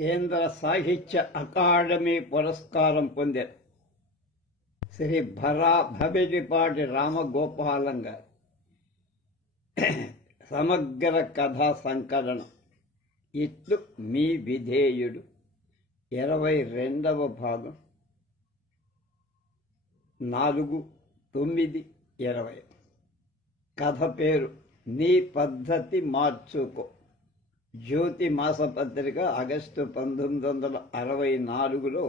కేంద్ర సాహిత్య అకాడమీ పురస్కారం పొందారు శ్రీ భవిడిపాటి రామగోపాలం గారు. సమగ్ర కథా సంకలనం ఇట్లు మీ విధేయుడు 22వ భాగం 4/9/20. కథ పేరు నీ పద్ధతి మార్చుకో. జ్యోతి మాసపత్రిక ఆగస్టు 1964లో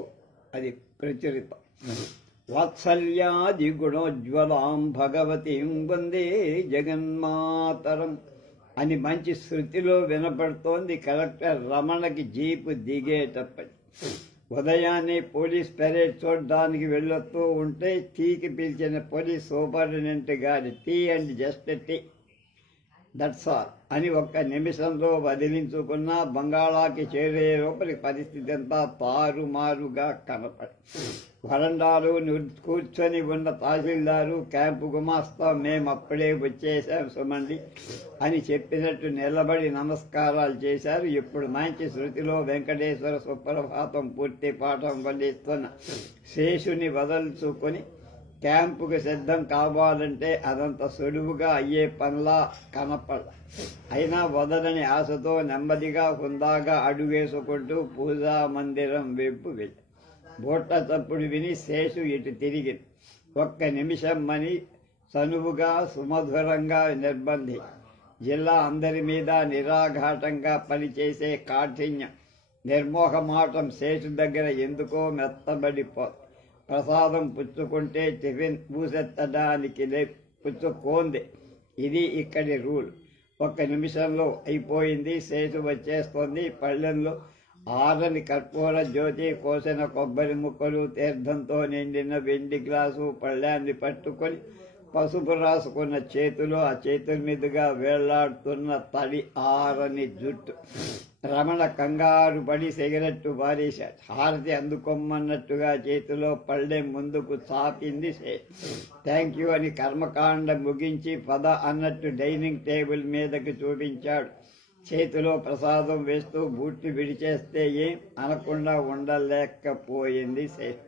అది ప్రచురితం. వాత్సల్యాది గుణోజ్వలాం భగవతీం వందే జగన్మాతరం అని మంచి శృతిలో వినపడుతోంది కలెక్టర్ రమణకి జీపు దిగేటప్పటి. ఉదయాన్నే పోలీస్ పెరేడ్ చూడడానికి వెళ్ళొస్తూ ఉంటే టీకి పిలిచిన పోలీస్ సూపరింటెండెంట్ గారి tea and just tea, that's all అని ఒక్క నిమిషంలో వదిలించుకున్న బంగాళాకి చేరే లోపలి పరిస్థితి అంతా తారుమారుగా కనపడి వరండాలో కూర్చొని ఉన్న తహసీల్దారు క్యాంపు గుమాస్తా మేమప్పుడే వచ్చేసాం సుమండి అని చెప్పినట్టు నిలబడి నమస్కారాలు చేశారు. ఇప్పుడు మంచి శృతిలో వెంకటేశ్వర సుప్రభాతం పూర్తి పాఠం వల్లిస్తున్న శేషుని వదల్చుకొని క్యాంపుకు సిద్ధం కావాలంటే అదంత సులువుగా అయ్యే పనిలా కనపడ. అయినా వదలని ఆశతో నెమ్మదిగా హుందాగా అడుగేసుకుంటూ పూజా మందిరం వైపు వెళ్ళి బోట్ట చప్పుడు విని శేషు ఇటు తిరిగి ఒక్క నిమిషం అని సనువుగా సుమధురంగా నిర్బంధి. జిల్లా అందరి మీద నిరాఘాటంగా పనిచేసే కాఠిన్యం నిర్మోహమాటం శేషు దగ్గర ఎందుకో మెత్తబడిపో. ప్రసాదం పుచ్చుకుంటే టిఫిన్ పూసెత్తడానికి పుచ్చుకోంది. ఇది ఇక్కడి రూల్. ఒక్క నిమిషంలో అయిపోయింది. శేషు వచ్చేస్తోంది. పళ్ళెంలో ఆరని కర్పూర జ్యోతి, కోసిన కొబ్బరి ముక్కలు, తీర్థంతో నిండిన వెండి గ్లాసు పళ్ళాన్ని పట్టుకొని పసుపు రాసుకున్న చేతులు, ఆ చేతుల మీదుగా వేళ్లాడుతున్న తడి ఆరని జుట్టు. రమణ కంగారు పడి సిగరెట్టు పారేశాడు. హారతి అందుకోమన్నట్టుగా చేతిలో పళ్ళె ముందుకు చాపింది. థ్యాంక్ యూ అని కర్మకాండ ముగించి పద అన్నట్టు డైనింగ్ టేబుల్ మీదకి చూపించాడు. చేతిలో ప్రసాదం వేస్తూ బూట్లు విడిచేస్తే ఏం అనకుండా ఉండలేకపోయింది శేషు.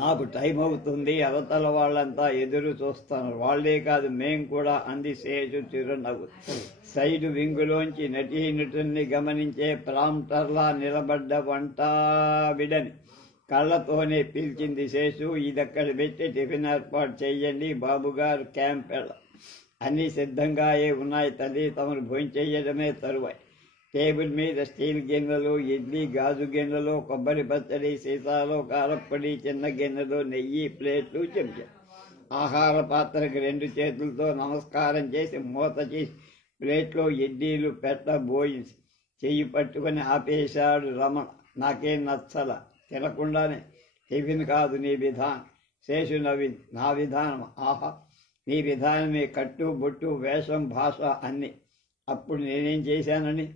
నాకు టైం అవుతుంది, అవతల వాళ్ళంతా ఎదురు చూస్తున్నారు, వాళ్లే కాదు మేం కూడా అంది శేషు చిరునవ్వు. సైడు వింగులోంచి నటీనటుల్ని గమనించే ప్రాంప్టర్లా నిలబడ్డ వంటావిడని కళ్ళతోనే పిలిచింది శేషు. ఇదక్కడ పెట్టి టిఫిన్ ఏర్పాటు చెయ్యండి బాబుగారు, క్యాంప్ వెళ్ళ అన్నీ సిద్ధంగాయే ఉన్నాయి తల్లి, తమను భోంచెయ్యడమే తరువాయి. టేబుల్ మీద స్టీల్ గిన్నెలు, ఇడ్లీ గాజు గిన్నెలో, కొబ్బరి పచ్చడి సీసాలో కారప్పొడి, చిన్న గిన్నెలో నెయ్యి, ప్లేట్లు, చెంచా. ఆహార పాత్రకు 2 చేతులతో నమస్కారం చేసి మూత చేసి ప్లేట్లో ఇడ్లీలు పెట్టబోయింది. చెయ్యి పట్టుకుని ఆపేశాడు రమణ. నాకేం నచ్చల. తినకుండానే టిఫిన్ కాదు నీ విధానం. శేషు నవ్వింది. నా విధానం? ఆహా, నీ విధానమే. కట్టు బొట్టు వేషం భాష అన్ని. అప్పుడు నేనేం చేశానని?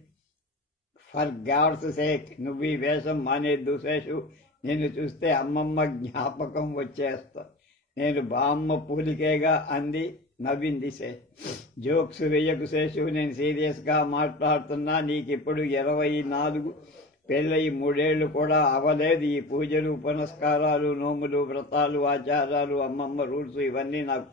ఫర్ గాడ్స్ సేక్ నువ్వు ఈ వేషం మానేద్దు శేషు. నేను చూస్తే అమ్మమ్మ జ్ఞాపకం వచ్చేస్తా. నేను బామ్మ పూలికేగా అంది. నవ్వింది శేషు. జోక్స్ వెయ్యకు శేషు, నేను సీరియస్గా మాట్లాడుతున్నా. నీకిప్పుడు 24, పెళ్ళయి 3 ఏళ్లు కూడా అవ్వలేదు. ఈ పూజలు పునస్కారాలు, నోములు, వ్రతాలు, ఆచారాలు, అమ్మమ్మ రూల్స్ ఇవన్నీ నాకు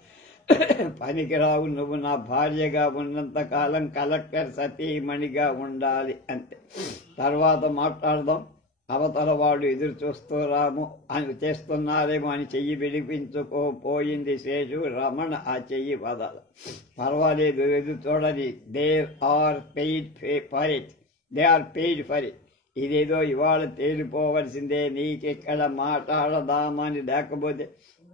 పనికిరావు. నువ్వు నా భార్యగా ఉన్నంత కాలం కలెక్టర్ సతీమణిగా ఉండాలి అంతే. తర్వాత మాట్లాడదాం. అవతల వాడు ఎదురు చూస్తున్నారేమో అని చెయ్యి విడిపించుకోపోయింది శేషు. రమణ ఆ చెయ్యి వదల. పర్వాలేదు, ఎదురు చూడని. They are paid for it. ఇదేదో ఇవాళ తేలిపోవలసిందే. నీకెక్కడ మాట్లాడదామని లేకపోతే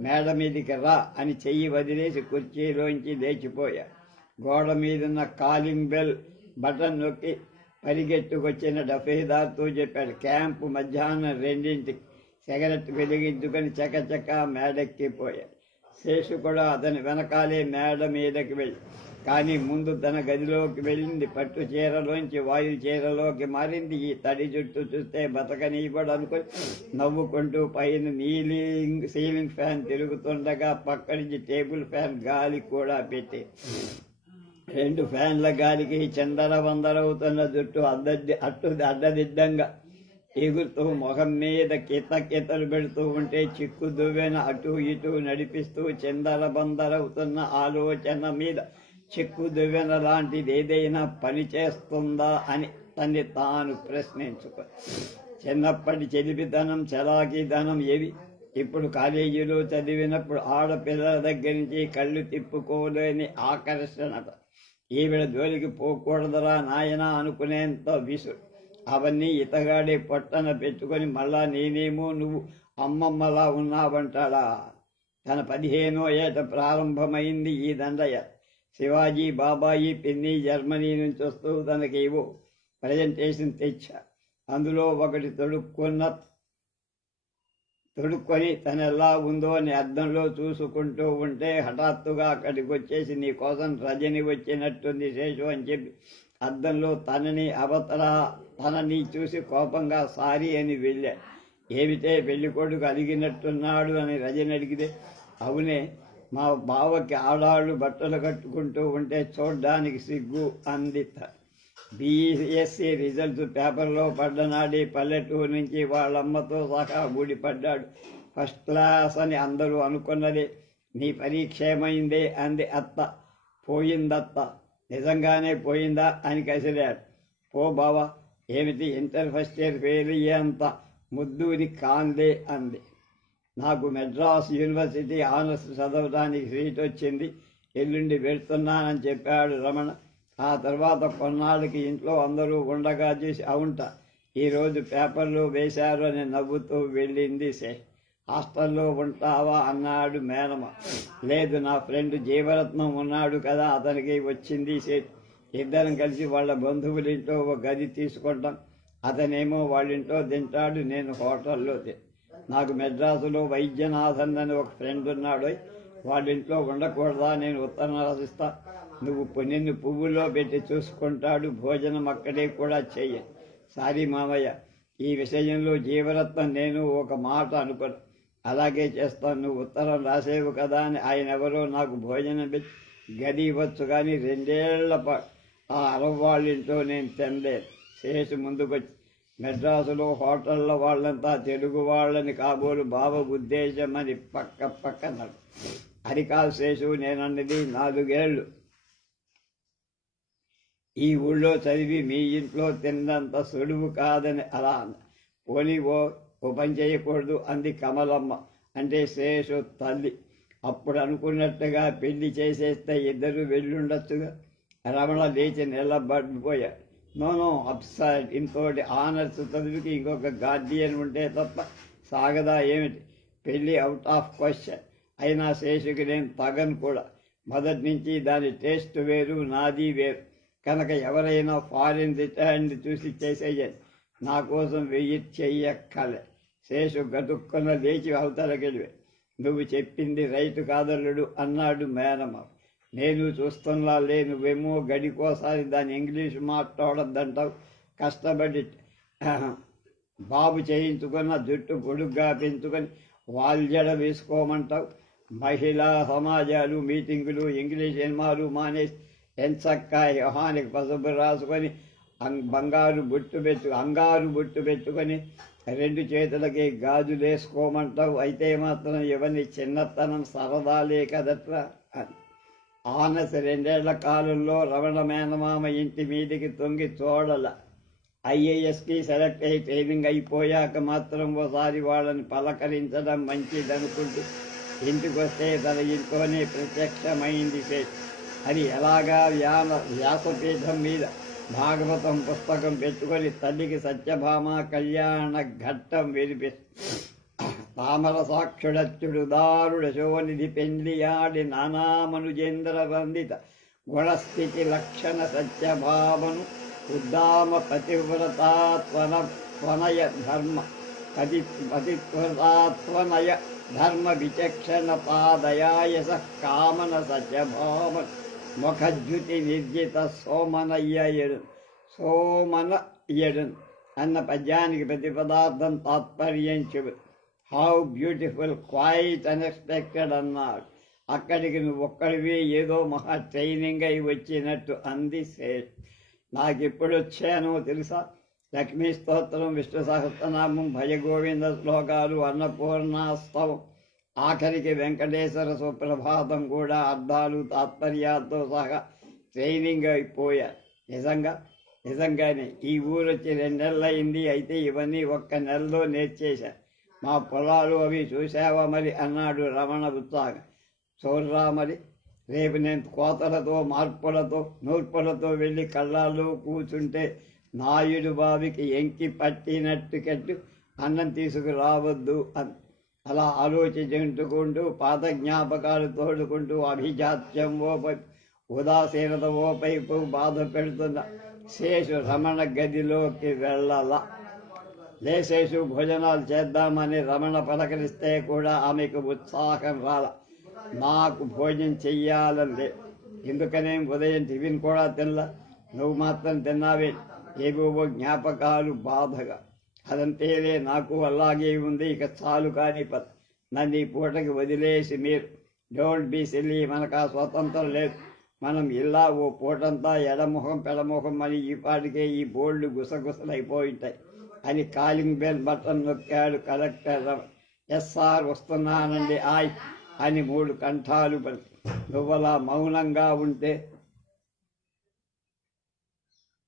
మేడ మీదికి రా అని చెయ్యి వదిలేసి కుర్చీలోంచి లేచిపోయాడు. గోడ మీదున్న కాలింగ్ బెల్ బటన్ నొక్కి పరిగెట్టుకొచ్చిన డఫేదార్తో చెప్పాడు. క్యాంపు మధ్యాహ్నం 2ంటికి. సిగరెట్ వెలిగించుకొని చకచక మేడెక్కిపోయాడు. శేషు కూడా అతని వెనకాలే మేడ మీదకి వెళ్ళి, కానీ ముందు తన గదిలోకి వెళ్ళింది. పట్టు చీరలోంచి వాయు చీరలోకి మారింది. ఈ తడి జుట్టు చూస్తే బతకనీయబడు అనుకుని నవ్వుకుంటూ పైన సీలింగ్ ఫ్యాన్ తిరుగుతుండగా పక్క నుంచి టేబుల్ ఫ్యాన్ గాలి కూడా పెట్టి రెండు ఫ్యాన్ల గాలికి చందర వందరవుతున్న జుట్టు అడ్డదిడ్డంగా ఎగురుతూ మొహం మీద కితకితలు పెడుతూ ఉంటే చిక్కు దువ్వెన అటు ఇటు నడిపిస్తూ చందర బందరవుతున్న ఆలోచన మీద చిక్కు దువ్వెన లాంటిది ఏదైనా పని చేస్తుందా అని తన్ని తాను ప్రశ్నించుకో. చిన్నప్పటి చెలిపితనం చలాకీతనం ఏవి ఇప్పుడు కాలేజీలో చదివినప్పుడు ఆడపిల్లల దగ్గర నుంచి కళ్ళు తిప్పుకోలేని ఆకర్షణ. ఈవిడ జోలికి పోకూడదరా నాయన అనుకునేంత విసురు. అవన్నీ ఇతగాడే పొట్టన పెట్టుకొని మళ్ళా నేనేమో నువ్వు అమ్మమ్మలా ఉన్నావంటాడా. తన 15వ ఏట ప్రారంభమైంది ఈ దండయ్య. శివాజీ బాబాయి పిన్ని జర్మనీ నుంచి వస్తూ తనకేవో ప్రజెంటేషన్ తెచ్చా. అందులో ఒకటి తొడుక్కొని తను ఎలా ఉందో అని అద్దంలో చూసుకుంటూ ఉంటే హఠాత్తుగా అక్కడికి వచ్చేసి నీ కోసం రజని వచ్చినట్టుంది శేషు అని చెప్పి అద్దంలో తనని చూసి కోపంగా సారీ అని వెళ్ళా. ఏమిటే పెళ్లి కొడుకు అడిగినట్టున్నాడు అని రజని అడిగితే అవునే మా బావకి ఆడాళ్ళు బట్టలు కట్టుకుంటూ ఉంటే చూడ్డానికి సిగ్గు అంది. బీఎస్సీ రిజల్ట్స్ పేపర్లో పడ్డనాడే పల్లెటూరు నుంచి వాళ్ళమ్మతో సహా ఊడిపడ్డాడు. ఫస్ట్ క్లాస్ అని అందరూ అనుకున్నదే. నీ పరీక్ష ఏమైందే అంది అత్త. పోయిందత్త. నిజంగానే పోయిందా అని కసిరాడు. పో బావా ఏమిటి ఇంటర్ ఫస్ట్ ఇయర్ ఫెయిల్ అయ్యేంత ముద్దూరి కాందే అంది. నాకు మెడ్రాస్ యూనివర్సిటీ ఆనర్స్ చదవడానికి సీట్ వచ్చింది, ఎల్లుండి వెళ్తున్నానని చెప్పాడు రమణ. ఆ తర్వాత కొన్నాళ్ళకి ఇంట్లో అందరూ ఉండగా చూసి అవుంట ఈరోజు పేపర్లో వేశారు అని నవ్వుతూ వెళ్ళింది. హాస్టల్లో ఉంటావా అన్నాడు మేనమ. లేదు నా ఫ్రెండ్ జీవరత్నం ఉన్నాడు కదా అతనికి వచ్చింది సీట్. ఇద్దరం కలిసి వాళ్ళ బంధువులింట్లో ఒక గది తీసుకుంటాం. అతనేమో వాళ్ళింట్లో తింటాడు, నేను హోటల్లో నాకు మెడ్రాసులో వైద్యనాథన్ అని ఒక ఫ్రెండ్ ఉన్నాడు. వాళ్ళింట్లో ఉండకూడదా, నేను ఉత్తరం రాసిస్తా, నువ్వు నిన్ను పువ్వుల్లో పెట్టి చూసుకుంటాడు, భోజనం అక్కడే కూడా చెయ్యి. సారీ మామయ్య, ఈ విషయంలో జీవరత్నం నేను ఒక మాట అనుకోను, అలాగే చేస్తాను, నువ్వు ఉత్తరం రాసేవు కదా అని ఆయన ఎవరో నాకు భోజనం పెట్టి గది ఇవ్వచ్చు కానీ 2 ఏళ్ల పాటు ఆ అరవాళ్ళింట్లో నేను తినలేదు. శేషు ముందుకొచ్చి మెడ్రాసులో హోటళ్ల వాళ్ళంతా తెలుగు వాళ్ళని కాబోలు బావ ఉద్దేశం అని పక్కన్నాడు. అది కాదు శేషు, నేనన్నది 4 ఏళ్ళు ఈ ఊళ్ళో చదివి మీ ఇంట్లో తిన్నంత సులువు కాదని అలా అన్న. పోనీ ఓ పని చేయకూడదు అంది కమలమ్మ. అంటే శేషు తల్లి. అప్పుడు అనుకున్నట్టుగా పెళ్లి చేసేస్తే ఇద్దరు వెళ్ళుండొచ్చుగా. రమణ లేచి నిలబడిపోయాడు. నో అప్సైడ్, ఇంకోటి ఆనర్స్ చదువుకి ఇంకొక గార్డియన్ ఉంటే తప్ప సాగదా ఏమిటి? పెళ్లి అవుట్ ఆఫ్ క్వశ్చన్. అయినా శేషుకి నేను తగను కూడా. మొదటి నుంచి దాని టేస్ట్ వేరు, నాది వేరు కనుక ఎవరైనా ఫారిన్ రిటర్న్ చూసి చేసేయాలి. నా కోసం వెయిట్ చెయ్యక్కలే. శేషు గతుక్కున లేచి అవతలకెళ్ళి నువ్వు చెప్పింది రైతు కాదల్లుడు అన్నాడు మేనమ్మ. నేను చూస్తున్నా లే, నువ్వేమో గడికోసారి దాని ఇంగ్లీష్ మాట్లాడొద్దంటావు, కష్టపడి బాబు చేయించుకున్న జుట్టు పొడుగ్గా పెంచుకొని వాల్జడ వేసుకోమంటావు. మహిళా సమాజాలు, మీటింగులు, ఇంగ్లీష్ సినిమాలు మానేసి ఎంచక్క యుహానికి పసుపు రాసుకొని అంగారు బొట్టు పెట్టుకొని 2 చేతులకి గాజులు వేసుకోమంటావు. అయితే మాత్రం ఇవన్నీ చిన్నతనం సరదాలే కదట్రా అని. ఆనస్ 2 ఏళ్ల కాలంలో రమణ మేనమామ ఇంటి మీదికి తొంగి చూడల. IASకి సెలెక్ట్ అయి ట్రైనింగ్ అయిపోయాక మాత్రం ఓసారి వాళ్ళని పలకరించడం మంచిదనుకుంటూ ఇంటికి వస్తే తన ఇంట్లోనే ప్రత్యక్షమైంది శేష్. అది ఎలాగా వ్యాసపీఠం మీద భాగవతం పుస్తకం పెట్టుకొని తల్లికి సత్యభామ కళ్యాణ ఘట్టం తామర సాక్షుడచ్చుడు దారుడ శోనిధి పెండ్లియాడి నానామనుజేంద్ర వందిత గుణస్థితి లక్షణ సత్యభామను ఉద్దామ పతివ్రతాత్వనయ ధర్మ విచక్షణ పాదయాయస కామన సత్యభామ ముఖజ్యుతి నిర్జిత సోమనయ్యడు అన్న పద్యానికి ప్రతి పదార్థం తాత్పర్యం చెబుతూ హౌ బ్యూటిఫుల్, క్వైట్ అన్ఎక్స్పెక్టెడ్ అన్నాడు. అక్కడికి నువ్వు ఒక్కడివి ఏదో మహా ట్రైనింగ్ అయి వచ్చినట్టు అంది శేష్. నాకెప్పుడు వచ్చానో తెలుసా? లక్ష్మీ స్తోత్రం, విష్ణు సహస్రనామం, భజగోవింద శ్లోకాలు, అన్నపూర్ణాస్తవం, ఆఖరికి వెంకటేశ్వర సుప్రభాతం కూడా అర్థాలు తాత్పర్యాలతో సహా ట్రైనింగ్ అయిపోయా. నిజంగానే ఈ ఊరొచ్చి 2 నెలలు అయింది. అయితే ఇవన్నీ 1 నెలలో నేర్చేశా. మా పొలాలు అవి చూసావా మరి అన్నాడు రమణ ఉత్సాహం. చూడరా మరి, రేపు నేను కోతలతో నూర్పులతో వెళ్ళి కళ్ళాల్లో కూర్చుంటే నాయుడు బావికి ఎంకి పట్టినట్టు కట్టు అన్నం తీసుకురావద్దు అని అలా ఆలోచించుకుంటూ పాత జ్ఞాపకాలు తోడుకుంటూ అభిజాత్యం ఓపైపు ఉదాసీనత ఓపైపు బాధ పెడుతున్న శేషు రమణ గదిలోకి వెళ్ళాల. లేశేషు భోజనాలు చేద్దామని రమణ పలకరిస్తే కూడా ఆమెకు ఉత్సాహం రాల. నాకు భోజనం చెయ్యాలని లేదు. ఎందుకనే ఉదయం టిఫిన్ కూడా తినలా. నువ్వు మాత్రం తిన్నావే. ఏవేవో జ్ఞాపకాలు బాధగా. అదంతేలే, నాకు అలాగే ఉంది. ఇక చాలు కానీ నన్ను ఈ పూటకి వదిలేసి మీరు డోంట్ బీ సిల్లీ. మనకు ఆ స్వతంత్రం లేదు. మనం ఇలా ఓ పూటంతా ఎడముఖం పెడముఖం అని ఈ పాటికే ఈ బోర్డులు గుసగుసలైపోయింటాయి అని కాలింగ్ బెల్ బటన్ నొక్కాడు కలెక్టర్. ఎస్ఆర్ వస్తున్నానండి ఆయ్ అని 3 కంఠాలు పలి. నువ్వలా మౌనంగా ఉంటే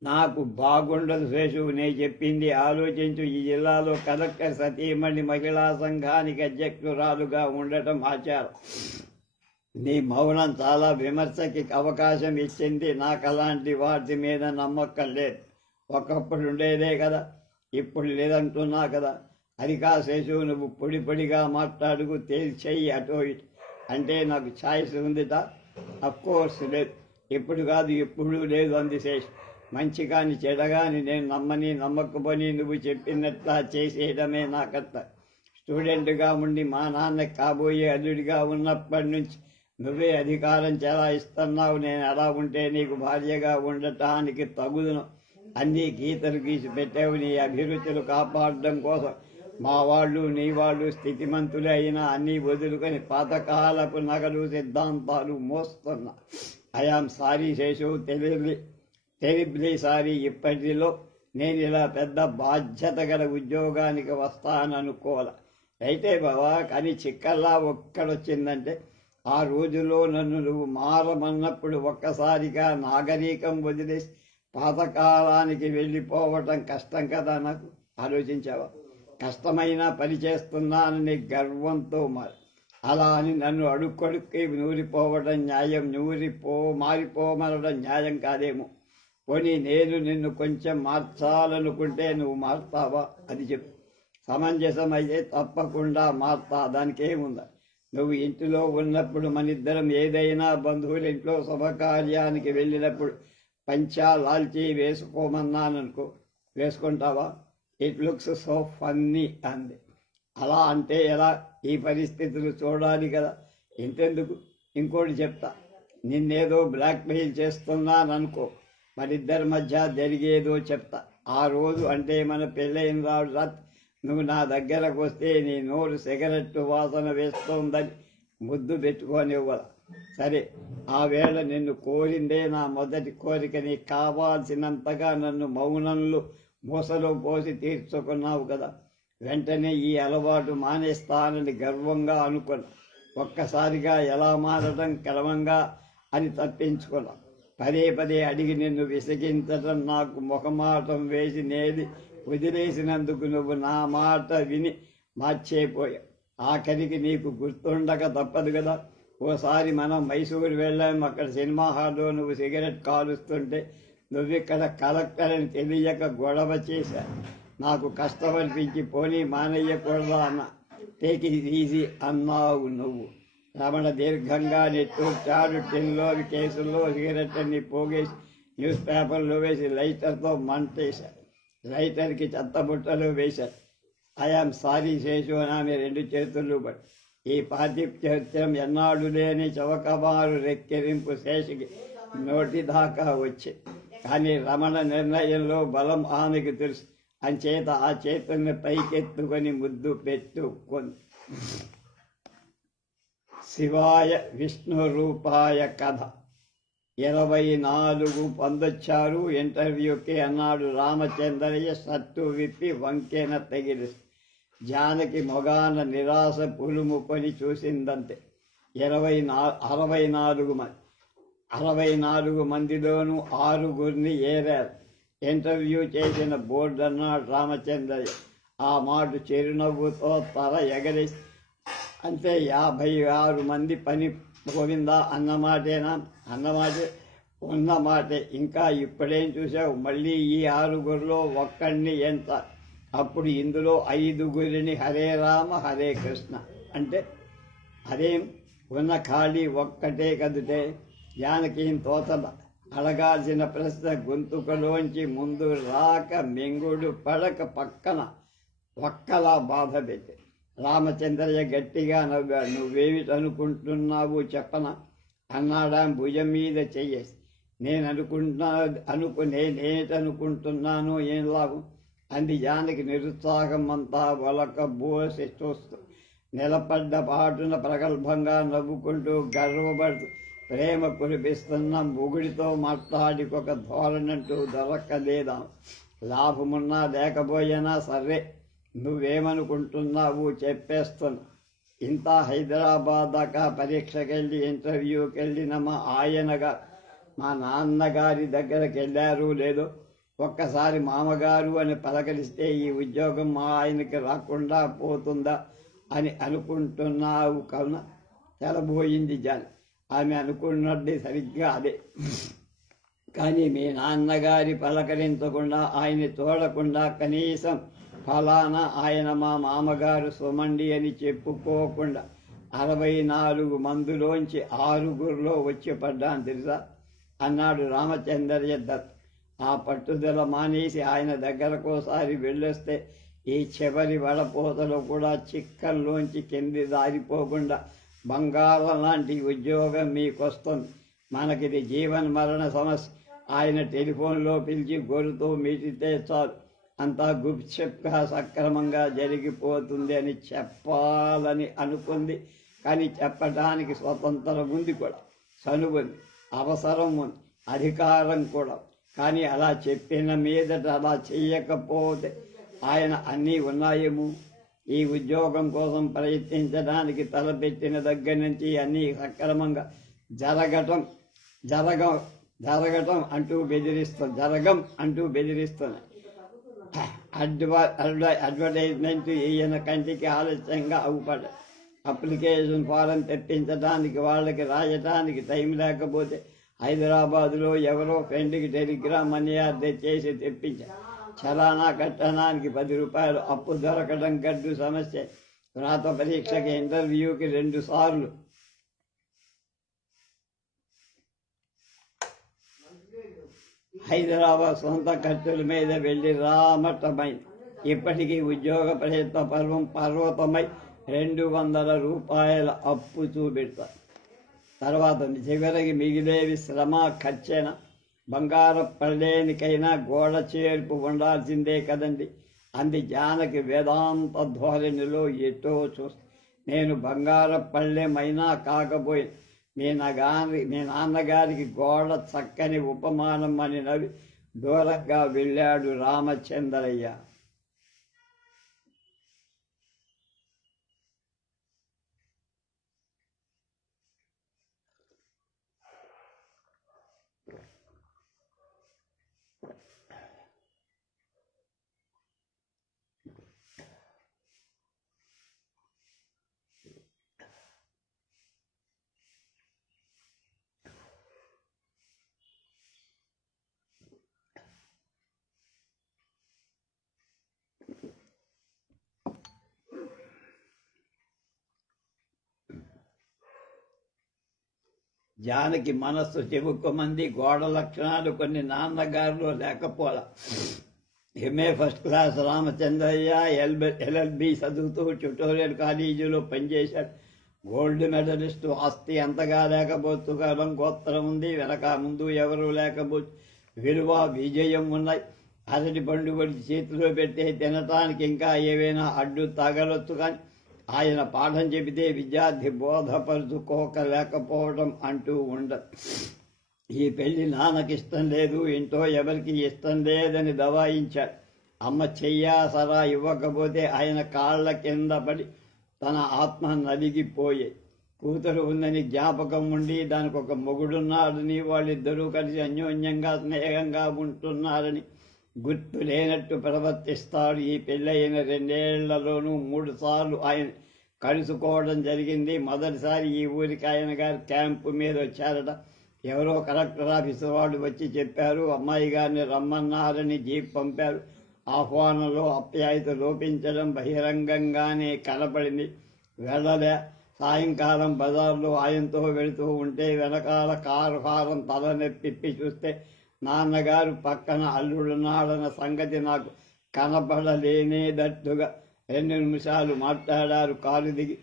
నాకు బాగుండదు శేషు. నేను చెప్పింది ఆలోచించు. ఈ జిల్లాలో కలెక్టర్ సతీమణి మహిళా సంఘానికి అధ్యక్షురాలుగా ఉండటం ఆచారం. నీ మౌనం చాలా విమర్శకి అవకాశం ఇచ్చింది. నాకు అలాంటి వాటి మీద నమ్మకం లేదు. ఒకప్పుడు ఉండేదే కదా, ఇప్పుడు లేదంటున్నా కదా. అది కాశేషు, నువ్వు పొడిగా మాట్లాడుకు తేల్చేయి అటో ఇటు అంటే నాకు ఛాయిస్ ఉందిట. అఫ్కోర్స్ లేదు. ఇప్పుడు కాదు, ఎప్పుడూ లేదు అంది శేష్. మంచి కానీ చెడగాని నేను నమ్మకపోని నువ్వు చెప్పినట్లా చేసేయడమే నా కర్త. స్టూడెంట్గా ఉండి మా నాన్న కాబోయే అల్లుడిగా ఉన్నప్పటి నుంచి నువ్వే అధికారం చెలాయిస్తున్నావు. నేను అలా ఉంటే నీకు భార్యగా ఉండటానికి తగుదును. అన్నీ గీతలు గీసి పెట్టావు. నీ అభిరుచులు కాపాడడం కోసం మా వాళ్ళు నీ వాళ్ళు స్థితిమంతులే అయినా అన్నీ వదులుకొని పాతకాలపు నగలు సిద్ధాంతాలు మోస్తున్నా. I am sorry Seshu, terribly sorry. ఇప్పటిలో నేను ఇలా పెద్ద బాధ్యత గల ఉద్యోగానికి వస్తాననుకోలే. అయితే బావా, కానీ చిక్కల్లా ఒక్కడొచ్చిందంటే ఆ రోజులో నన్ను నువ్వు మారమన్నప్పుడు ఒక్కసారిగా నాగరికం వదిలేసి పాతకాలానికి వెళ్ళిపోవటం కష్టం కదా. నాకు ఆలోచించావా? కష్టమైన పని చేస్తున్నానని గర్వంతో అలా అని నన్ను అడుక్కొడుక్కి నూరిపోవడం న్యాయం, మారిపోమనడం న్యాయం కాదేమో. పోనీ నేను నిన్ను కొంచెం మార్చాలనుకుంటే నువ్వు మారుతావా? అది చెప్పు. సమంజసం అయితే తప్పకుండా మారుతా. దానికేముందా? నువ్వు ఇంటిలో ఉన్నప్పుడు మనిద్దరం ఏదైనా బంధువుల ఇంట్లో శుభకార్యానికి వెళ్ళినప్పుడు పంచా లాల్చీ వేసుకోమన్నాననుకో, వేసుకుంటావా? ఇట్ లుక్స్ సో ఫన్నీ అంది. అలా అంటే ఎలా? ఈ పరిస్థితులు చూడాలి కదా. ఇంతెందుకు, ఇంకోటి చెప్తా. నిన్నేదో బ్లాక్మెయిల్ చేస్తున్నాననుకో, మరిద్దరి మధ్య జరిగేదో చెప్తా. ఆ రోజు అంటే మన పెళ్ళైన రాత్రి నువ్వు నా దగ్గరకు వస్తే నీ నోరు సిగరెట్టు వాసన వేస్తోందని ముద్దు పెట్టుకోనివ్వాల. సరే, ఆ వేళ నిన్ను కోరిందే నా మొదటి కోరిక. నీకు కావాల్సినంతగా నన్ను మౌనంలో మూసలో పోసి తీర్చుకున్నావు కదా. వెంటనే ఈ అలవాటు మానేస్తానని గర్వంగా అనుకున్నా. ఒక్కసారిగా ఎలా మారడం క్రమంగా అని తప్పించుకున్నా. పదే అడిగి నిన్ను విసిగించడం నాకు మొహమాటం వేసి నేది వదిలేసినందుకు నువ్వు నా మాట విని మార్చేపోయావు. ఆఖరికి నీకు గుర్తుండక తప్పదు కదా. ఓసారి మనం మైసూరు వెళ్ళాం. అక్కడ సినిమా హాల్లో నువ్వు సిగరెట్ కాలుస్తుంటే నువ్విక్కడ కలెక్టర్ అని తెలియక గొడవ చేశా. నాకు కష్టం అనిపించి పోనీ మానేయకూడదా అన్న. టేక్ ఇట్ ఈజీ అన్నావు నువ్వు. రమణ దీర్ఘంగా నెట్టూర్చాడు. టిన్లోని కేసుల్లో సిగరెట్ అన్ని పోగేసి న్యూస్ పేపర్లో వేసి లైటర్తో మంటేశారు. లైటర్కి చెత్తబుట్టలు వేశారు. ఐఆమ్ సారీ శేషు అని ఆమె 2 చేతులు పట్టి. ఈ పాతిప్యం ఎన్నాడు లేని చవకమారు రెక్కిరింపు శేషుకి నోటి దాకా వచ్చి. కానీ రమణ నిర్ణయంలో బలం ఆమెకు తెలుసు. అంచేత ఆ చేతుల్ని పైకెత్తుకొని ముద్దు పెట్టుకుంది. శివాయ విష్ణు రూపాయ కథ 24 పొందొచ్చారు. ఇంటర్వ్యూకి అన్నాడు రామచంద్రయ్య. షర్టు విప్పి వంకెన తగిలి జానకి మొగాన నిరాశ పులుముకొని చూసిందంతే. 64 మందిలోనూ 6 ఏరారు. ఇంటర్వ్యూ చేసిన బోర్డు అన్నాడు రామచంద్రయ్య. ఆ మాట చిరునవ్వుతో తల ఎగరేసి, అంటే 56 మంది పని పోయిందా అన్నమాటేనా? అన్నమాటే, ఉన్నమాటే. ఇంకా ఇప్పుడేం చూసావు? మళ్ళీ ఈ 6 ఒక్కడిని ఎంత? అప్పుడు ఇందులో 5 హరే రామ హరే కృష్ణ అంటే అదేం ఉన్న ఖాళీ ఒక్కటే కదుటే. జానకి తోతల అడగాల్సిన ప్రశ్న గొంతుకలోంచి ముందు రాక మెంగుడు పడక పక్కన ఒక్కలా బాధ పెట్టి రామచంద్రయ్య గట్టిగా నవ్వాడు. నువ్వేమిటనుకుంటున్నావు చెప్పనా అన్నాడా భుజం మీద చెయ్యేసి. నేనేటనుకుంటున్నాను ఏం లాభం అంది జానకి నిరుత్సాహం అంతా ఒలక బోసి చూస్తూ. నిలబడ్డ పాటున ప్రగల్భంగా నవ్వుకుంటూ గర్వపడుతూ ప్రేమ కురిపిస్తున్న మొగుడితో మాట్లాడికొక ధోరణంటూ దొరకలేదా? లాభమున్నా లేకపోయినా సరే, నువ్వేమనుకుంటున్నావు చెప్పేస్తున్నా. ఇంత హైదరాబాద్ దాకా పరీక్షకెళ్ళి ఇంటర్వ్యూకి వెళ్ళిన మా నాన్నగారి దగ్గరికి వెళ్ళారు లేదో, ఒక్కసారి మామగారు అని పలకరిస్తే ఈ ఉద్యోగం మా ఆయనకి రాకుండా పోతుందా అని అనుకుంటున్నావు కవున తెలబోయింది జాలి. ఆమె అనుకున్నది సరిగ్గా అదే. కానీ మీ నాన్నగారి పలకరించకుండా, ఆయన చూడకుండా, కనీసం ఫలానా ఆయన మా మామగారు సుమండి అని చెప్పుకోకుండా 64 మందిలోంచి 6 వచ్చి పడ్డాను తెలుసా అన్నాడు రామచంద్రయ్య దత్. ఆ పట్టుదల మానేసి ఆయన దగ్గరకోసారి వెళ్ళొస్తే ఈ చివరి వడపోతలో కూడా చిక్కల్లోంచి కింది దారిపోకుండా బంగారం లాంటి ఉద్యోగం మీకొస్తుంది. మనకిది జీవన మరణ సమస్య. ఆయన టెలిఫోన్లో పిలిచి గొర్రెతో మీటితే చాలు, అంతా గుప్చప్గా సక్రమంగా జరిగిపోతుంది అని చెప్పాలని అనుకుంది. కానీ చెప్పడానికి స్వతంత్రం ఉంది కూడా, చనువుంది, అవసరం ఉంది, అధికారం కూడా. కానీ అలా చెప్పిన మీదట అలా చెయ్యకపోతే ఆయన అన్నీ ఉన్నాయేమో. ఈ ఉద్యోగం కోసం ప్రయత్నించడానికి తలపెట్టిన దగ్గర నుంచి అన్నీ సక్రమంగా జరగం అంటూ బెదిరిస్తున్నాయి. అడ్వర్టైజ్మెంట్ ఈయన కంటికి ఆలస్యంగా అవుపడ. అప్లికేషన్ ఫారం తెప్పించడానికి వాళ్ళకి రాయటానికి టైం లేకపోతే హైదరాబాదులో ఎవరో ఫ్రెండ్కి టెలిగ్రామ్ అని చేసి తెప్పించారు. చలానా కట్టడానికి 10 రూపాయలు. అప్పు దొరకడం గడ్డు సమస్య. రాత పరీక్షకి ఇంటర్వ్యూకి 2 సార్లు హైదరాబాద్ సొంత ఖర్చుల మీద వెళ్ళి రామటమైంది. ఇప్పటికీ ఉద్యోగ ప్రయత్న పర్వతమై 200 రూపాయల అప్పు చూపెడతారు. తర్వాత చివరికి మిగిలేవి శ్రమ ఖర్చేనా? బంగారం పళ్ళేనికైనా గోడ చేర్పు ఉండాల్సిందే కదండి అంది జానకి వేదాంత ధోరణిలో. ఎటో చూస్తే నేను బంగారం పళ్ళెమైనా కాకపోయి మీ నాన్నగారికి గోడ చక్కని ఉపమానం అని నవ్వి దూరంగా వెళ్ళాడు రామచంద్రయ్య. జానకి మనస్సు చెబుకోమంది. గోడ లక్షణాలు కొన్ని నాన్నగారిలో లేకపోలా. MA first class Ramachandraiah LLB చదువుతూ ట్యుటోరియల్ కాలేజీలో పనిచేశాడు. Gold medalist. ఆస్తి అంతగా లేకపోవచ్చు, కాలం గోత్రం ఉంది, వెనక ముందు ఎవరు లేకపోవచ్చు, విలువ విజయం ఉన్నాయి. అరటి పండు చేతిలో పెట్టి తినటానికి ఇంకా ఏవైనా అడ్డు తగలొచ్చు. కానీ ఆయన పాఠం చెబితే విద్యార్థి బోధపరుచుకోలేకపోవడం అంటూ ఉండదు. ఈ పెళ్లి నాన్నకిష్టం లేదు, ఇంట్లో ఎవరికి ఇష్టం లేదని దబాయించాడు. అమ్మ చెయ్యాసరా ఇవ్వకపోతే ఆయన కాళ్ల కింద పడి తన ఆత్మ నలిగిపోయే. కూతురు ఉందని జ్ఞాపకం ఉండి దానికి ఒక మొగుడున్నాడని, వాళ్ళిద్దరూ కలిసి అన్యోన్యంగా స్నేహంగా ఉంటున్నారని గుర్తు లేనట్టు ప్రవర్తిస్తాడు. ఈ పెళ్ళైన 2 ఏళ్లలోనూ 3 సార్లు ఆయన కలుసుకోవడం జరిగింది. మొదటిసారి ఈ ఊరికి ఆయన గారు క్యాంపు మీద వచ్చారట. ఎవరో కలెక్టర్ ఆఫీసు వాళ్ళు వచ్చి చెప్పారు. అమ్మాయి గారిని రమ్మన్నారని జీప్ పంపారు. ఆహ్వానంలో ఆప్యాయత లోపించడం బహిరంగంగానే కనపడింది. వెళ్ళలే. సాయంకాలం బజార్లో ఆయనతో వెళుతూ ఉంటే వెనకాల కారు హారం తలనెప్పిప్పి చూస్తే నాన్నగారు పక్కన అల్లుడున్నాడన్న సంగతి నాకు కనపడలేనేదట్టుగా 2 నిమిషాలు మాట్లాడారు. కారు దిగి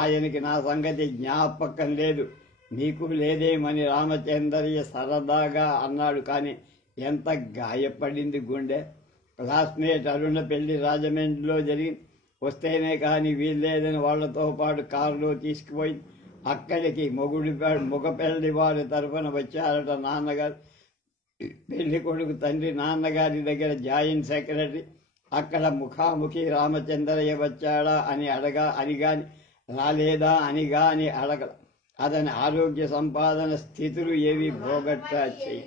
ఆయనకి నా సంగతి జ్ఞాపకం లేదు, నీకు లేదేమని రామచంద్రయ్య సరదాగా అన్నాడు. కానీ ఎంత గాయపడింది గుండె. క్లాస్మేట్ అరుణ పెళ్లి రాజమండ్రిలో జరిగింది. వస్తేనే కానీ వీల్లేదని వాళ్లతో పాటు కారులో తీసుకుపోయి అక్కడికి మగ పెళ్లి వారి తరఫున వచ్చారట నాన్నగారు. పెళ్లి కొడుకు తండ్రి నాన్నగారి దగ్గర జాయింట్ సెక్రటరీ. అక్కడ ముఖాముఖి రామచంద్రయ్య వచ్చాడా అని అడిగాని రాలేదా అని గాని అడగల. అతని ఆరోగ్య సంపాదన స్థితులు ఏవి పోగొట్టా చెయ్యి.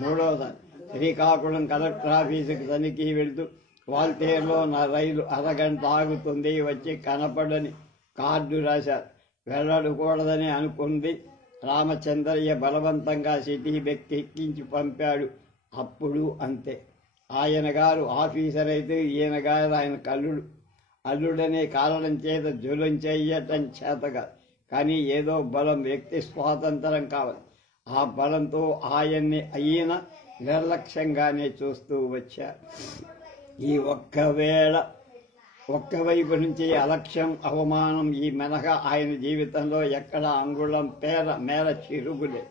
3వసారి శ్రీకాకుళం కలెక్టర్ ఆఫీసుకు తనిఖీ వెళుతూ వాల్తేరులో నా రైలు అరగంట ఆగుతుంది, వచ్చి కనపడని కార్డు రాశారు. వెళ్ళకూడదని అనుకుంది. రామచంద్రయ్య బలవంతంగా సిటీ వ్యక్తి ఎక్కించి పంపాడు. అప్పుడు అంతే. ఆయన గారు ఆఫీసర్ అయితే ఈయన గారు ఆయన అల్లుడనే కారణం చేత జులం చెయ్యటం చేతగా. కానీ ఏదో బలం, వ్యక్తి స్వాతంత్రం కావాలి. ఆ బలంతో ఈయన నిర్లక్ష్యంగానే చూస్తూ వచ్చారు. ఈ ఒక్కవైపు నుంచి అలక్ష్యం, అవమానం ఈ మినహా ఆయన జీవితంలో ఎక్కడ అంగుళం మేర చిరుగులే.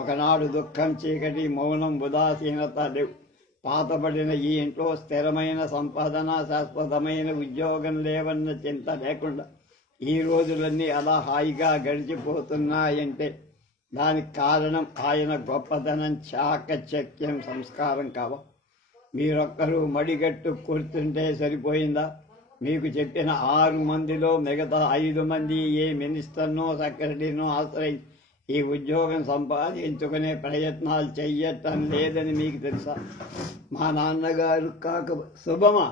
ఒకనాడు దుఃఖం, చీకటి, మౌనం, ఉదాసీనత లేవు. పాతబడిన ఈ ఇంట్లో స్థిరమైన సంపాదన, శాశ్వతమైన ఉద్యోగం లేవన్న చింత లేకుండా ఈ రోజులన్నీ అలా హాయిగా గడిచిపోతున్నాయంటే దానికి కారణం ఆయన గొప్పతనం, చాకచక్యం, సంస్కారం కావా? మీరొక్కరు మడిగట్టు కూర్చుంటే సరిపోయిందా? మీకు చెప్పిన 6 మందిలో మిగతా 5 మంది ఏ మినిస్టర్నో సెక్రటరీనో ఆశ్రయించి ఈ ఉద్యోగం సంపాదించుకునే ప్రయత్నాలు చెయ్యటం లేదని మీకు తెలుసా? మా నాన్నగారు శుభమా?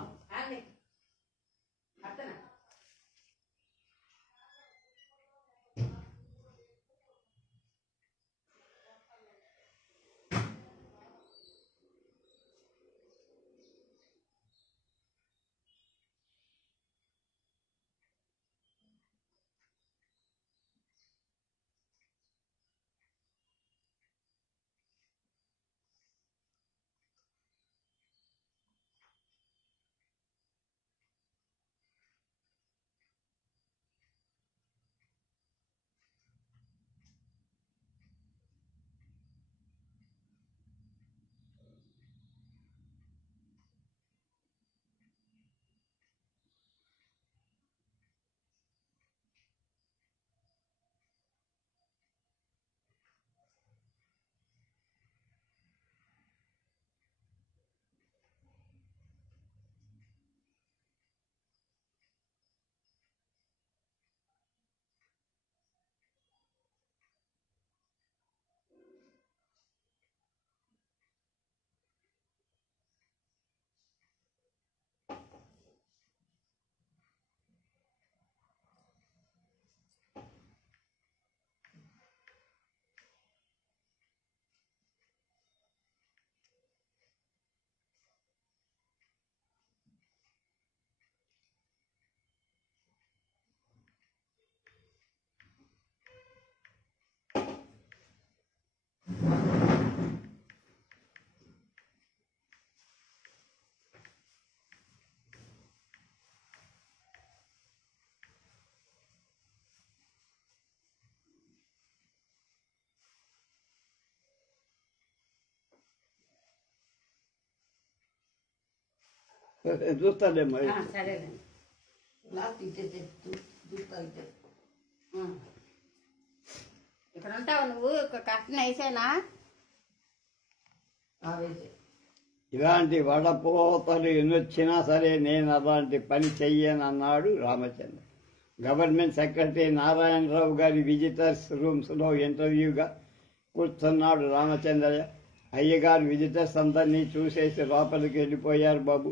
చూస్తాలేమ్మా. సరేనండి. లాస్ట్ ఇచ్చేసేస్తూ ఇక్కడ ఉంటావు నువ్వు కష్టం వేసేనా ఇలాంటి వడపోతలు ఎన్నొచ్చినా సరే నేను అలాంటి పని చెయ్యనన్నాడు రామచంద్ర. గవర్నమెంట్ సెక్రటరీ నారాయణరావు గారి విజిటర్స్ రూమ్స్లో ఇంటర్వ్యూగా కూర్చున్నాడు రామచంద్రయ్య. అయ్యగారు విజిటర్స్ అందరినీ చూసేసి లోపలికి వెళ్ళిపోయారు. బాబు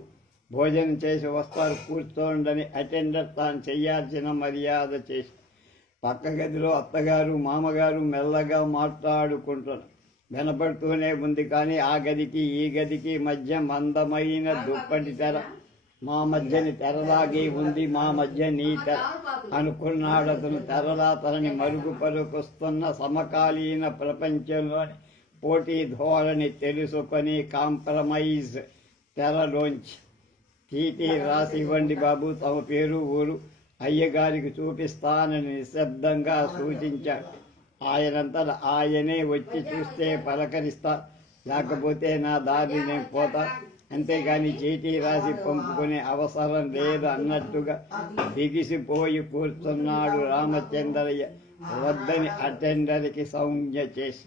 భోజనం చేసి వస్తారు, కూర్చోండని అటెండర్ తాను చెయ్యాల్సిన మర్యాద చేసి పక్క గదిలో అత్తగారు మామగారు మెల్లగా మాట్లాడుకుంటున్నారు. వినపడుతూనే ఉంది. కానీ ఆ గదికి ఈ గదికి మధ్య మందమైన దుప్పటి తెర, మా మధ్యని తెరలాగే ఉంది, మా మధ్య నీ తెర అనుకున్నాడు అతను. తెరలా తనని మరుగుపరుకొస్తున్న సమకాలీన ప్రపంచంలోని పోటీ ధోరణి తెలుసుకొని కాంప్రమైజ్ తెరలోంచి చీటీ రాసి ఇవ్వండి బాబు, తమ పేరు ఊరు అయ్యగారికి చూపిస్తానని నిశ్శబ్దంగా సూచించాడు. ఆయనంతట ఆయనే వచ్చి చూస్తే పలకరిస్తా, లేకపోతే నా దారి నేను పోతా, అంతేగాని చీటీ రాసి పంపుకునే అవసరం లేదు అన్నట్టుగా బిగిసిపోయి కూర్చున్నాడు రామచంద్రయ్య. వద్దని అటెండర్కి సంజ్ఞ చేసి.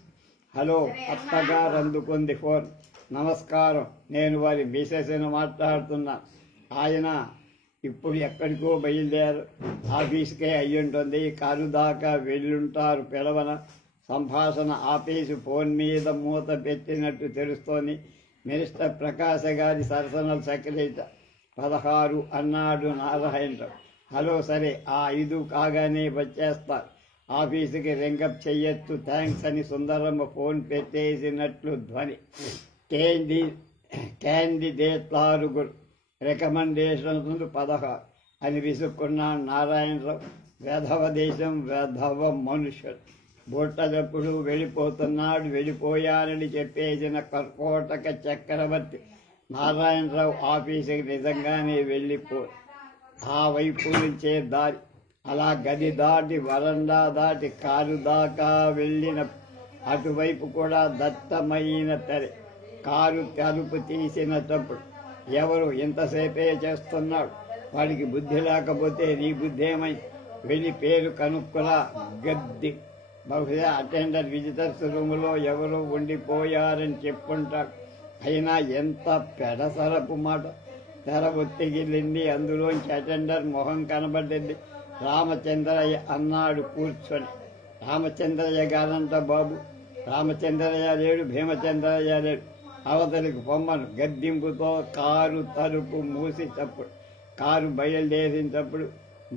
హలో, అత్తగారు అందుకుంది ఫోన్. నమస్కారం, నేను వారి మిసెస్ని మాట్లాడుతున్నా. ఆయన ఇప్పుడు ఎక్కడికో బయలుదేరు, ఆఫీస్కే అయ్యుంటుంది, కారు దాకా వెళ్ళుంటారు. పిలవన సంభాషణ ఆపేసి ఫోన్ మీద మూత పెట్టినట్టు తెలుస్తోంది. మినిస్టర్ ప్రకాశ్ గారి పర్సనల్ సెక్రటరీ 16 అన్నాడు నారాయణరావు. హలో, సరే, ఆ 5 కాగానే వచ్చేస్తారు. ఆఫీసుకి రింగప్ చెయ్యొచ్చు, థ్యాంక్స్ అని సుందరమ్మ ఫోన్ పెట్టేసినట్లు ధ్వని. క్యాండిడేట్లారుగురు, రికమెండేషన్స్ 16 అని విసుక్కున్నాడు నారాయణరావు. వెధవ దేశం, వెధవ మనుషులు. బుట్టదప్పుడు వెళ్ళిపోతున్నాడు. వెళ్ళిపోయానని చెప్పేసిన కర్కోటక చక్రవర్తి నారాయణరావు ఆఫీసుకి నిజంగానే వెళ్ళిపో. ఆ వైపు నుంచే దారి, అలా గది దాటి వరండా దాటి కారు దాకా వెళ్ళిన అటువైపు కూడా దట్టమైన తెర. కారు తలుపు తీసినప్పుడు ఎవరు ఇంతసేపే చేస్తున్నాడు, వాడికి బుద్ధి లేకపోతే నీ బుద్ధి ఏమై, వెళ్ళి పేరు కనుక్కులా. గద్ది. బహుశా అటెండర్ విజిటర్స్ రూములో ఎవరో ఉండిపోయారని చెప్పుంటాడు. అయినా ఎంత పెడసరపు మాట. తెర ఒత్తిగిలింది, అందులోంచి అటెండర్ మొహం కనబడ్డది. రామచంద్రయ్య అన్నాడు కూర్చొని. రామచంద్రయ్య గారంట బాబు. రామచంద్రయ్య లేడు, భీమచంద్రయ్య లేడు. అవతలికి పొమ్మను. గద్దింపుతో కారు తలుపు మూసేటప్పుడు, కారు బయలుదేరినప్పుడు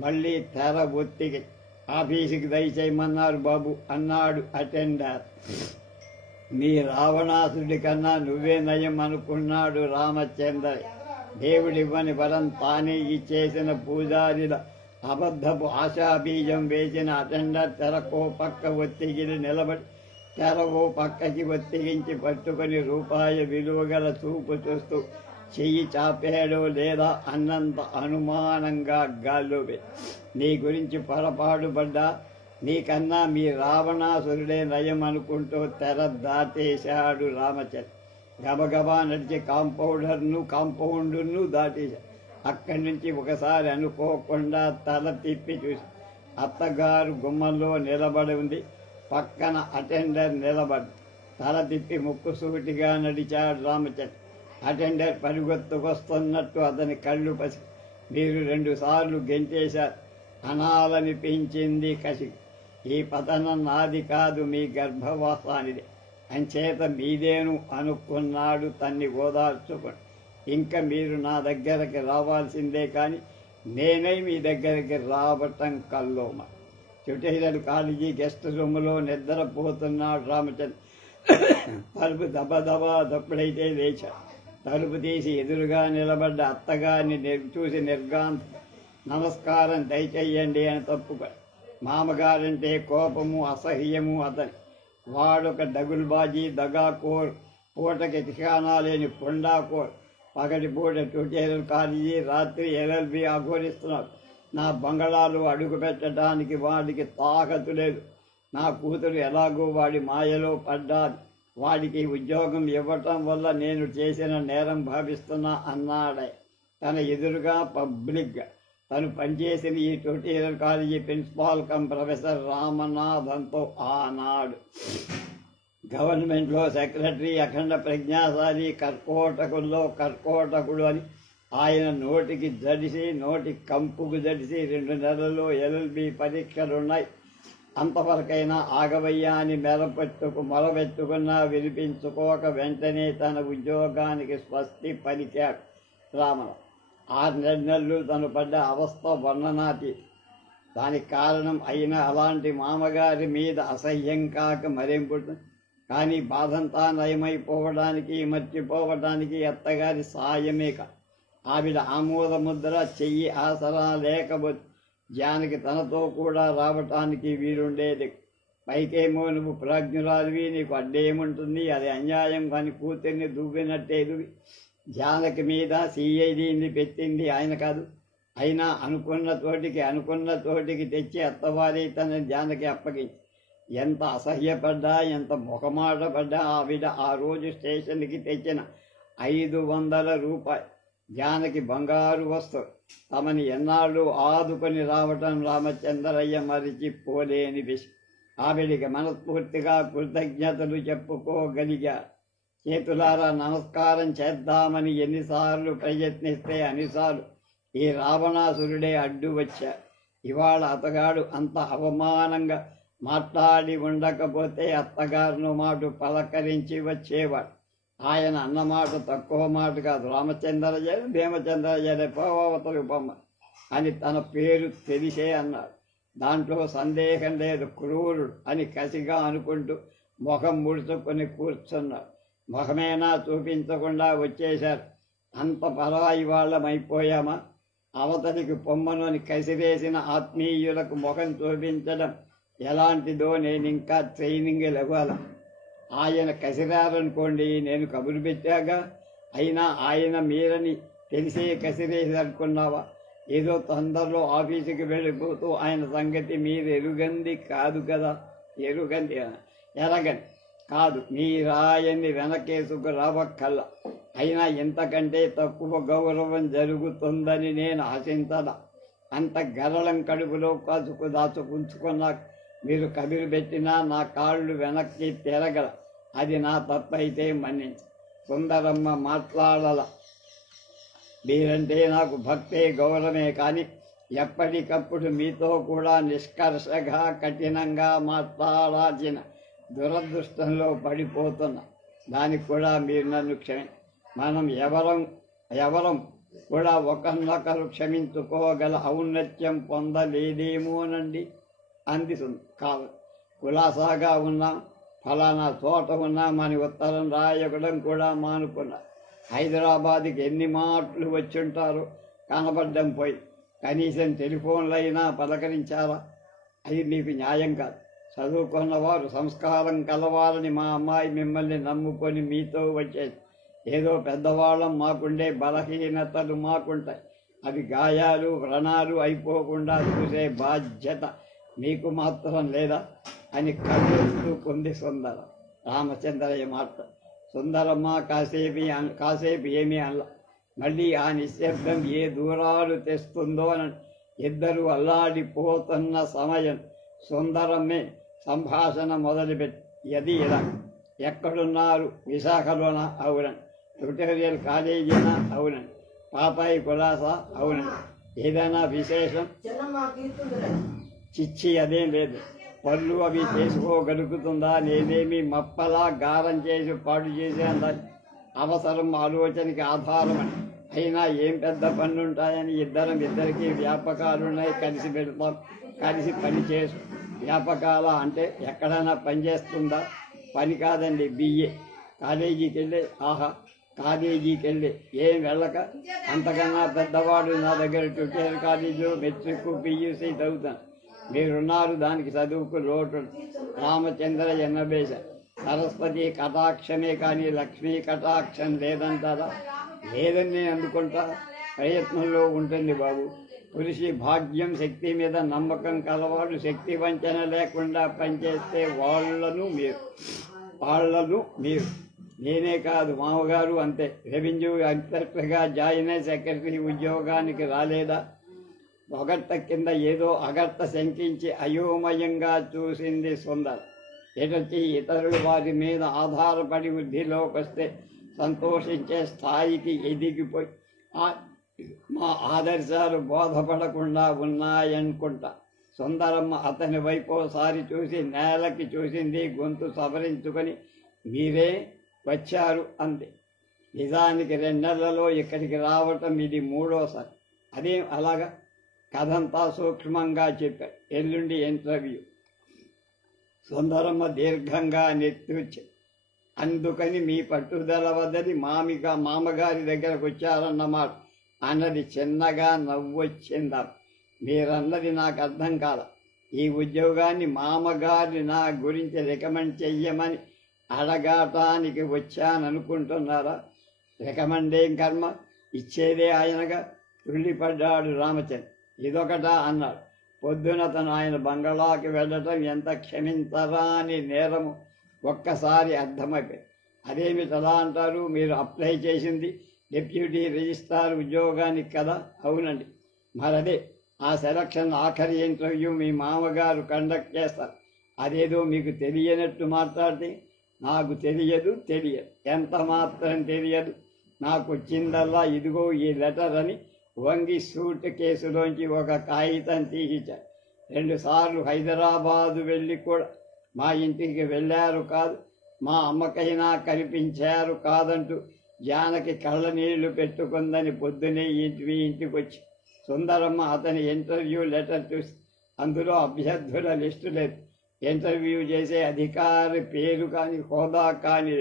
మళ్ళీ తెర ఒత్తికి. ఆఫీసుకి దయచేయమన్నారు బాబు అన్నాడు అటెండర్. మీ రావణాసుడి కన్నా నువ్వే నయం అనుకున్నాడు రామచంద్రయ్య. దేవుడివ్వని వరం తానే ఇచ్చేసిన పూజారిల అబద్ధపు ఆశాబీజం వేసిన అటెండర్ తెరకో పక్క ఒత్తిగిలి నిలబడి తెర ఓ పక్కకి ఒత్తిగించి పట్టుకుని రూపాయి విలువగల చూపు చూస్తూ చెయ్యి చాపాడో లేదా అన్నంత అనుమానంగా గాల్లోవే. నీ గురించి పొరపాటు పడ్డా, నీకన్నా మీ రావణాసురుడే నయం అనుకుంటూ తెర దాటేశాడు రామచంద్ర. గబగబా నడిచి కాంపౌండును దాటేశాడు. అక్కడి నుంచి ఒకసారి అనుకోకుండా తల తిప్పి చూసి అత్తగారు గుమ్మంలో నిలబడి ఉంది. పక్కన అటెండర్ నిలబడి తల తిప్పి ముక్కుసూటిగా నడిచాడు రామచంద్ర. అటెండర్ పరిగెత్తుకొస్తున్నట్టు అతని కళ్ళు పసి. మీరు 2 సార్లు గెంటేశారు, అనాలనిపించింది కసి. ఈ పతనం నాది కాదు, మీ గర్భవాసానిదే, అంచేత మీదేను అనుకున్నాడు తన్ని ఓదార్చుకుని. ఇంకా మీరు నా దగ్గరకి రావాల్సిందే కానీ నేనై మీ దగ్గరికి రావటం కల్లోమ. చుటేరల్ కాలేజీ గెస్ట్ రూమ్లో నిద్రపోతున్నాడు రామచంద్ర. తలుపు దబదబా దప్పుడైతే లేచాడు. తలుపు తీసి ఎదురుగా నిలబడ్డ అత్తగారిని చూసి నిర్గాంత. నమస్కారం, దయచెయ్యండి అని తప్పుకొని. మామగారంటే కోపము అసహ్యము అతని. వాడొక డగుల్బాజీ, దగాకోర్, పూటకి ఠికానా లేని పుండాకోర్. పగటి పూట ట్యూటోరియల్ కాలేజీ, రాత్రి LLB ఆఘోరిస్తున్నాడు. నా బంగళాలు అడుగు పెట్టడానికి వాడికి తాకతు లేదు. నా కూతురు ఎలాగో వాడి మాయలో పడ్డాది. వాడికి ఉద్యోగం ఇవ్వటం వల్ల నేను చేసిన నేరం భావిస్తున్నా అన్నాడే తన ఎదురుగా పబ్లిక్గా. తను పనిచేసిన ఈ tutorial college principal cum professor రామనాథన్తో ఆనాడు గవర్నమెంట్లో సెక్రటరీ, అఖండ ప్రజ్ఞాశాలి, కర్కోటకుల్లో కర్కోటకుడు అని ఆయన నోటికి జడిసి, నోటి కంపుకు జడిసి 2 నెలల్లో LLB పరీక్షలున్నాయి, అంతవరకైనా ఆగవయ్యా అని మొరబెట్టుకున్నా వినిపించుకోక వెంటనే తన ఉద్యోగానికి స్వస్తి పలికాడు రామన. 6 నెలలు తను పడ్డ అవస్థ వర్ణనాతి. దానికి కారణం అయిన అలాంటి మామగారి మీద అసహ్యం కాక మరేం పుడుతుంది. కానీ బాధంతా నయమైపోవడానికి, మర్చిపోవడానికి అత్తగారి సాయమే కా. ఆవిడ ఆమోద ముద్ర, చెయ్యి ఆసరా లేకపోతే జానకి తనతో కూడా రావటానికి వీలుండేది. పైకేమో నువ్వు ప్రాజ్ఞురాలివి, నీకు అడ్డేముంటుంది, అది అన్యాయం కానీ కూతుర్ని దువ్వినట్టేది. జానకి మీద CIDని పెట్టింది ఆయన కాదు. అయినా అనుకున్న చోటికి తెచ్చి అత్తవారి తన జానకి అప్పగించి ఎంత అసహ్యపడ్డా, ఎంత మొఖమాట పడ్డా ఆవిడ ఆ రోజు స్టేషన్కి తెచ్చిన 500 రూపాయలు జానకి బంగారు వస్తువు తమని ఎన్నాళ్ళు ఆదుకొని రావటం రామచంద్రయ్య మరిచిపోలేని విషయం. ఆవిడికి మనస్ఫూర్తిగా కృతజ్ఞతలు చెప్పుకోగలిగారు. చేతులారా నమస్కారం చేద్దామని ఎన్నిసార్లు ప్రయత్నిస్తే అన్నిసార్లు ఈ రావణాసురుడే అడ్డు వచ్చాడు. ఇవాళ అతగాడు అంత అవమానంగా మాట్లాడి ఉండకపోతే అత్తగారును మాట పలకరించి వచ్చేవాడు. ఆయన అన్నమాట తక్కువ మాట కాదు. రామచంద్రయ్య, భీమచంద్రయ్య పోవతలు బొమ్మ అని తన పేరు తెలిసే అన్నాడు. దాంట్లో సందేహం లేదు. క్రూరుడు అని కసిగా అనుకుంటూ ముఖం ముడుచుకొని కూర్చున్నాడు. ముఖమేనా చూపించకుండా వచ్చేశారు. అంత పరాయి వాళ్ళమైపోయామా? అవతలికి పొమ్మనని కసిరేసిన ఆత్మీయులకు ముఖం చూపించడం ఎలాంటిదో నేనింకా ట్రైనింగ్ ఇవ్వాల. ఆయన కసిరారనుకోండి, నేను కబురు పెట్టాగా. అయినా ఆయన మీరని తెలిసే కసిరేసనుకున్నావా? ఏదో తొందరలో ఆఫీసుకి వెళ్ళిపోతూ ఆయన సంగతి మీరు ఎరుగంది కాదు కదా. ఎరగని కాదు, మీరాయన్ని వెనకేసుకు రావక్కల్లా. అయినా ఇంతకంటే తక్కువ గౌరవం జరుగుతుందని నేను ఆశించదా. అంత గరళం కడుపులో దాచుకుంచుకున్నా మీరు కబిరు పెట్టినా నా కాళ్ళు వెనక్కి తిరగల. అది నా తప్పైతే మన్నించి. సుందరమ్మ మాట్లాడాల. మీరంటే నాకు భక్తే, గౌరవమే. కానీ ఎప్పటికప్పుడు మీతో కూడా నిష్కర్షగా, కఠినంగా మాట్లాడాల్సిన దురదృష్టంలో పడిపోతున్నా. దానికి కూడా మీరు నన్ను మనం ఎవరం కూడా ఒకరినొకరు క్షమించుకోగల ఔన్నత్యం పొందలేదేమోనండి అందిస్తుంది. కాదు, కులాసాగా ఉన్నాం, ఫలానా చోట ఉన్నామని ఉత్తరం రాయడం కూడా మానుకున్నా. హైదరాబాద్కి ఎన్ని మాటలు వచ్చుంటారో కనబడ్డం పోయి. కనీసం టెలిఫోన్లైనా పలకరించారా? అది మీకు న్యాయం కాదు. చదువుకున్నవారు, సంస్కారం కలవాలని మా అమ్మాయి మిమ్మల్ని నమ్ముకొని మీతో వచ్చేది. ఏదో పెద్దవాళ్ళం, మాకుండే బలహీనతలు మాకుంటాయి. అవి గాయాలు, వ్రణాలు అయిపోకుండా చూసే బాధ్యత మీకు మాత్రం లేదా అని కళ్ళొస్తూ కొంది సుందర. రామచంద్రయ్య మాట. సుందరమ్మ కాసేపు ఏమీ అనల. మళ్ళీ ఆ నిశ్శబ్దం ఏ దూరాలు తెస్తుందో అని ఇద్దరు అల్లాడిపోతున్న సమయం సుందరమ్మే సంభాషణ మొదలుపెట్టి, అది ఇలా ఎక్కడున్నారు? విశాఖలోనా? అవునండి. ట్యుటోరియల్ కాలేజీనా? అవునండి. పాపాయి కులాసా? అవునండి. ఏదైనా విశేషం? చిచ్చి అదేం లేదు. పళ్ళు అవి చేసుకోగలుగుతుందా? నేనేమి మప్పలా గారం చేసి పాడు చేసేంత అవసరం ఆలోచనకి ఆధారమని. అయినా ఏం పెద్ద పనులుంటాయని ఇద్దరికి వ్యాపకాలున్నాయి. కలిసి పెడతాం, కలిసి పని చేసు. వ్యాపకాల అంటే ఎక్కడైనా పని చేస్తుందా? పని కాదండి, BA. కాలేజీకి వెళ్ళి కాలేజీకి వెళ్ళి ఏం వెళ్ళక అంతకన్నా పెద్దవాడు నా దగ్గర ట్యుటోరియల్ కాలేజీలో మెట్రిక్, PUC చదువుతాను. మీరున్నారు, దానికి చదువుకు లోటు. రామచంద్ర ఎన్నబేశ. సరస్వతి కటాక్షమే కానీ లక్ష్మీ కటాక్షం లేదంటారా? లేదని నేను అందుకుంటా. ప్రయత్నంలో ఉంటుంది బాబు. పురుషి భాగ్యం, శక్తి మీద నమ్మకం కలవాడు శక్తి వంచన లేకుండా పనిచేస్తే వాళ్ళను మీరు నేనే కాదు, మామగారు అంతే. రెవెన్యూ ఇన్స్పెక్టర్గా జాయిన్ అయి సెక్రటరీ ఉద్యోగానికి రాలేదా? ఒకట్ట కింద ఏదో అగట్ట శంకించి అయోమయంగా చూసింది సుందర. ఎటొచ్చి ఇతరులు వారి మీద ఆధారపడి వృద్ధిలోకి వస్తే సంతోషించే స్థాయికి ఎదిగిపోయి మా ఆదర్శాలు బోధపడకుండా ఉన్నాయనుకుంటా. సుందరమ్మ అతని వైపు ఒకసారి చూసి నేలకి చూసింది. గొంతు సవరించుకొని మీరే వచ్చారు అంది. నిజానికి 2 నెలలలో ఇక్కడికి రావటం ఇది 3వసారి. అదేం అలాగా? కథంతా సూక్ష్మంగా చెప్పాడు. ఎల్లుండి ఇంటర్వ్యూ. సుందరమ్మ దీర్ఘంగా నెత్తుచ్చి అందుకని మీ పట్టుదల వద్దని మామగారి దగ్గరకు వచ్చారన్నమాట అన్నది. చిన్నగా నవ్వొచ్చిందా. మీరన్నది నాకు అర్థం కాల. ఈ ఉద్యోగాన్ని మామగారిని నా గురించి రికమెండ్ చెయ్యమని అడగటానికి వచ్చాననుకుంటున్నారా? రికమెండేం కర్మ, ఇచ్చేదే ఆయనగా. తుళ్ళిపడ్డాడు రామచంద్ర. ఇదొకటా అన్నాడు. పొద్దున తను ఆయన బంగళాకి వెళ్ళటం ఎంత క్షమించరాని నేరము ఒక్కసారి అర్థమైపోయింది. అదేమిటలా అంటారు? మీరు అప్లై చేసింది డిప్యూటీ రిజిస్ట్రార్ ఉద్యోగానికి కదా? అవునండి. మరదే ఆ సెలక్షన్ ఆఖరి ఇంటర్వ్యూ మీ మామగారు కండక్ట్ చేస్తారు. అదేదో మీకు తెలియనట్టు మాట్లాడితే. నాకు తెలియదు. ఎంత మాత్రం తెలియదు. నాకు వచ్చిందల్లా ఇదిగో ఈ లెటర్ అని వంగి సూట్ కేసులోంచి ఒక కాగితం తీసిచ్చారు. 2 సార్లు హైదరాబాదు వెళ్ళి కూడా మా ఇంటికి వెళ్ళారు కాదు, మా అమ్మకైనా కనిపించారు కాదంటూ జానకి కళ్ళ నీళ్లు పెట్టుకుందని పొద్దునే ఇంటికి వచ్చి సుందరమ్మ అతని ఇంటర్వ్యూ లెటర్ చూసి అందులో అభ్యర్థుల లిస్టు లేదు. ఇంటర్వ్యూ చేసే అధికారి పేరు కానీ హోదా కానీ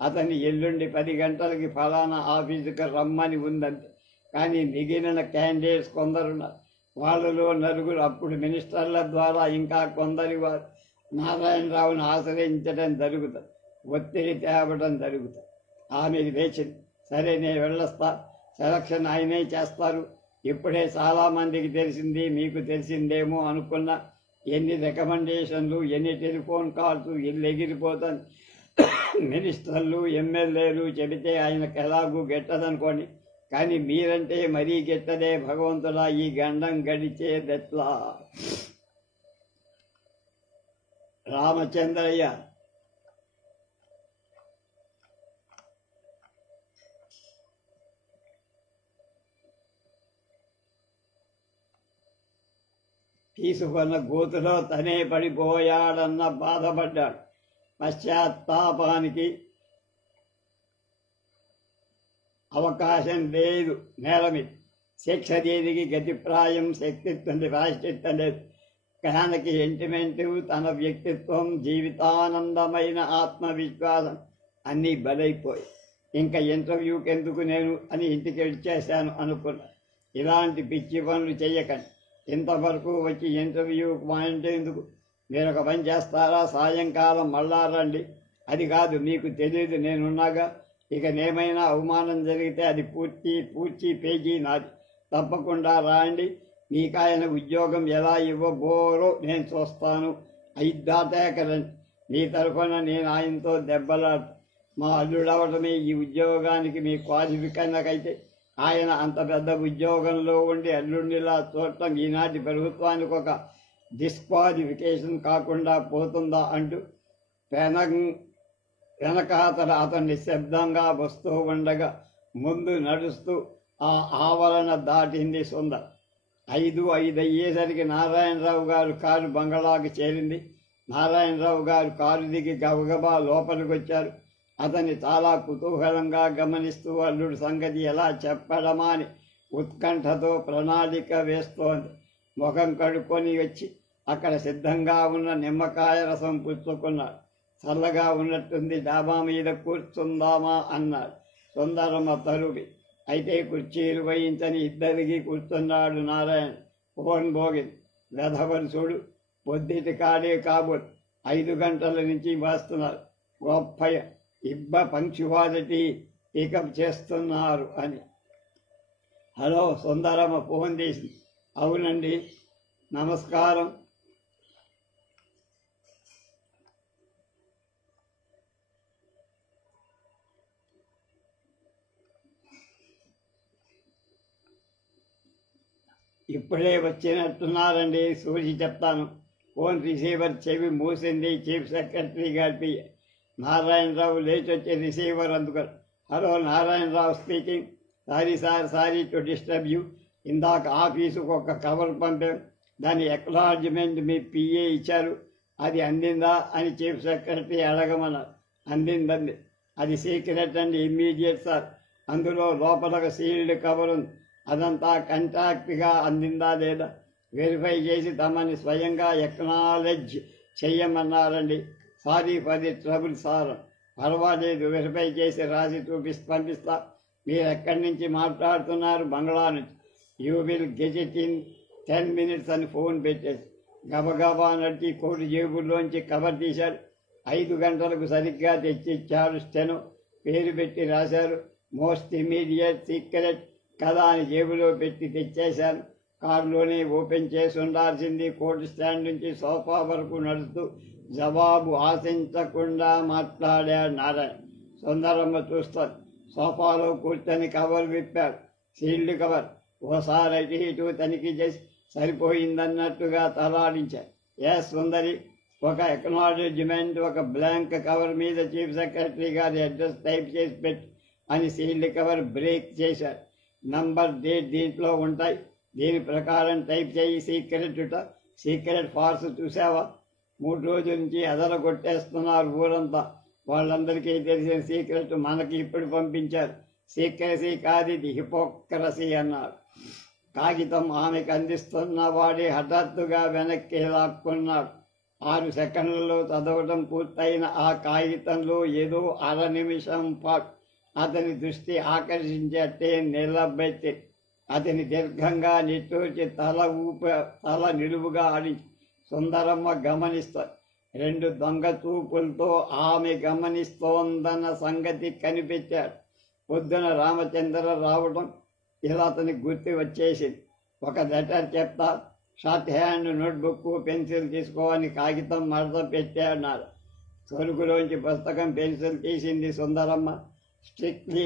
అతని ఎల్లుండి 10 గంటలకి ఫలానా ఆఫీసుకు రమ్మని ఉందంతే. కానీ మిగిలిన క్యాండిడేట్స్ కొందరున్నారు. వాళ్ళలో 4 అప్పుడు మినిస్టర్ల ద్వారా ఇంకా కొందరి వారు నారాయణరావును ఆశ్రయించడం జరుగుతుంది. ఒత్తిడి తేవడం జరుగుతుంది. ఆమెకు లేచింది. సరే నేను వెళ్ళొస్తా. సెలక్షన్ ఆయనే చేస్తారు. ఇప్పుడే చాలామందికి తెలిసింది. మీకు తెలిసిందేమో అనుకున్నా. ఎన్ని రికమెండేషన్లు, ఎన్ని టెలిఫోన్ కాల్స్, ఇల్లు ఎగిరిపోతుంది. మినిస్టర్లు, ఎమ్మెల్యేలు చెబితే ఆయనకు ఎలాగూ గెట్టదనుకోండి. కానీ మీరంటే మరీ గెట్టదే. భగవంతుడా, ఈ గండం గడిచేదెట్లా? రామచంద్రయ్య తీసుకున్న గోతులో తనే పడిపోయాడన్న బాధపడ్డాడు. పశ్చాత్తాపానికి అవకాశం లేదు. నేల మీద శిక్ష దీనికి గతిప్రాయం, శక్తిత్వం, రాష్ట్రిత్వం లేదు. కథానికి సెంటిమెంటు, తన వ్యక్తిత్వం, జీవితానందమైన ఆత్మవిశ్వాసం అన్నీ బలైపోయి ఇంకా ఇంటర్వ్యూకి ఎందుకు నేను అని ఇంటికి వచ్చేసాను అనుకున్నా. ఇలాంటి పిచ్చి పనులు చెయ్యకండి. ఇంతవరకు వచ్చి ఇంటర్వ్యూకి మాయంటే ఎందుకు? మీరు ఒక పని చేస్తారా? సాయంకాలం మళ్ళా రండి. అది కాదు, మీకు తెలియదు నేనున్నాగా. ఇక నేమైనా అవమానం జరిగితే అది పూర్తి పేజీ నాది. తప్పకుండా రాండి. మీకాయన ఉద్యోగం ఎలా ఇవ్వబోరో నేను చూస్తాను. 5 దాటాక రండి. మీ తరఫున నేను ఆయనతో దెబ్బలాడు. మా అల్లుడవటమే ఈ ఉద్యోగానికి మీ క్వాలిఫికేషన్కైతే ఆయన అంత పెద్ద ఉద్యోగంలో ఉండి అల్లుడిలా చూడటం ఈనాటి ప్రభుత్వానికి ఒక డిస్క్వాలిఫికేషన్ కాకుండా పోతుందా అంటూ వెనకాతల అతన్ని శబ్దంగా వస్తూ ఉండగా ముందు నడుస్తూ ఆ ఆవరణ దాటింది సుందర్. 5 అయ్యేసరికి నారాయణరావు గారు కారు బంగళాకి చేరింది. నారాయణరావు గారు కారు దిగి గబగబా లోపలికి వచ్చారు. అతన్ని చాలా కుతూహలంగా గమనిస్తూ అల్లుడి సంగతి ఎలా చెప్పడమా అని ఉత్కంఠతో ప్రణాళిక వేస్తోంది. ముఖం కడుక్కొని వచ్చి అక్కడ సిద్ధంగా ఉన్న నిమ్మకాయ రసం పుచ్చుకున్నాడు. చల్లగా ఉన్నట్టుంది, డాబా మీద కూర్చుందామా అన్నాడు. సుందరమ్మ తరువి. అయితే కుర్చీలు వహించని ఇద్దరికి కూర్చున్నాడు నారాయణ. ఫోన్ భోగిన్ వెధవరుసుడు పొద్దుటి కాడే కాబోలు 5 గంటల నుంచి వస్తున్నారు. గొప్ప పంక్చువాలిటీ పికప్ చేస్తున్నారు అని. హలో, సుందరమ్మ ఫోన్ చేసి. అవునండి, నమస్కారం. ఇప్పుడే వచ్చినట్టున్నారండి, సూచి చెప్తాను. ఫోన్ రిసీవర్ చెవి మూసింది. చీఫ్ సెక్రటరీ గారి నారాయణరావు లేచి వచ్చి రిసీవర్ అందుకారు. Hello, Narayana Rao speaking. Sorry sir, sorry to disturb you. ఇందాక ఆఫీసుకు ఒక కవర్ పంపాం, దాని ఎక్నాలజ్మెంట్ మీ పిఏ ఇచ్చారు, అది అందిందా అని చీఫ్ సెక్రటరీ అడగమన్నారు. అందిందండి. అది సీక్రెట్ అండ్ ఇమ్మీడియట్ సార్. అందులో లోపల సీల్డ్ కవర్ ఉంది. అదంతా కంటాక్ట్గా అందిందా లేదా వెరిఫై చేసి తమని స్వయంగా ఎక్నాలెడ్జ్ చెయ్యమన్నారండి. Sorry for the trouble sir. పర్వాలేదు, వెరిఫై చేసి రాసి పంపిస్తా. మీరు ఎక్కడి నుంచి మాట్లాడుతున్నారు? బంగ్లా నుంచి. You will get it in 10 minutes అని ఫోన్ పెట్టేసి గబగబా నడిచి కోటి జేబుల్లోంచి కవర్ తీశాడు. 5 గంటలకు సరిగ్గా తెచ్చిచ్చాడు. స్టెనో పేరు పెట్టి రాశారు. మోస్ట్ ఇమీడియట్ సీక్రెట్ కదా అని జేబులో పెట్టి తెచ్చేశాను. కారులోనే ఓపెన్ చేసి ఉండాల్సింది. కోర్టు స్టాండ్ నుంచి సోఫా వరకు నడుస్తూ జవాబు ఆశించకుండా మాట్లాడాడు నారాయణ. సుందరమ్మ చూస్తాను. సోఫాలో కూర్చొని కవర్ విప్పాడు. Sealed cover. ఓసారి అటు ఇటు తనిఖీ చేసి సరిపోయిందన్నట్టుగా తలాడించాడు. ఎస్ సుందరి. ఒక ఎక్నాలజ్మెంట్ ఒక బ్లాంక్ కవర్ మీద చీఫ్ సెక్రటరీ గారి అడ్రస్ టైప్ చేసి పెట్టి అని సీల్డ్ కవర్ బ్రేక్ చేశాడు. నంబర్, డేట్ దీంట్లో ఉంటాయి. దీని ప్రకారం టైప్ చేయి. సీక్రెట్ ఫార్స్ చూసావా? 3 రోజుల నుంచి కొట్టేస్తున్నారు ఊరంతా. వాళ్ళందరికీ తెలిసిన సీక్రెట్ మనకి ఇప్పుడు పంపించారు. సీక్రసీ కాదు, ఇది హిపోక్రసీ అన్నారు. కాగితం ఆమెకు అందిస్తున్న వాడి హఠాత్తుగా వెనక్కి లాక్కున్నాడు. 6 సెకండ్లలో చదవడం పూర్తయిన ఆ కాగితంలో ఏదో 1/2 నిమిషం పాటు అతని దృష్టి ఆకర్షించట్టే నిలబెట్టి అతని దీర్ఘంగా నిట్టూర్చి తల నిలువుగా ఆడించి సుందరమ్మ గమనిస్తారు. 2 దొంగ చూపులతో ఆమె గమనిస్తోందన్న సంగతి కనిపెట్టాడు. పొద్దున రామచంద్ర రావడం ఇలా అతనికి గుర్తు వచ్చేసింది. ఒక లెటర్ చెప్తా, షార్ట్ హ్యాండ్ నోట్బుక్ పెన్సిల్ తీసుకోని కాగితం మడత పెట్టాడు. సరుకులోంచి పుస్తకం పెన్సిల్ తీసింది సుందరమ్మ. స్ట్రిక్ట్లీ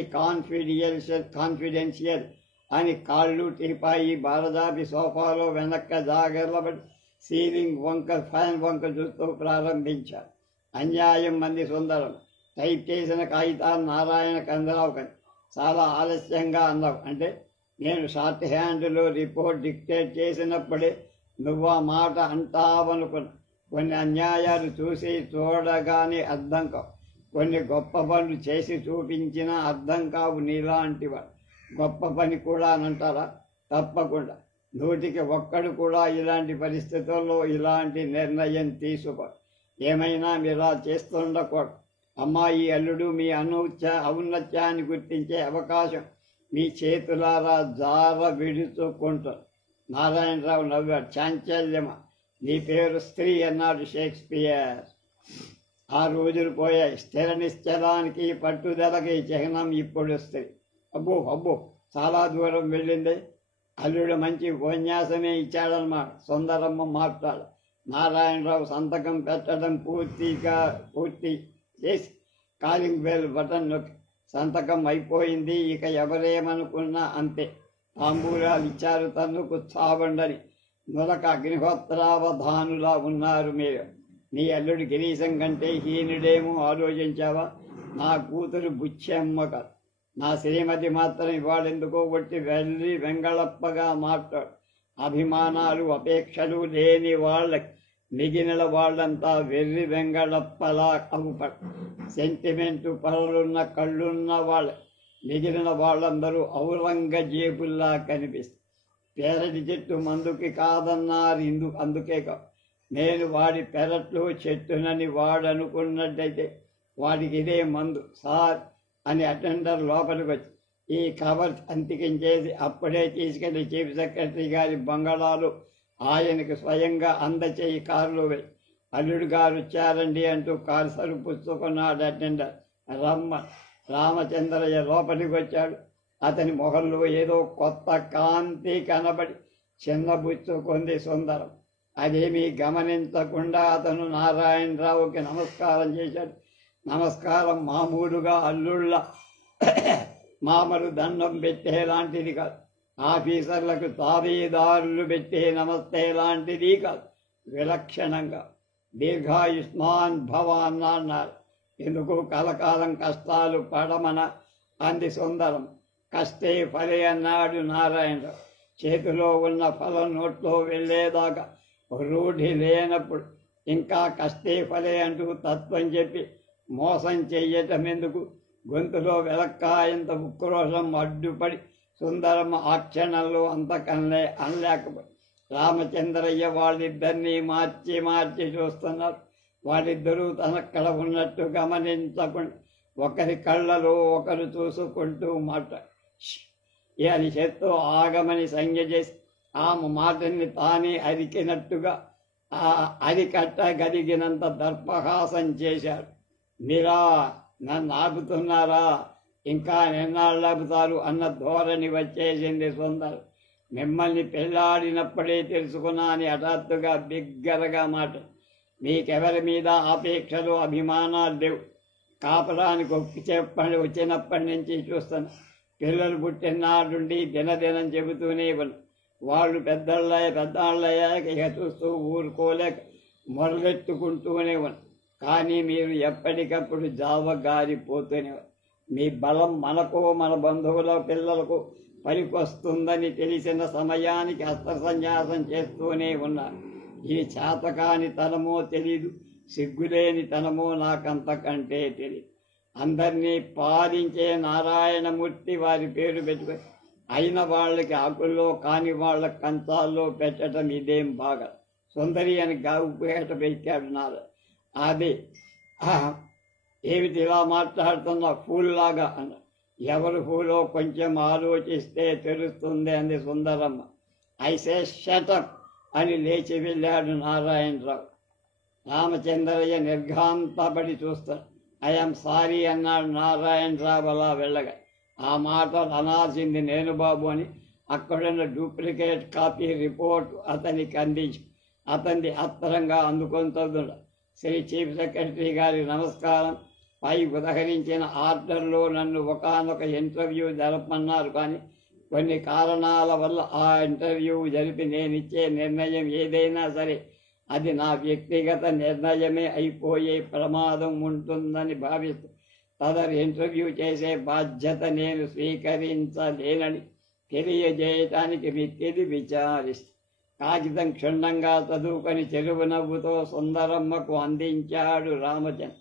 కాన్ఫిడెన్షియల్ అని కాళ్ళు టీపాయి బారదాపి సోఫాలో వెనక్క జాగర్లబడి సీలింగ్ వంక ఫ్యాన్ వంక చూస్తూ ప్రారంభించారు. అన్యాయం మంది సుందరం. టైప్ చేసిన కాగితాలు నారాయణకు అందరావు కానీ చాలా ఆలస్యంగా అన్నావు. అంటే నేను షార్ట్ హ్యాండ్లో రిపోర్ట్ డిక్టేట్ చేసినప్పుడే నువ్వు ఆ మాట అంటావనుకున్నా. కొన్ని అన్యాయాలు చూసి చూడగానే అర్థం కావు. కొన్ని గొప్ప పనులు చేసి చూపించినా అర్థం కావు నీలాంటివాడు. గొప్ప పని కూడా అనంటారా? తప్పకుండా. 100కి 1 కూడా ఇలాంటి పరిస్థితుల్లో ఇలాంటి నిర్ణయం తీసుకో. ఏమైనా మీరా చేస్తుండకూడదు. అమ్మాయి అల్లుడు మీ ఔన్నత్యాన్ని గుర్తించే అవకాశం మీ చేతులారా జార విడుచుకుంటారు. నారాయణరావు నవ్వాడు. చాంచల్యమా, నీ పేరు స్త్రీ అన్నాడు షేక్స్పియర్. ఆ రోజులు పోయాయి. స్థిర నిశ్చలానికి పట్టుదలకి చిహ్నం ఇప్పుడు స్త్రీ. అబ్బో చాలా దూరం వెళ్ళింది. అల్లుడు మంచి ఉపన్యాసమే ఇచ్చాడన్నమాట. సుందరమ్మ మాట్లాడు. నారాయణరావు సంతకం పెట్టడం పూర్తి చేసి కాలింగ్ బెల్ బటన్ నొక్కి సంతకం అయిపోయింది. ఇక ఎవరేమనుకున్నా అంతే. తాంబూలాలు ఇచ్చారు తన్నుకు చావండని. నులక అగ్నిహోత్రావధానులా ఉన్నారు మీరు. నీ అల్లుడు గిరీశం కంటే హీనుడేమో ఆలోచించావా? నా కూతురు బుచ్చెమ్మ కాదు. నా శ్రీమతి మాత్రం ఇవాళెందుకో కొట్టి వెళ్ళి వెంగళప్పగా మాట్లాడు. అభిమానాలు అపేక్షలు లేని వాళ్ళకి మిగిలిన వాళ్ళంతా వెర్రి వెంగళప్పలా అవుపడు. సెంటిమెంటు పరులున్న కళ్ళున్న వాళ్ళ మిగిలిన వాళ్ళందరూ ఔరంగజేబుల్లా కనిపిస్తారు. పెరటి చెట్టు మందుకి కాదన్నారు. అందుకే కాదు, నేను వాడి పెరట్లో చెట్టునని వాడనుకున్నట్టయితే వాడికి ఇదే మందు సార్ అని అటెండర్ లోపలికి వచ్చి ఈ కవర్ అంతికించేసి అప్పుడే తీసుకెళ్లి చీఫ్ సెక్రటరీ గారి బంగళాలు ఆయనకు స్వయంగా అందచేయి కారులో వెళ్ళి అల్లుడు గారు వచ్చారండి అంటూ కారు సరుకు పుచ్చుకున్నాడు అటెండర్. రామచంద్రయ్య లోపలికి వచ్చాడు. అతని మొహంలో ఏదో కొత్త కాంతి కనబడి చిన్నబుచ్చుకుంది సుందరం. అదేమీ గమనించకుండా అతను నారాయణరావుకి నమస్కారం చేశాడు. నమస్కారం మామూలుగా అల్లుళ్ళ మామలు దండం పెట్టేలాంటిది కాదు. ఆఫీసర్లకు తాబేదారులు పెట్టే నమస్తే లాంటిది కాదు. విలక్షణంగా దీర్ఘాయుష్మాన్ భవ అన్నారు. ఎందుకు కలకాలం కష్టాలు పడమన అంది సుందరం. కష్టే ఫలే అన్నాడు నారాయణరావు. చేతిలో ఉన్న ఫలం నోట్లో వెళ్ళేదాకా రూఢి లేనప్పుడు ఇంకా కష్టే ఫలే అంటూ తత్వం చెప్పి మోసం చెయ్యటం ఎందుకు? గొంతులో వెలక్కాయంత ఉక్రోషం అడ్డుపడి సుందరమ్మ ఆ క్షణంలో అంతకన్నే అనలేకపోయి. రామచంద్రయ్య వాళ్ళిద్దరినీ మార్చి మార్చి చూస్తున్నారు. వాళ్ళిద్దరూ తనక్కడ ఉన్నట్టు గమనించకుండా ఒకరి కళ్ళలో ఒకరు చూసుకుంటూ అని చేత్తో ఆగమని సంజ్ఞ చేసి ఆమె మాటని తానే అరికినట్టుగా అరికట్టగలిగినంత దర్పహాసం చేశాడు. మీరా నన్ను ఆపుతున్నారా? ఇంకా ఎన్నాళ్ళు ఆపుతారు అన్న ధోరణి వచ్చేసింది సుందర్. మిమ్మల్ని పెళ్లాడినప్పుడే తెలుసుకున్నా అని హఠాత్తుగా బిగ్గరగా మాట. మీకెవరి మీద ఆపేక్షలు అభిమానాలు లేవు. కాపరానికి వచ్చినప్పటి నుంచి చూస్తాను. పిల్లలు పుట్టినాడుండి దినదినం చెబుతూనే ఉన్నా. వాళ్ళు పెద్దాళ్ళయ్యాక ఇక చూస్తూ ఊరుకోలేక మొరలెత్తుకుంటూనే ఉన్నా. కానీ మీరు ఎప్పటికప్పుడు జావగారిపోతూనే ఉన్నారు. మీ బలం మనకో మన బంధువుల పిల్లలకు పనికొస్తుందని తెలిసిన సమయానికి అస్త్రసన్యాసం చేస్తూనే ఉన్నారు. ఈ చేతకాని తనమో తెలీదు, సిగ్గులేని తనమో నాకంతకంటే తెలియదు. అందరినీ పాలించే నారాయణమూర్తి వారి పేరు పెట్టుకొని అయిన వాళ్ళకి ఆకుల్లో కాని వాళ్ళ కంచాల్లో పెట్టడం ఇదేం బాగా. సుందరి అని గావుపేట పెట్టాడు నారా. అదే ఏమిటి ఇలా మాట్లాడుతున్నా ఫూల్లాగా అన్న. ఎవరు ఫూలో కొంచెం ఆలోచిస్తే తెలుస్తుంది అంది సుందరమ్మ. ఐసే షటప్ అని లేచి వెళ్ళాడు నారాయణరావు. రామచంద్రయ్య నిర్ఘాంతపడి చూస్తాడు. ఐఎమ్ సారీ అన్నాడు నారాయణరావు అలా వెళ్ళగా. ఆ మాటలు అనాల్సింది నేను బాబు అని అక్కడున్న డూప్లికేట్ కాపీ రిపోర్ట్ అతనికి అందించి అతన్ని అత్తరంగా అందుకొంటున్నాడు. శ్రీ చీఫ్ సెక్రటరీ గారి నమస్కారం. పై ఉదహరించిన ఆర్డర్లో నన్ను ఒకానొక ఇంటర్వ్యూ జరపమన్నారు. కానీ కొన్ని కారణాల వల్ల ఆ ఇంటర్వ్యూ జరిపి నేనిచ్చే నిర్ణయం ఏదైనా సరే అది నా వ్యక్తిగత నిర్ణయమే అయిపోయే ప్రమాదం ఉంటుందని భావిస్తూ తదరు ఇంటర్వ్యూ చేసే బాధ్యత నేను స్వీకరించలేనని తెలియజేయటానికి మిక్కిలి విచారిస్తూ కాగితం క్షుణ్ణంగా చదువుకొని చెరువు నవ్వుతో సుందరమ్మకు అందించాడు రామచంద్ర.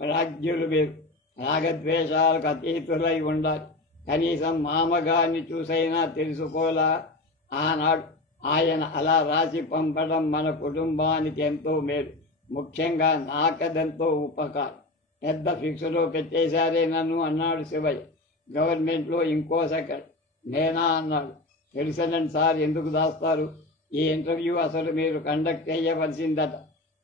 రాజ్యులు వేరు, రాగద్వేషాలకు అతీతులై ఉండాలి. కనీసం మామగారిని చూసైనా తెలుసుకోలా. ఆనాడు ఆయన అలా రాసి పంపడం మన కుటుంబానికి ఎంతో మేలు. ముఖ్యంగా నాకదెంతో ఉపకారం. పెద్ద ఫిక్స్లో పెట్టేశారే నన్ను అన్నాడు శివయ్య. గవర్నమెంట్లో ఇంకో సెకండ్ నేనా అన్నాడు. తెలుసనండి సార్, ఎందుకు దాస్తారు? ఈ ఇంటర్వ్యూ అసలు మీరు కండక్ట్ చేయవలసిందట.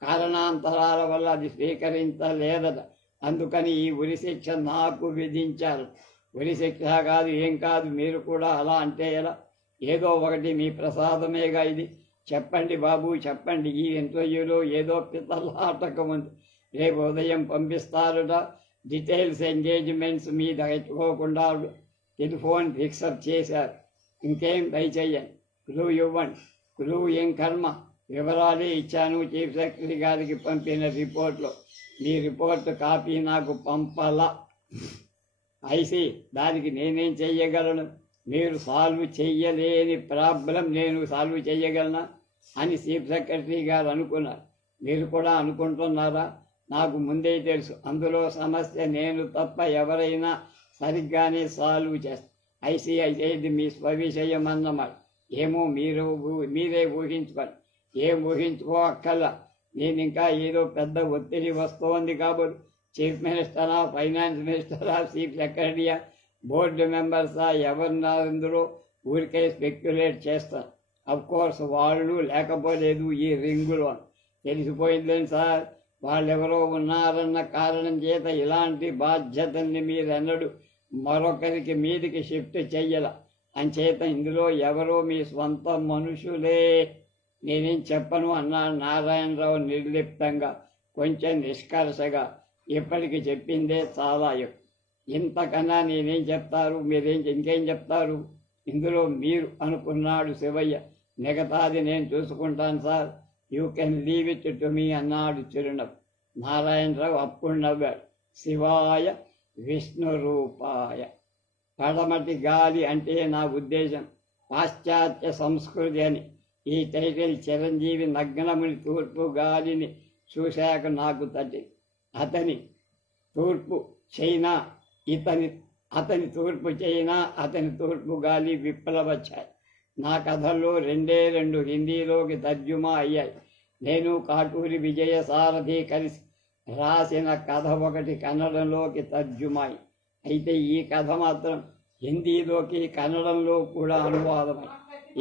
కారణాంతరాల వల్ల అది స్వీకరించలేదట. అందుకని ఈ ఉరిశిక్ష నాకు విధించారు. ఉరిశిక్ష కాదు, ఏం కాదు. మీరు కూడా అలా అంటే ఎలా? ఏదో ఒకటి మీ ప్రసాదమేగా ఇది. చెప్పండి బాబు, చెప్పండి. ఈ ఇంటర్వ్యూలో ఏదో పితలాటకం ఉంది. రేపు ఉదయం పంపిస్తారట. డీటెయిల్స్ ఎంగేజ్మెంట్స్ మీద ఎత్తుకోకుండా టెలిఫోన్ ఫిక్సప్ చేశారు. ఇంకేం దయచేయండి. క్లూ ఇవ్వండి. క్లూ ఏం కర్మ, వివరాలే ఇచ్చాను చీఫ్ సెక్రటరీ గారికి పంపిన రిపోర్ట్లో. మీ రిపోర్ట్ కాపీ నాకు పంపాలా? ఐసి, దానికి నేనేం చెయ్యగలను? మీరు సాల్వ్ చెయ్యలేని ప్రాబ్లం నేను సాల్వ్ చెయ్యగలనా అని చీఫ్ సెక్రటరీ గారు అనుకున్నారు. మీరు కూడా అనుకుంటున్నారా? నాకు ముందే తెలుసు అందులో సమస్య నేను తప్ప ఎవరైనా సరిగ్గానే సాల్వ్ చేస్తారు. ఐసి అయితే ఇది మీ స్వవిషయం అన్నమాట. ఏమో మీరే ఊహించుకోండి. ఏం ఊహించుకోక్కల్లా. నేను ఇంకా ఏదో పెద్ద ఒత్తిడి వస్తోంది కాబట్టి చీఫ్ మినిస్టరా, ఫైనాన్స్ మినిస్టరా, చీఫ్ సెక్రటరీయా, బోర్డు మెంబర్సా ఎవరినా ఇందులో ఊరికే స్పెక్యులేట్ చేస్తారు. అఫ్కోర్స్ వాళ్ళు లేకపోలేదు ఈ రింగులో. తెలిసిపోయిందని సార్, వాళ్ళెవరో ఉన్నారన్న కారణం చేత ఇలాంటి బాధ్యతల్ని మీరెన్నడూ మరొకరికి మీదికి షిఫ్ట్ చెయ్యాల. అంచేత ఇందులో ఎవరో మీ స్వంత మనుషులే. నేనేం చెప్పను అన్నాడు నారాయణరావు నిర్లిప్తంగా, కొంచెం నిష్కర్షగా. ఇప్పటికి చెప్పిందే చాలా ఎక్కువ. ఇంతకన్నా నేనేం చెప్తారు? ఇంకేం చెప్తారు? ఇందులో మీరు అనుకున్నాడు శివయ్య. మిగతాది నేను చూసుకుంటాను sir, you can leave it to me అన్నాడు చిరునవ్వు. నారాయణరావు అప్పుడు నవ్వాడు. శివాయ విష్ణు రూపాయ. పడమటి గాలి అంటే నా ఉద్దేశం పాశ్చాత్య సంస్కృతి అని. ఈ టైటిల్ చిరంజీవి నగ్నముని తూర్పు గాలిని చూశాక నాకు తట్టి. అతని తూర్పు చైనా, అతని తూర్పు చైనా, అతని తూర్పు గాలి విప్లవచ్చాయి. నా కథల్లో 2 హిందీలోకి తర్జుమా అయ్యాయి. నేను కాటూరి విజయసారథి కలిసి రాసిన కథ ఒకటి కన్నడంలోకి తర్జుమాయి. అయితే ఈ కథ మాత్రం హిందీలోకి కన్నడంలో కూడా అనువాదమై.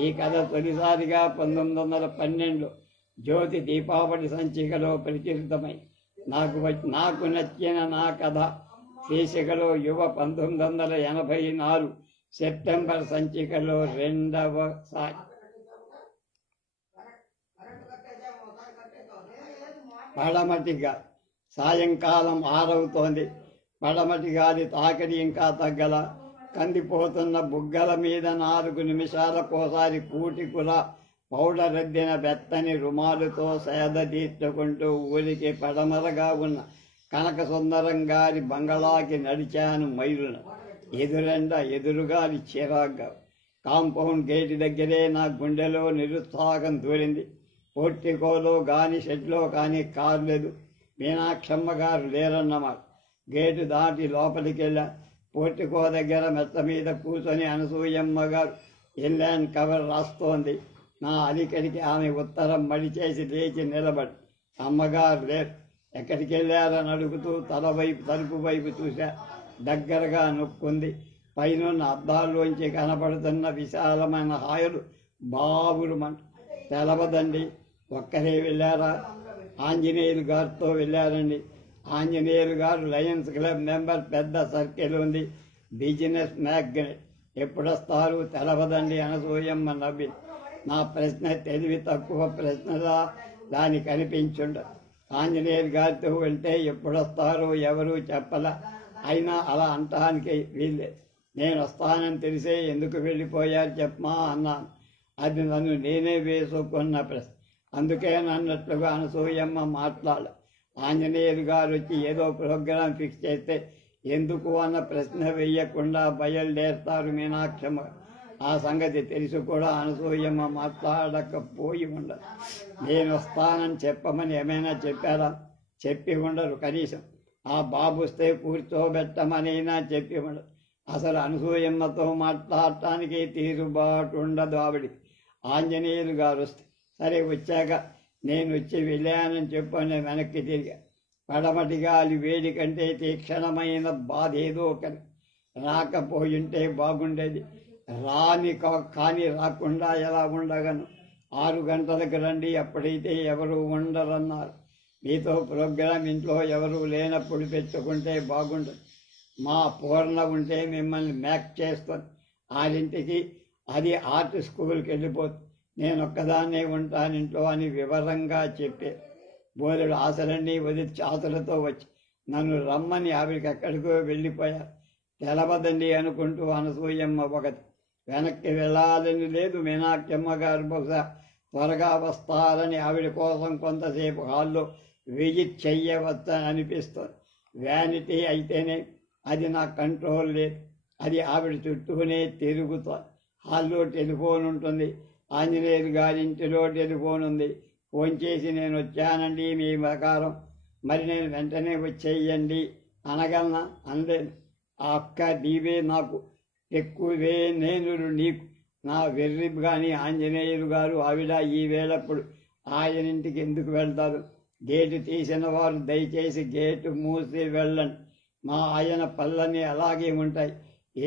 ఈ కథ తొలిసారిగా 1912లో జ్యోతి దీపావళి సంచికలో ప్రచురితమై. నాకు నచ్చిన నా కథ శీర్షికలో యువ 1984 సెప్టెంబర్ సంచికలో 2వసారి. పడమటిగా సాయంకాలం 6 అవుతోంది. పడమటి గాలి తాకిడి ఇంకా తగ్గల. కందిపోతున్న బుగ్గల మీద 4 నిమిషాలకోసారి కూటికుల పౌడర్ అద్దిన వెత్తని రుమాలుతో సేద తీర్చుకుంటూ ఊరికి పడమరగా ఉన్న కనక సుందరం గారి బంగళాకి నడిచాను మైలున. ఎదురుగాలి చిరాగ్గా. కాంపౌండ్ గేటు దగ్గరే నా గుండెలో నిరుత్సాహం దూరింది. పోర్టికోలో కానీ షెడ్లో కానీ కారు లేదు. మీనాక్షమ్మ గారు లేరన్నమాట. గేటు దాటి లోపలికి వెళ్ళా. పోర్టికో దగ్గర మెత్త మీద కూర్చొని అనసూయమ్మ గారు ఎల్లాన్ కవర్ రాస్తోంది. నా అలికడికి ఆమె ఉత్తరం మడిచేసి లేచి నిలబడి, అమ్మగారు లేరు, ఎక్కడికి వెళ్ళారని అడుగుతూ తలుపు వైపు చూశా. దగ్గరగా నొక్కుంది. పైనున్న అద్దాల్లోంచి కనపడుతున్న విశాలమైన హాయలు బావురుమంట. తెలవదండి. ఒక్కరే వెళ్ళారా? ఆంజనేయులు గారితో వెళ్ళారండి. ఆంజనేయులు గారు లయన్స్ క్లబ్ మెంబర్, పెద్ద సర్కిల్ ఉంది, బిజినెస్ మ్యాగ్నెట్. ఎప్పుడొస్తారు? తెలవదండి అనసూయమ్మ నవ్వి. నా ప్రశ్న తెలివి తక్కువ ప్రశ్నలా దానికి అనిపించుండదు. ఆంజనేయులు గారితో వెళ్తే ఎప్పుడొస్తారో ఎవరూ చెప్పలా. అయినా అలా అంటానికి వీల్లేదు. నేను వస్తానని తెలిసే ఎందుకు వెళ్ళిపోయారు చెప్పమా అన్నాను. అది నన్ను నేనే వేసుకున్న ప్రశ్న. అందుకే అన్నట్లుగా అనసూయమ్మ మాట్లాడ. ఆంజనేయులు గారు వచ్చి ఏదో ప్రోగ్రాం ఫిక్స్ చేస్తే ఎందుకు అన్న ప్రశ్న వేయకుండా బయలుదేరుతారు మీనాక్షమ్మ. ఆ సంగతి తెలిసి కూడా అనసూయమ్మ మాట్లాడకపోయి ఉండదు. నేను వస్తానని చెప్పమని ఏమైనా చెప్పారా? చెప్పి ఉండరు. కనీసం ఆ బాబు వస్తే కూర్చోబెట్టమనైనా చెప్పి ఉండదు. అసలు అనసూయమ్మతో మాట్లాడటానికి తీరుబాటు ఉండదు ఆవిడికి. ఆంజనేయులు గారు వస్తే సరే వచ్చాక నేను వచ్చి వెళ్ళానని చెప్పని వెనక్కి తిరిగా. పడమటి గాలి వేడి కంటే తీక్షణమైన బాధ ఏదో ఒకటి. రాకపోయింటే బాగుండేది. కానీ రాకుండా ఎలా ఉండగను? 6 గంటలకు రండి, అప్పుడైతే ఎవరు ఉండరన్నారు. మీతో ప్రోగ్రాం ఇంట్లో ఎవరు లేనప్పుడు పెట్టుకుంటే బాగుండదు. మా పూర్ణ ఉంటే మిమ్మల్ని మ్యాక్ చేస్తాను. 6ంటికి అది ఆర్ట్ స్కూల్కి వెళ్ళిపోతుంది. నేను ఒక్కదాన్నే ఉంటాను ఇంట్లో అని వివరంగా చెప్పే. బోలెడు ఆశలన్నీ వదిలి ఆశలతో వచ్చి నన్ను రమ్మని ఆవిడికి ఎక్కడికో వెళ్ళిపోయారు. తెలవదండి అనుకుంటూ అనసూయమ్మ ఒకటి. వెనక్కి వెళ్ళాలని లేదు. మీనాక్షమ్మ గారు బహుశా త్వరగా వస్తారని ఆవిడ కోసం కొంతసేపు హాల్లో విజిట్ చెయ్యవచ్చని అనిపిస్తుంది. వ్యానిటీ అయితేనే అది నా కంట్రోల్ లేదు. అది ఆవిడ చుట్టూనే తిరుగుతుంది. హాల్లో టెలిఫోన్ ఉంటుంది. ఆంజనేయులు గారింటిలో టెలిఫోన్ ఉంది. ఫోన్ చేసి నేను వచ్చానండి మీ ప్రకారం, మరి నేను వెంటనే వచ్చేయండి అనగలనా? అనలేను. ఆ అక్క నీవే నాకు ఎక్కువే, నేను నీకు. నా వెర్రి కానీ ఆంజనేయులు గారు ఆవిడ ఈ వేళప్పుడు ఆయనింటికి ఎందుకు వెళ్తారు? గేటు తీసిన వారు దయచేసి గేటు మూసి వెళ్ళండి. మా ఆయన పళ్ళన్నీ అలాగే ఉంటాయి.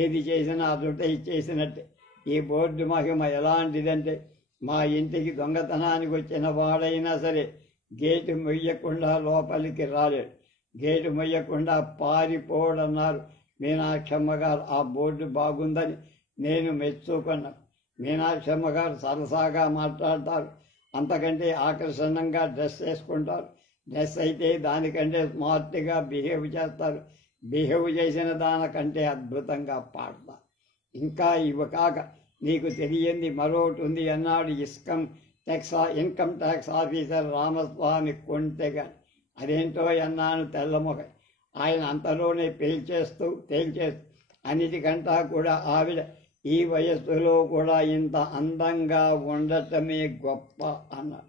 ఏది చేసినా అదుటై చేసినట్టే. ఈ బోర్డు మహిమ ఎలాంటిదంటే మా ఇంటికి దొంగతనానికి వచ్చిన వాడైనా సరే గేటు మొయ్యకుండా లోపలికి రాలేడు. గేటు మొయ్యకుండా పారిపోడన్నారు మీనాక్షమ్మ గారు. ఆ బోర్డు బాగుందని నేను మెచ్చుకున్నాను. మీనాక్షమ్మ గారు సరసాగా మాట్లాడతారు. అంతకంటే ఆకర్షణంగా డ్రెస్ వేసుకుంటారు. డ్రెస్ అయితే దానికంటే స్మార్ట్గా బిహేవ్ చేస్తారు. బిహేవ్ చేసిన దానికంటే అద్భుతంగా పాడతారు. ఇంకా ఇవి కాక నీకు తెలియంది మరొకటి ఉంది అన్నాడు ఇన్కమ్ ట్యాక్స్ ఆఫీసర్ రామస్వామి కొంటెగా. అదేంటో అన్నాను తెల్లముఖ. ఆయన అంతలోనే తేల్చేస్తూ అన్నిటికంటా కూడా ఆవిడ ఈ వయస్సులో కూడా ఇంత అందంగా ఉండటమే గొప్ప అన్నాడు.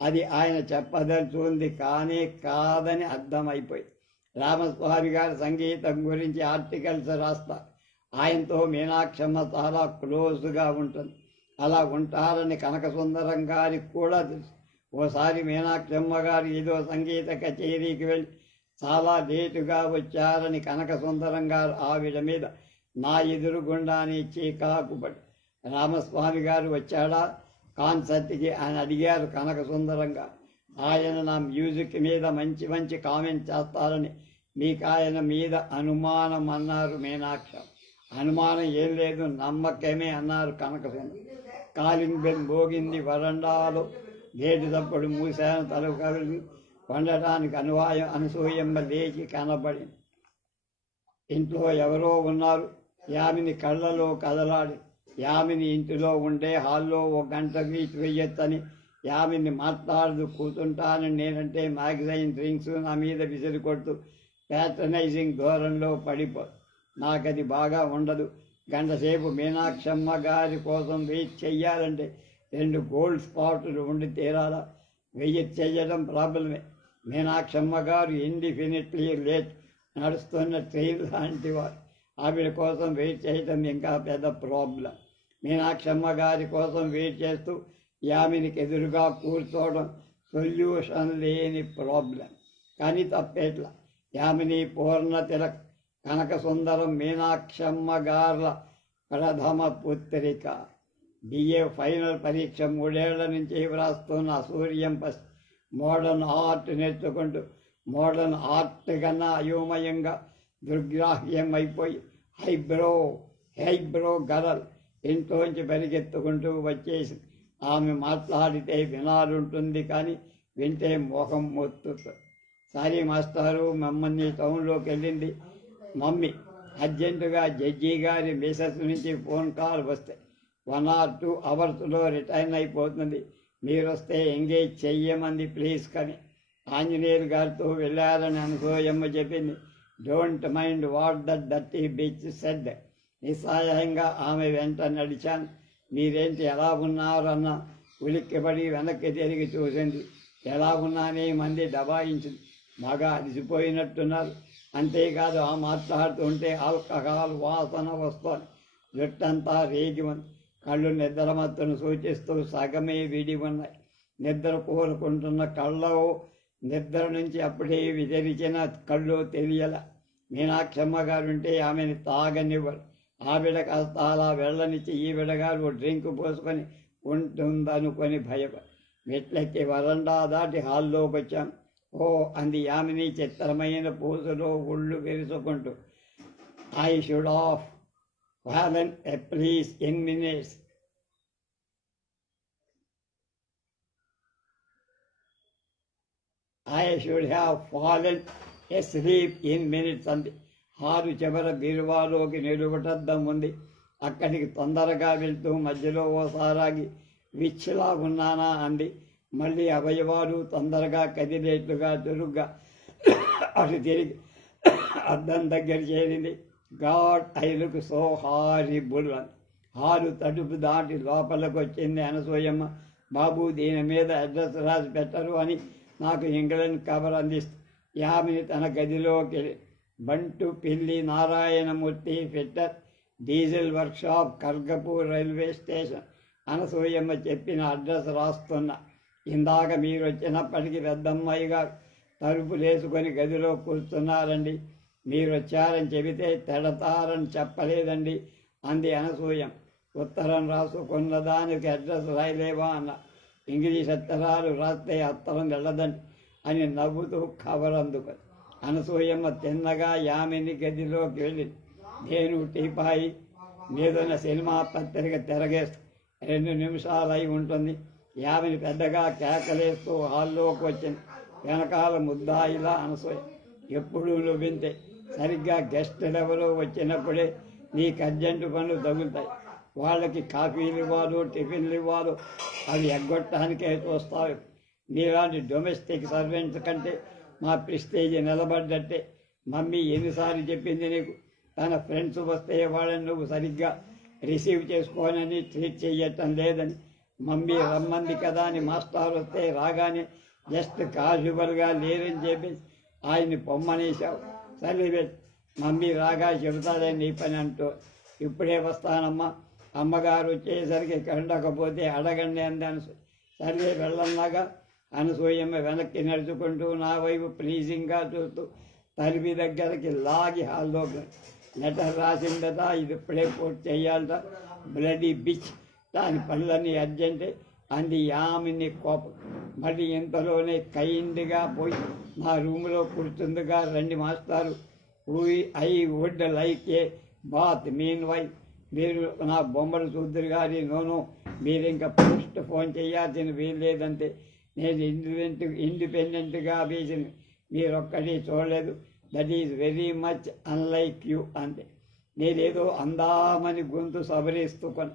అది ఆయన చెప్పదలుచుకుంది కానీ కాదని అర్థమైపోయింది. రామస్వామి గారి సంగీతం గురించి ఆర్టికల్స్ రాస్తారు. ఆయనతో మీనాక్షమ్మ చాలా క్లోజ్గా ఉంటుంది. అలా ఉంటారని కనకసుందరం గారికి కూడా తెలుసు. ఓసారి మీనాక్షమ్మ గారు ఏదో సంగీత కచేరీకి వెళ్ళి చాలా లేటుగా వచ్చారని కనకసుందరం గారు ఆవిడ మీద నా ఎదురుగుండానే చీకాకుపడి రామస్వామి గారు వచ్చాడా కాన్సర్ట్కి అని అడిగారు కనకసుందరం గారు. ఆయన నా మ్యూజిక్ మీద మంచి మంచి కామెంట్ చేస్తారని మీకు ఆయన మీద అనుమానం అన్నారు మీనాక్ష. అనుమానం ఏం లేదు, నమ్మకమే అన్నారు కనకసుందరం. కాలింగ్ బెల్ మోగింది. వరండాలో గేటు తప్పుడు మూసాను. తలుపు వండటానికి అనసూయమ్మ లేచి కనబడింది. ఇంట్లో ఎవరో ఉన్నారు. యామిని కళ్ళలో కదలాడి. యామిని ఇంటిలో ఉండే హాల్లో 1 గంట వీచి వెయ్యొచ్చని యామిని మాట్లాడుతూ కూర్చుంటానని నేనంటే మ్యాగజైన్ డ్రింక్స్ నా మీద విసిరి కొడుతూ ప్యాట్రనైజింగ్ ధోరణిలో నాకది బాగా ఉండదు. గంటసేపు మీనాక్షమ్మ గారి కోసం వెయిట్ చెయ్యాలంటే 2 గోల్డ్ స్పాట్లు ఉండి తీరాలా. వెయిట్ చెయ్యడం ప్రాబ్లమే. మీనాక్షమ్మ గారు ఇండిఫినిట్లీ లేట్ నడుస్తున్న ట్రైన్ లాంటి వారు. ఆవిడ కోసం వెయిట్ చేయడం ఇంకా పెద్ద ప్రాబ్లం. మీనాక్షమ్మ గారి కోసం వెయిట్ చేస్తూ యామినికి ఎదురుగా కూర్చోవడం సొల్యూషన్ లేని ప్రాబ్లం. కానీ తప్పేట్లా. యామిని పూర్ణ తిలక్ కనకసుందరం మీనాక్షమ్మ గార్ల ప్రథమ పుత్రిక. బిఏ ఫైనల్ పరీక్ష 3 ఏళ్ల నుంచి వ్రాస్తున్న అసూర్యం మోడర్న్ ఆర్ట్ నేర్చుకుంటూ మోడర్న్ ఆర్ట్ కన్నా అయోమయంగా దుర్గ్రాహ్యం అయిపోయి హైబ్రో గరల్ ఇంట్లోంచి పరిగెత్తుకుంటూ వచ్చేసి ఆమె మాట్లాడితే వినాలుంటుంది కానీ వింటే మోహం మొత్తుతుంది. సారీ మాస్టారు, మమ్మల్ని టౌన్లోకి వెళ్ళింది మమ్మీ. అర్జెంటుగా జడ్జి గారి మిసెస్ నుంచి ఫోన్ కాల్ వస్తే 1 or 2 అవర్స్లో రిటైర్ అయిపోతుంది. మీరొస్తే ఎంగేజ్ చెయ్యమంది ప్లీజ్ కానీ. ఆంజనేయులు గారితో వెళ్ళారని అనసూయమ్మ చెప్పింది. Don't mind what the dirty bitch said. నిస్సహాయంగా ఆమె వెంట నడిచాను. మీరేంటి ఎలా ఉన్నారన్న ఉలిక్కిపడి వెనక్కి తిరిగి చూసింది. ఎలా ఉన్నానే మంది దబాయించింది. బాగా అలసిపోయినట్టున్నారు. అంతేకాదు ఆ మాట్లాడుతుంటే ఆల్కహాల్ వాసన వస్తోంది. జుట్టంతా రేగి ఉంది. కళ్ళు నిద్రమత్తును సూచిస్తూ సగమే విడి ఉన్నాయి. నిద్ర కోరుకుంటున్న కళ్ళో నిద్ర నుంచి అప్పుడే విదరిచిన కళ్ళు తెలియల. మీనాక్షమ్మ గారుంటే ఆమెను తాగనివ్వరు. ఆవిడ కాస్త అలా వెళ్ళనిచ్చి ఈవిడ గారు డ్రింక్ పోసుకొని ఉంటుందనుకొని భయపడి మెట్లెక్కి వరండా దాటి హాల్లోకి వచ్చాను. ఓ అంది యామిని చిత్రమైన పూసలో ఒళ్ళు విరుచుకుంటూ. I should have fallen please in minutes. I should have fallen asleep in minutes అంది. హారు చివర బీరువాలోకి నిలువటద్దం ఉంది. అక్కడికి తొందరగా వెళ్తూ మధ్యలో ఓసారాగి విచ్చిలా ఉన్నానా అంది. మళ్ళీ అవయవాలు తొందరగా కదిలేట్లుగా చురుగ్గా అటు తిరిగి అద్దం దగ్గర చేరింది. God I look so horrible అని. హారు తలుపు దాటి లోపలికి వచ్చింది అనసూయమ్మ. బాబు దీని మీద అడ్రస్ రాసి పెట్టరు అని నాకు ఇంగ్లాండ్ కవర్ అందిస్తూ యామిని తన గదిలోకి Bantu Pilli Narayanamurthy fitter diesel workshop Kharagpur railway station Anasuyamma చెప్పిన అడ్రస్ రాస్తున్నా. ఇందాక మీరు వచ్చినప్పటికీ పెద్దమ్మాయి గారు తలుపులేసుకొని గదిలో కూర్చున్నారండి. మీరు వచ్చారని చెబితే తిడతారని చెప్పలేదండి అంది అనసూయం. ఉత్తరం రాసుకున్న దానికి అడ్రస్ రాయలేవా అన్న. ఇంగ్లీష్ అత్తరాలు రాస్తే అత్తరం వెళ్ళదండి అని నవ్వుతూ కవర్ అందుకొని అనసూయమ్మ తిన్నగా యామిని గదిలోకి వెళ్ళి నేను టీపాయి మీదున్న సినిమా పత్రిక తిరగేస్తూ 2 నిమిషాలు అయి ఉంటుంది. యామిని పెద్దగా కేకలేస్తూ హాల్లోకి వచ్చింది. వెనకాల ముద్దాయిలా అనసూయ. ఎప్పుడు నువ్వు వింటే సరిగ్గా గెస్టులు ఎవరో వచ్చినప్పుడే నీకు అర్జెంటు పనులు తగులుతాయి. వాళ్ళకి కాఫీలు ఇవ్వాలి, టిఫిన్లు ఇవ్వాలి, అవి ఎగ్గొట్టడానికే చూస్తారు. మీలాంటి డొమెస్టిక్ సర్వెంట్స్ కంటే మా ప్రెస్టేజ్ నిలబడ్డట్టే. మమ్మీ ఎన్నిసార్లు చెప్పింది నీకు, తన ఫ్రెండ్స్ వస్తే వాళ్ళని నువ్వు సరిగ్గా రిసీవ్ చేసుకోనని, ట్రీట్ చేయటం లేదని. మమ్మీ రమ్మంది కదా అని మాస్టర్ వస్తే రాగానే జస్ట్ కాజువల్గా లేరని చెప్పి ఆయన్ని పొమ్మనేసావు. సరే మమ్మీ రాగా చెబుతాదని నీ పని అంటూ, ఇప్పుడే వస్తానమ్మా, అమ్మగారు వచ్చేసరికి కండకపోతే అడగండి అంది అనసూయ. సరే వెళ్ళన్నాగా అనసూయమ్మ వెనక్కి నడుచుకుంటూ నా వైపు ప్లీజింగ్గా చూస్తూ తలుపి దగ్గరికి లాగి హాల్లోకి, లెటర్ రాసిందట, ఇది ఇప్పుడే పూర్తి చేయాలట, బ్లడీ బిచ్, దాని పనులన్నీ అర్జెంటే అంది యామిని కోపం. మళ్ళీ ఇంతలోనే కైండ్గా పోయి నా రూమ్లో కూర్చుందిగా, రండి మాస్టారు, I would like a bath, mean why మీరు నా బొమ్మలు చూద్దరు కానీ నోను, మీరు ఇంకా పోస్ట్ ఫోన్ చేయాల్సిన వీలు లేదంటే, నేను ఇండిపెండెంట్గా వేసిన మీరొక్కటి చూడలేదు, that is very much unlike you అంతే. నేనేదో అందామని గొంతు సవరిస్తుకొని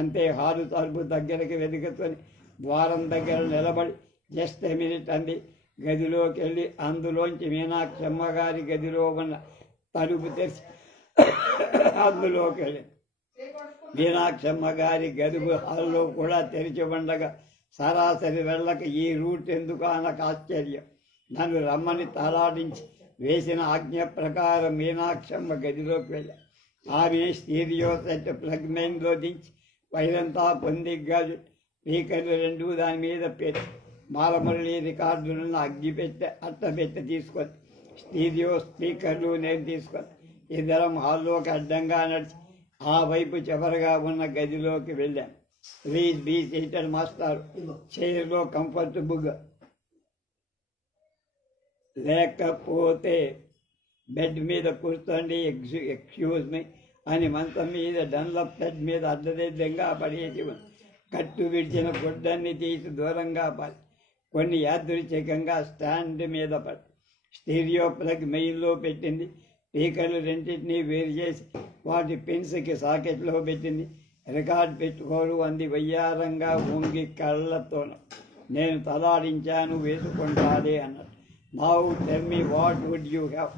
అంతే. హాలు తలుపు దగ్గరికి వెతుకుకొని ద్వారం దగ్గర నిలబడి జస్ట్ ఎ మినిట్ అంది. గదిలోకి వెళ్ళి అందులోంచి మీనాక్షమ్మ గారి గదిలో ఉన్న తలుపు తెరిచి అందులోకి వెళ్ళి మీనాక్షమ్మ గారి గదుపు హాల్లో కూడా తెరిచి ఉండగా సరాసరి వెళ్ళక ఈ రూట్ ఎందుకు అనకు ఆశ్చర్యం. నన్ను రమ్మని తలాడించి వేసిన ఆజ్ఞ ప్రకారం మీనాక్షమ్మ గదిలోకి వెళ్ళా. ఆమె స్టీరియో సెట్ ప్లగ్ మెయిన్లో దించి వైరంతా పొందిగ్గా స్పీకర్లు రెండు దాని మీద పెట్టి బాలమురళి రికార్డులను అగ్గిపెట్టి అట్టపెట్టి తీసుకొని స్టీరియో స్పీకర్లు నేను తీసుకొని ఇద్దరం హాల్లోకి అడ్డంగా నడిచి ఆ వైపు చివరగా ఉన్న గదిలోకి వెళ్ళాం. ప్లీజ్ బీ సీటెడ్ మాస్టర్, చైర్లో కంఫర్టబుల్గా లేకపోతే బెడ్ మీద కూర్చోండి, ఎక్స్క్యూజ్ మీ అని మంచం మీద డన్లప్ బెడ్ మీద అడ్డదిడ్డంగా పడేసి కట్టు విడిచిన గుడ్డన్ని తీసి దూరంగా పడి కొన్ని యాదృచ్ఛికంగా స్టాండ్ మీద పడి స్టీరియో ప్లగ్ మెయిన్లో పెట్టింది. స్పీకర్లు రెండింటినీ వేరు చేసి వాటి పిన్స్కి సాకెట్లో పెట్టింది. రికార్డ్ పెట్టుకోరు అంది వయ్యారంగా వంగి కళ్ళతోనూ. నేను తలాడించాను, వేసుకుంటాడే అన్నట్టు. Now tell me what would you have.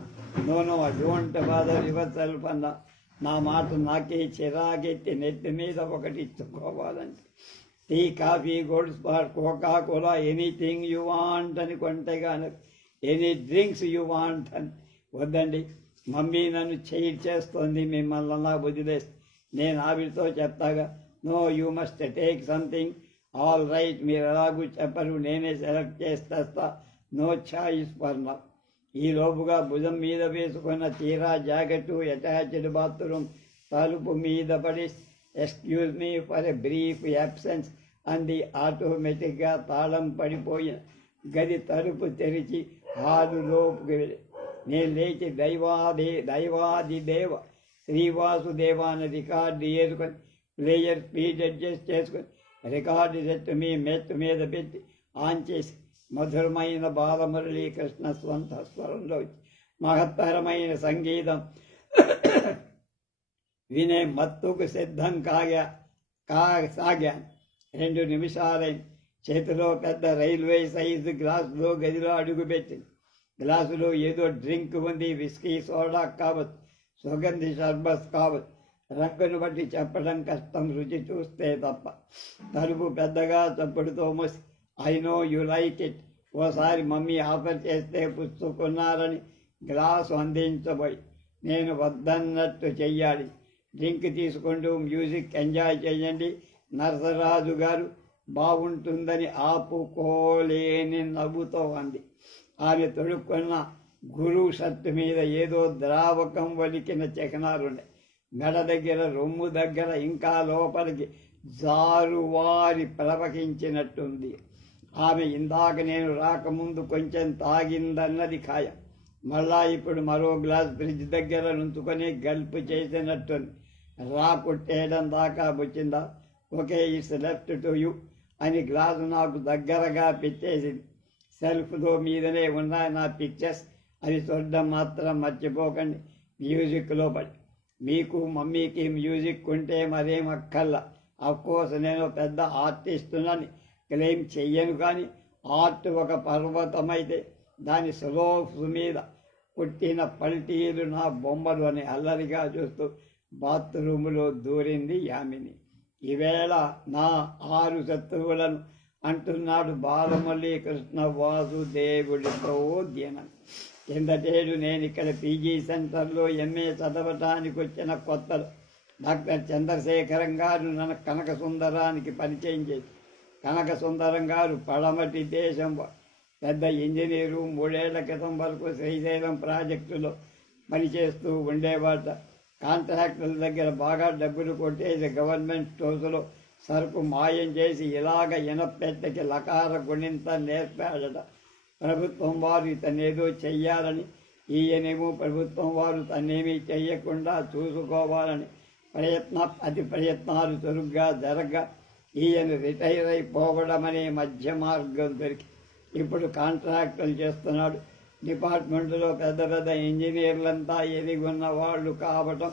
No I don't bother yourself అన్నా. నా మాట నాకే చిరాకెత్తి నెత్తి మీద ఒకటి ఇచ్చుకోవాలంటే tea, coffee, Gold Spot, Coca Cola, anything you want అని కొంటే కానీ ఎనీ డ్రింక్స్ యూ వాంట్ అని. వద్దండి, మమ్మీ నన్ను చైర్ చేస్తోంది, మిమ్మల్ని అలా వదిలేస్తే. నేను ఆవిడతో చెప్తాగా, no you must take something. All right, మీరు ఎలాగూ చెప్పరు, నేనే సెలెక్ట్ చేసేస్తా. No choice for now. ఈ లోపుగా భుజం మీద వేసుకున్న చీరా, జాకెట్టు, అటాచ్డ్ బాత్రూమ్ తలుపు మీద పడి excuse me for a brief absence అంది. ఆటోమేటిక్గా తాళం పడిపోయిన గది తలుపు తెరిచి హాలు లోపుకి వెళ్ళి నేను లేచి దైవాదిదేవ శ్రీవాసుదేవ అని రికార్డు వేసుకొని ప్లేయర్ స్పీడ్ అడ్జస్ట్ చేసుకొని రికార్డు సెట్ మీ మెట్టు మీద పెట్టి ఆన్ చేసి మధురమైన బాలమురళీ కృష్ణ స్వంత స్వరంలో మహత్తరమైన సంగీతం వినే మత్తుకు సిద్ధం సాగాను. 2 నిమిషాలైంది. చేతిలో పెద్ద రైల్వే సైజు గ్లాసులో గదిలో అడుగుపెట్టింది. గ్లాసులో ఏదో డ్రింక్ ఉంది, విస్కీ, సోడా కావచ్చు, సుగంధి షర్బత్ కావచ్చు, రంగును బట్టి చెప్పడం కష్టం, రుచి చూస్తే తప్ప. తలుపు పెద్దగా చప్పుడుతో మూసి I know you like it, ఓసారి మమ్మీ ఆఫర్ చేస్తే పుచ్చుకున్నారని గ్లాసు అందించబోయి నేను వద్దన్నట్టు చెయ్యాలి. డ్రింక్ తీసుకుంటూ మ్యూజిక్ ఎంజాయ్ చేయండి నరసరాజు గారు, బాగుంటుందని ఆపుకోలేని నవ్వుతో అంది. ఆమె తొడుక్కున్న గురు షర్టు మీద ఏదో ద్రావకం వలికిన చిహ్నాలుండే. మెడ దగ్గర, రొమ్ము దగ్గర, ఇంకా లోపలికి జారువారి ప్రవహించినట్టుంది. ఆమె ఇందాక నేను రాకముందు కొంచెం తాగిందన్నది ఖాయం. మళ్ళా ఇప్పుడు మరో గ్లాస్ ఫ్రిడ్జ్ దగ్గర నుంచుకొని గల్పు చేసినట్టుంది. రా కొట్టేయడం దాకా వచ్చిందా? Okay, it's left to you అని గ్లాసు నాకు దగ్గరగా పెట్టేసింది. సెల్ఫ్లో మీదనే ఉన్నాయి నా పిక్చర్స్, అవి చూడడం మాత్రం మర్చిపోకండి. మ్యూజిక్లో పడి మీకు మమ్మీకి మ్యూజిక్ ఉంటే మరేం అక్కర్లా. అఫ్కోర్స్ నేను పెద్ద ఆర్టిస్టునని క్లెయిమ్ చెయ్యను, కానీ ఆర్ట్ ఒక పర్వతమైతే దాని స్లోప్స్ మీద పుట్టిన పల్టీలు నా బొమ్మలు అని అల్లరిగా చూస్తూ బాత్రూములో దూరింది యామిని. ఈవేళ నా 6 శత్రువులను అంటున్నాడు బాలమల్లి కృష్ణ వాసుదేవుడితో ధ్యానం. కిందటేడు నేను ఇక్కడ పీజీ సెంటర్లో ఎంఏ చదవటానికి వచ్చిన కొత్తలో డాక్టర్ చంద్రశేఖరం గారు నన్ను కనక సుందరానికి పరిచయం చేసి, కనక సుందరం గారు పడమటి దేశం పెద్ద ఇంజనీరు. 3 ఏళ్ల క్రితం వరకు శ్రీశైలం ప్రాజెక్టులో పనిచేస్తూ ఉండేవాట. కాంట్రాక్టుల దగ్గర బాగా డబ్బులు కొట్టేసి గవర్నమెంట్ స్టోర్స్లో సరుకు మాయం చేసి ఇలాగ ఇనపెట్టకి లకార గుణింత నేర్పాడట. ప్రభుత్వం వారు ఇతనేదో చెయ్యాలని, ఈయనేమో ప్రభుత్వం వారు తనేమీ చెయ్యకుండా చూసుకోవాలని ప్రయత్నాలు చురుగ్గా జరగ ఈయన రిటైర్ అయిపోవడం అనే మధ్య మార్గం దొరికి ఇప్పుడు కాంట్రాక్టులు చేస్తున్నాడు. డిపార్ట్మెంట్లో పెద్ద పెద్ద ఇంజనీర్లంతా ఎదిగున్న వాళ్ళు కావటం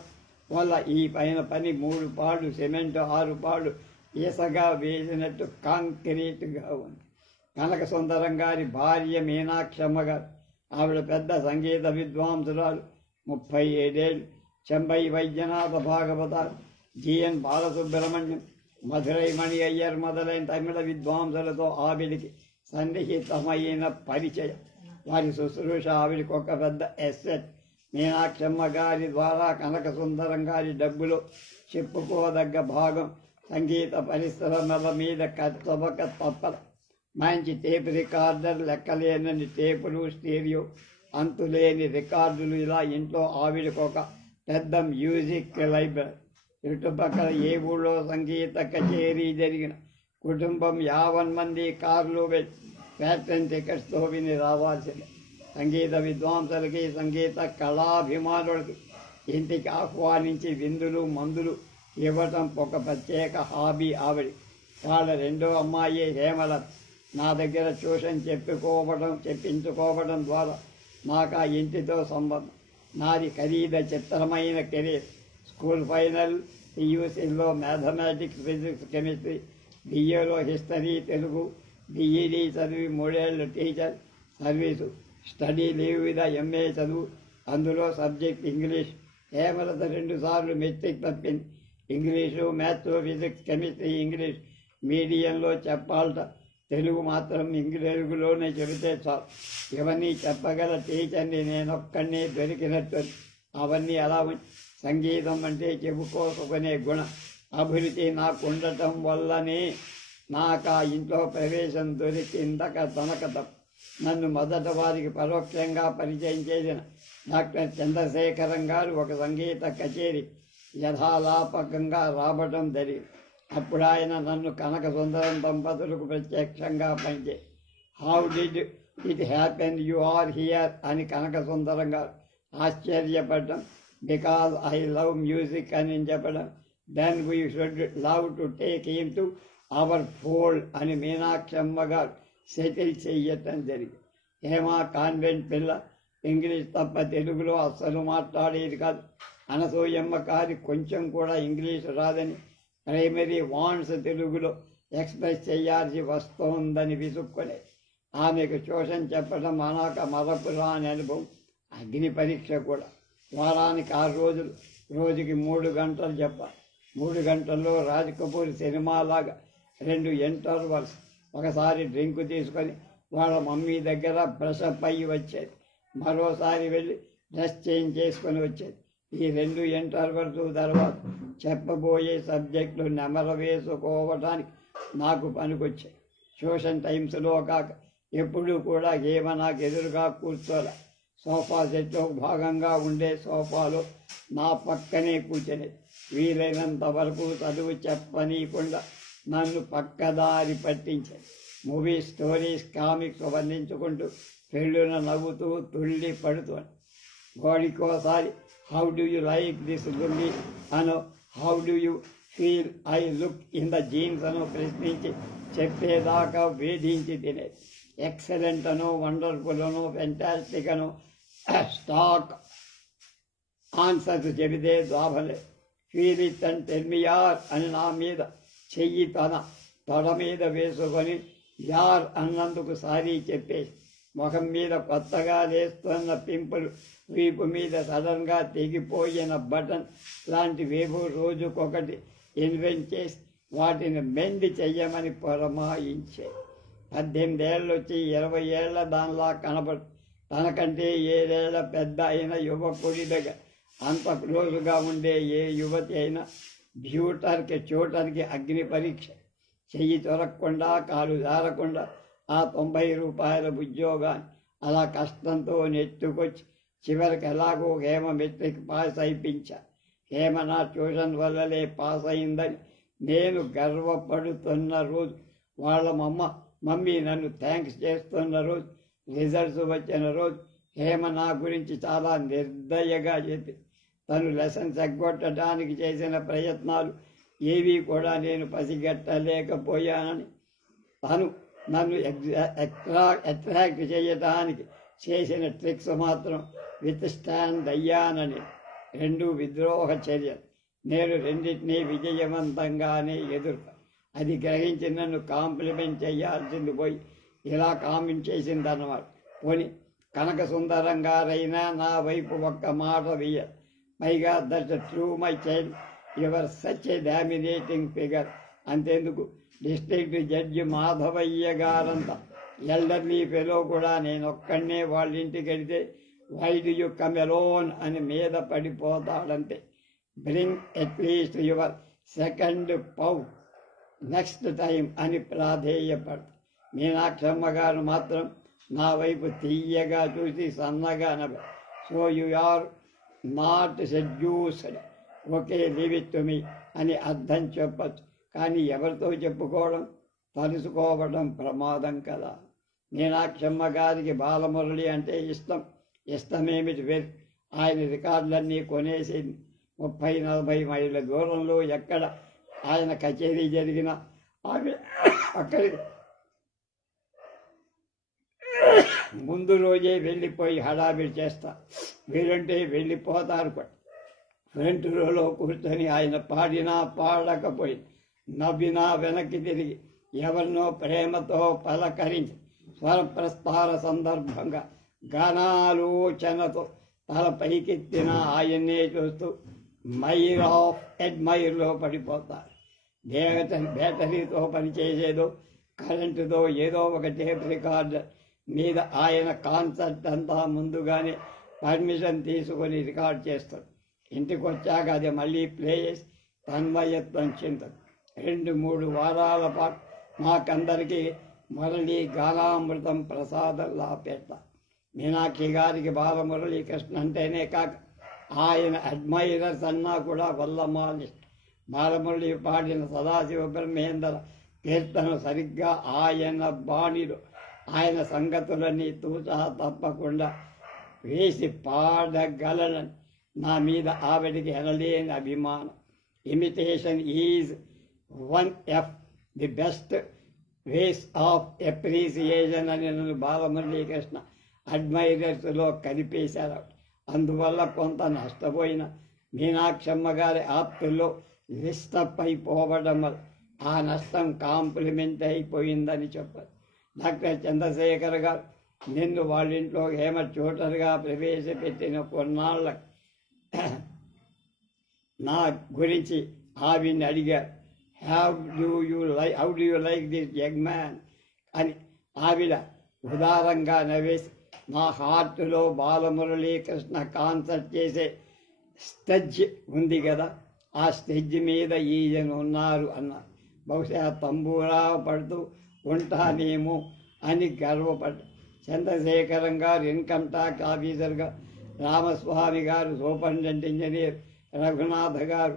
వల్ల ఈ పైన పని 3 పాళ్ళు సిమెంట్ 6 పాళ్ళు ఇసగా వేసినట్టు కాంక్రీట్గా ఉంది. కనక సుందరం గారి భార్య మీనాక్షమ్మ గారు, ఆవిడ పెద్ద సంగీత విద్వాంసురాలు. 37 ఏళ్ళు. చెంబై వైద్యనాథ భాగవతాలు, జిఎన్ బాలసుబ్రహ్మణ్యం, మధురై మణి అయ్యర్ మొదలైన తమిళ విద్వాంసులతో ఆవిడికి సన్నిహితమైన పరిచయం. వారి శుశ్రూష ఆవిడికి ఒక పెద్ద ఎస్సెట్. మీనాక్షమ్మ గారి ద్వారా కనక సుందరం గారి డబ్బులో చెప్పుకోదగ్గ భాగం సంగీత పరిశ్రమల మీద కచ్చబక తప్పల. మంచి టేప్ రికార్డర్, లెక్కలేనని టేపులు, స్టీరియో, అంతులేని రికార్డులు, ఇలా ఇంట్లో ఆవిడకొక పెద్ద మ్యూజిక్ లైబ్రరీ. చుట్టుపక్కల ఏ ఊళ్ళో సంగీత కచేరీ జరిగిన కుటుంబం 50 మంది కార్లు వెళ్ళి ప్యాటర్న్ టికెట్స్తో విని రావాల్సిందే. సంగీత విద్వాంసులకి, సంగీత కళాభిమానులకి ఇంటికి ఆహ్వానించి విందులు మందులు ఇవ్వటం ఒక ప్రత్యేక హాబీ ఆవిడి. వాళ్ళ 2వ అమ్మాయి హేమలత నా దగ్గర ట్యూషన్ చెప్పించుకోవడం ద్వారా నాకు ఆ ఇంటితో సంబంధం. నాది ఖరీద చిత్రమైన కెరీర్. స్కూల్ ఫైనల్, పియూసీలో మ్యాథమెటిక్స్, ఫిజిక్స్, కెమిస్ట్రీ, బిఏలో హిస్టరీ, తెలుగు, బిఈడి చదివి 3 ఏళ్ళు టీచర్ సర్వీసు. స్టడీ లీవ్ మీద ఎంఏ చదువు, అందులో సబ్జెక్ట్ ఇంగ్లీష్. హేమలత 2 సార్లు మెట్రిక్ తప్పింది. English, maths, physics, chemistry English మీడియంలో చెప్పాలట. తెలుగు మాత్రం తెలుగులోనే చెబితే చాలు. ఇవన్నీ చెప్పగల టీచర్ని నేనొక్కడినే దొరికినట్టు. అవన్నీ అలా సంగీతం అంటే చెప్పుకోసుకునే గుణం, అభిరుచి నాకు ఉండటం వల్లనే నాకు ఆ ఇంట్లో ప్రవేశం దొరికిందక తనకతం. నన్ను మొదట వారికి పరోక్షంగా పరిచయం చేసిన డాక్టర్ చంద్రశేఖరం గారు ఒక సంగీత కచేరీ యథాలాపకంగా రావడం జరిగింది. అప్పుడు ఆయన నన్ను కనక సుందరం దంపతులకు ప్రత్యక్షంగా పనిచే. How did it happen, you are here అని కనక సుందరం గారు ఆశ్చర్యపడటం. బికాజ్ ఐ లవ్ మ్యూజిక్ అని చెప్పడం. Then we should love to take him to our fold అని మీనాక్షమ్మ గారు సెటిల్ చెయ్యటం జరిగింది. హేమా కాన్వెంట్ పిల్ల, ఇంగ్లీష్ తప్ప తెలుగులో అస్సలు మాట్లాడేది కాదు. అనసూయమ్మ గారి కొంచెం కూడా ఇంగ్లీష్ రాదని ప్రైమరీ వాండ్స్ తెలుగులో ఎక్స్ప్రెస్ చేయాల్సి వస్తోందని విసుక్కునే ఆమెకు ట్యూషన్ చెప్పడం అనాక మరపురాని అనుభవం. అగ్ని పరీక్ష కూడా. వారానికి 6 రోజులు, రోజుకి 3 గంటలు చెప్పాలి. 3 గంటల్లో రాజ్ కపూర్ సినిమాలాగా 2 ఇంటర్వల్స్. ఒకసారి డ్రింక్ తీసుకొని వాళ్ళ మమ్మీ దగ్గర బ్రష్ అప్ అయ్యి వచ్చేది. మరోసారి వెళ్ళి డ్రెస్ చేంజ్ చేసుకొని వచ్చేది. ఈ 2 ఇంటర్వల్స్ తర్వాత చెప్పబోయే సబ్జెక్టులు నెమరు వేసుకోవడానికి నాకు పనికొచ్చాయి. ట్యూషన్ టైమ్స్లో కాక ఎప్పుడూ కూడా ఏమో నాకు ఎదురుగా కూర్చోలే. సోఫా సెట్లో భాగంగా ఉండే సోఫాలో నా పక్కనే కూర్చునేది. వీలైనంత వరకు చదువు చెప్పనీయకుండా నన్ను పక్కదారి పట్టించేది. మూవీ స్టోరీస్, కామిక్స్ వర్ణించుకుంటూ పెళ్ళున నవ్వుతూ తుళ్ళి పడుతుంది. గోడికోసారి how do you like this lungi అనో, how do you feel I look in the jeans అనో ప్రశ్నించి చెప్పేదాకా వేధించి తినేది. ఎక్సలెంట్ అనో, వండర్ఫుల్ అనో, ఫెంటాస్టిక్ అనో, స్టాక్ ఆన్సర్స్ చెబితే ద్వాభలే. Feel it and tell me యార్ అని నా మీద చెయ్యి తొడ మీద వేసుకొని యార్ అన్నందుకు సారీ చెప్పేసి ముఖం మీద కొత్తగా లేస్తున్న పింపుల్, వీపు మీద సడన్గా తెగిపోయిన బటన్ లాంటివేవో రోజుకొకటి ఇన్వెంట్ చేసి వాటిని మెండి చెయ్యమని పురమాయించే. 18 ఏళ్ళు వచ్చి 20 ఏళ్ల దానిలా కనబడు. తనకంటే 7 ఏళ్ల పెద్ద అయిన యువకుడి దగ్గర అంత క్లోజుగా ఉండే ఏ యువతి అయినా చూటర్కి అగ్ని పరీక్ష. చెయ్యి దొరకకుండా కాలు జారకుండా ఆ 90 రూపాయల ఉద్యోగాన్ని అలా కష్టంతో నెట్టుకొచ్చి చివరికి ఎలాగో హేమ మెట్రిక్ పాస్ అయిపించా. హేమ నా ట్యూషన్ వల్లనే పాస్ అయిందని నేను గర్వపడుతున్న రోజు, వాళ్ళ మమ్మీ నన్ను థ్యాంక్స్ చేస్తున్న రోజు, రిజల్ట్స్ వచ్చిన రోజు హేమ నా గురించి చాలా నిర్దయగా చెప్పి తను లెసన్స్ ఎగ్గొట్టడానికి చేసిన ప్రయత్నాలు ఏవీ కూడా నేను పసిగట్టలేకపోయానని, తను నన్ను అట్రాక్ట్ చేయడానికి చేసిన ట్రిక్స్ మాత్రం విత్ స్టాండ్ అయ్యానని. 2 విద్రోహ చర్యలు. నేను రెండింటినీ విజయవంతంగానే ఎదుర్కొ. అది గ్రహించి నన్ను కాంప్లిమెంట్ చేయాల్సింది పోయి ఇలా కామెంట్ చేసిందన్నమాట. పోని కనక సుందరం గారైనా నా వైపు ఒక్క మాట వేయ. పైగా that's true my child, your such a dominating figure. అంతెందుకు డిస్ట్రిక్ట్ జడ్జి మాధవయ్య గారంతా ఎల్డర్లీ ఫెలో కూడా నేనొక్కడనే వాళ్ళ ఇంటికి వెళితే why do you come alone అని మీద పడిపోతాడంతే. బ్రింగ్ అట్లీస్ట్ యువర్ సెకండ్ పౌ నెక్స్ట్ టైం అని ప్రాధేయపడు. మీనాక్షమ్మ గారు మాత్రం నా వైపు తీయగా చూసి సన్నగా నవ్వు. So you are not seduced, okay leave it to me అని అర్థం చెప్పచ్చు. కానీ ఎవరితో చెప్పుకోవడం, తలుసుకోవడం ప్రమాదం కదా. మీనాక్షమ్మ గారికి బాలమురళి అంటే ఇష్టమేమిటి వేరు. ఆయన రికార్డులన్నీ కొనేసింది. 30-40 మైళ్ళ దూరంలో ఎక్కడ ఆయన కచేరీ జరిగినా ఆమె అక్కడికి ముందు రోజే వెళ్ళిపోయి హడావిడి చేస్తా. వీరంటే వెళ్ళిపోతారు కూడా. ఫ్రంట్ రోలో కూర్చొని ఆయన పాడినా పాడకపోయి నవ్వినా వెనక్కి తిరిగి ఎవరినో ప్రేమతో పలకరించి స్వరప్రస్తార సందర్భంగా గానాలోచనతో తల పైకెత్తిన ఆయన్నే చూస్తూ మైర్ ఆఫ్ అడ్మైర్లో పడిపోతారు. బ్యాటరీతో పనిచేసేదో కరెంటుతో ఏదో ఒక టేప్ రికార్డ్ మీద ఆయన కాన్సర్ట్ అంతా ముందుగానే పర్మిషన్ తీసుకొని రికార్డ్ చేస్తాడు. ఇంటికి వచ్చాక అది మళ్ళీ ప్లే చేసి తన్మయత్వం చింతడు. 2-3 వారాల పాటు మాకందరికీ మురళీ గానామృతం ప్రసాదంలా పెడతా. మీనాక్షి గారికి బాలమురళీకృష్ణ అంటేనే కాక ఆయన అడ్మైరర్స్ అన్నా కూడా వల్లమాలి. బాలమురళి పాడిన సదాశివ బ్రహ్మేంద్ర కీర్తన సరిగ్గా ఆయన బాణిలో ఆయన సంగతులన్నీ తూచా తప్పకుండా వేసి పాడగలనని నా మీద ఆవిడికి ఎనలేని అభిమానం. Imitation is one of the best ways of appreciation అని నన్ను బాలమురళీకృష్ణ అడ్మైరర్స్లో కలిపేశారు. అందువల్ల కొంత నష్టపోయిన మీనాక్షమ్మ గారి ఆప్తుల్లో లిస్టప్ అయిపోవడం వల్ల ఆ నష్టం కాంప్లిమెంట్ అయిపోయిందని చెప్పారు. డాక్టర్ చంద్రశేఖర్ గారు నిన్ను వాళ్ళింట్లో హేమ ట్యూటర్గా ప్రవేశపెట్టిన కొన్నాళ్ళ నా గురించి ఆవిడ్ని అడిగారు. How do you like this young man అని. ఆవిడ ఉదారంగా నవ్వేసి నా హార్ట్లో బాలమురళీకృష్ణ కాన్సర్ట్ చేసే స్టెజ్ ఉంది కదా, ఆ స్టెజ్ మీద ఈయన ఉన్నారు అన్నారు. బహుశా తంబూరా పడుతూ ఉంటానేమో అని గర్వపడ్డా. చంద్రశేఖరం గారు ఇన్కమ్ ట్యాక్స్ ఆఫీసర్గా, రామస్వామి గారు సూపరింటెండెంట్ ఇంజనీర్, రఘునాథ గారు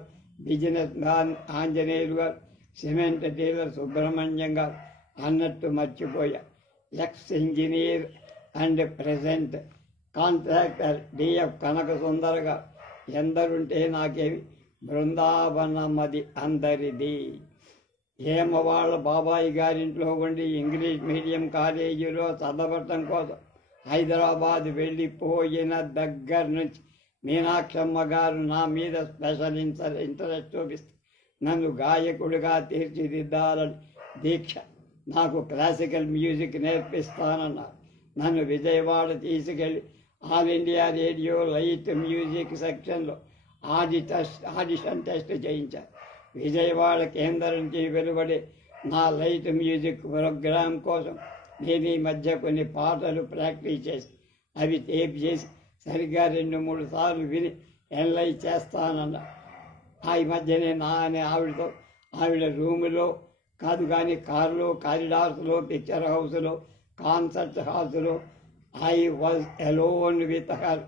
బిజినెస్ మ్యాన్, ఆంజనేయులు గారు సిమెంట్ డీలర్, సుబ్రహ్మణ్యం గారు అన్నట్టు మర్చిపోయా. Ex engineer and present contractor DF Kanaka Sundar గారు. ఎందరుంటే నాకేమి, బృందావనమది అందరిది. హేమ వాళ్ళ బాబాయి గారింట్లో ఉండి ఇంగ్లీష్ మీడియం కాలేజీలో చదవటం కోసం హైదరాబాద్ వెళ్ళిపోయిన దగ్గర నుంచి మీనాక్షమ్మ గారు నా మీద స్పెషల్ ఇంట్రెస్ట్ చూపిస్తే నన్ను గాయకుడిగా తీర్చిదిద్దాలని దీక్ష. నాకు క్లాసికల్ మ్యూజిక్ నేర్పిస్తానన్నారు. నన్ను విజయవాడ తీసుకెళ్లి all India radio light music సెక్షన్లో ఆడిషన్ టెస్ట్ చేయించారు. విజయవాడ కేంద్రం నుంచి వెలువడే నా లైట్ మ్యూజిక్ ప్రోగ్రాం కోసం నేను ఈ మధ్య కొన్ని పాటలు ప్రాక్టీస్ చేసి అవి టేప్ చేసి సరిగ్గా 2-3 సార్లు విని ఎన్లైజ్ చేస్తానన్నా. ఆ ఈ మధ్యనే నా అనే ఆవిడ రూములో కాదు కానీ కారులో, కారిడార్స్లో, పిక్చర్ హౌస్లో, కాన్సర్ట్ హాల్స్లో I was alone with her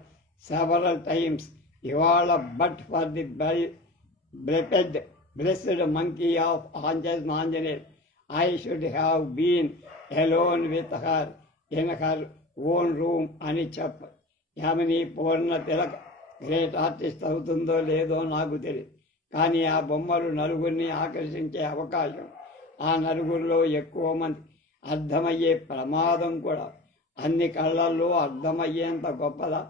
several times. ఇవాళ but for the blessed monkey of Anjaneya, I should have been alone with her in her own room అని చెప్ప. యామిని పూర్ణ తిలక్ గ్రేట్ ఆర్టిస్ట్ అవుతుందో లేదో నాకు తెలియదు. కానీ ఆ బొమ్మలు నలుగురిని ఆకర్షించే అవకాశం, ఆ నలుగురిలో ఎక్కువ మంది అర్థమయ్యే ప్రమాదం కూడా. అన్ని కళ్ళల్లో అర్థమయ్యేంత గొప్పదా,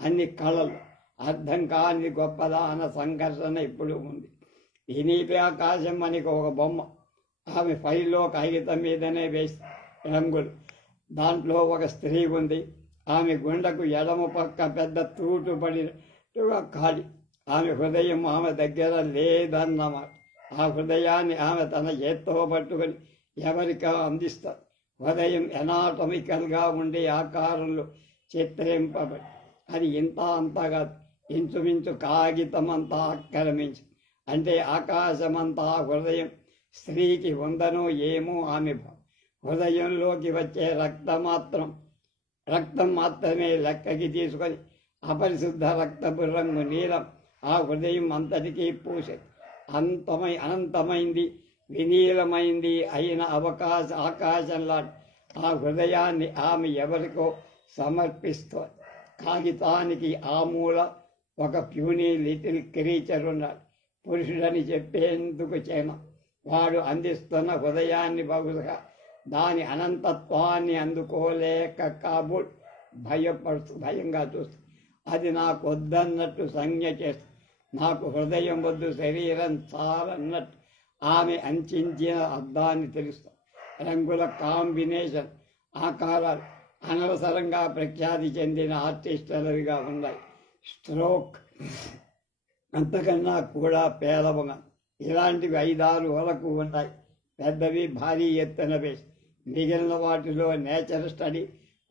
అన్ని కళలు అర్థం కాని గొప్పదా అన్న సంఘర్షణ ఇప్పుడు ఉంది. ఈ నీటి ఆకాశం మనకి ఒక బొమ్మ. ఆమె ఫైల్లో కాగితం మీదనే వేసి రంగులు. దాంట్లో ఒక స్త్రీ ఉంది. ఆమె గుండెకు ఎడమ పక్క పెద్ద తూటు పడినట్టుగా ఖాళీ. ఆమె హృదయం ఆమె దగ్గర లేదన్నమాట. ఆ హృదయాన్ని ఆమె తన చేత్తో పట్టుకొని ఎవరికా అందిస్తారు. హృదయం ఎనాటమికల్గా ఉండే ఆకారంలో చిత్రింపబడి అది ఇంత అంతగా ఇంచుమించు కాగితం అంతా ఆక్రమించి, అంటే ఆకాశమంతా హృదయం. స్త్రీకి ఉందనో ఏమో ఆమె హృదయంలోకి వచ్చే రక్తం మాత్రమే లెక్కకి తీసుకొని అపరిశుద్ధ రక్తపు రంగు నీలం ఆ హృదయం అంతటికీ పూసే అనంతమైంది, వినీలమైంది అయిన ఆకాశంలా ఆ హృదయాన్ని ఆమె ఎవరికో సమర్పిస్తోంది. కాగితానికి ఆ మూల ఒక ప్యూనీ లిటిల్ క్రీచర్ ఉన్నాడు. పురుషుడని చెప్పేందుకు చేమ. వాడు అందిస్తున్న హృదయాన్ని బహుశా దాని అనంతత్వాన్ని అందుకోలేక కాబోల్ భయంగా చూస్తుంది. అది నాకు వద్దన్నట్టు సంజ్ఞ చేస్తుంది. నాకు హృదయం వద్దు, శరీరం చాలన్నట్టు ఆమె అంచించిన అర్థాన్ని తెలుస్తుంది. రంగుల కాంబినేషన్, ఆకారాలు అనవసరంగా ప్రఖ్యాతి చెందిన ఆర్టిస్టులవిగా ఉన్నాయి. స్ట్రోక్ అంతకన్నా కూడా పేలవంగా ఇలాంటివి 5-6 వరకు ఉన్నాయి. పెద్దవి భారీ ఎత్తున వేసి, మిగిలిన వాటిలో నేచర్ స్టడీ,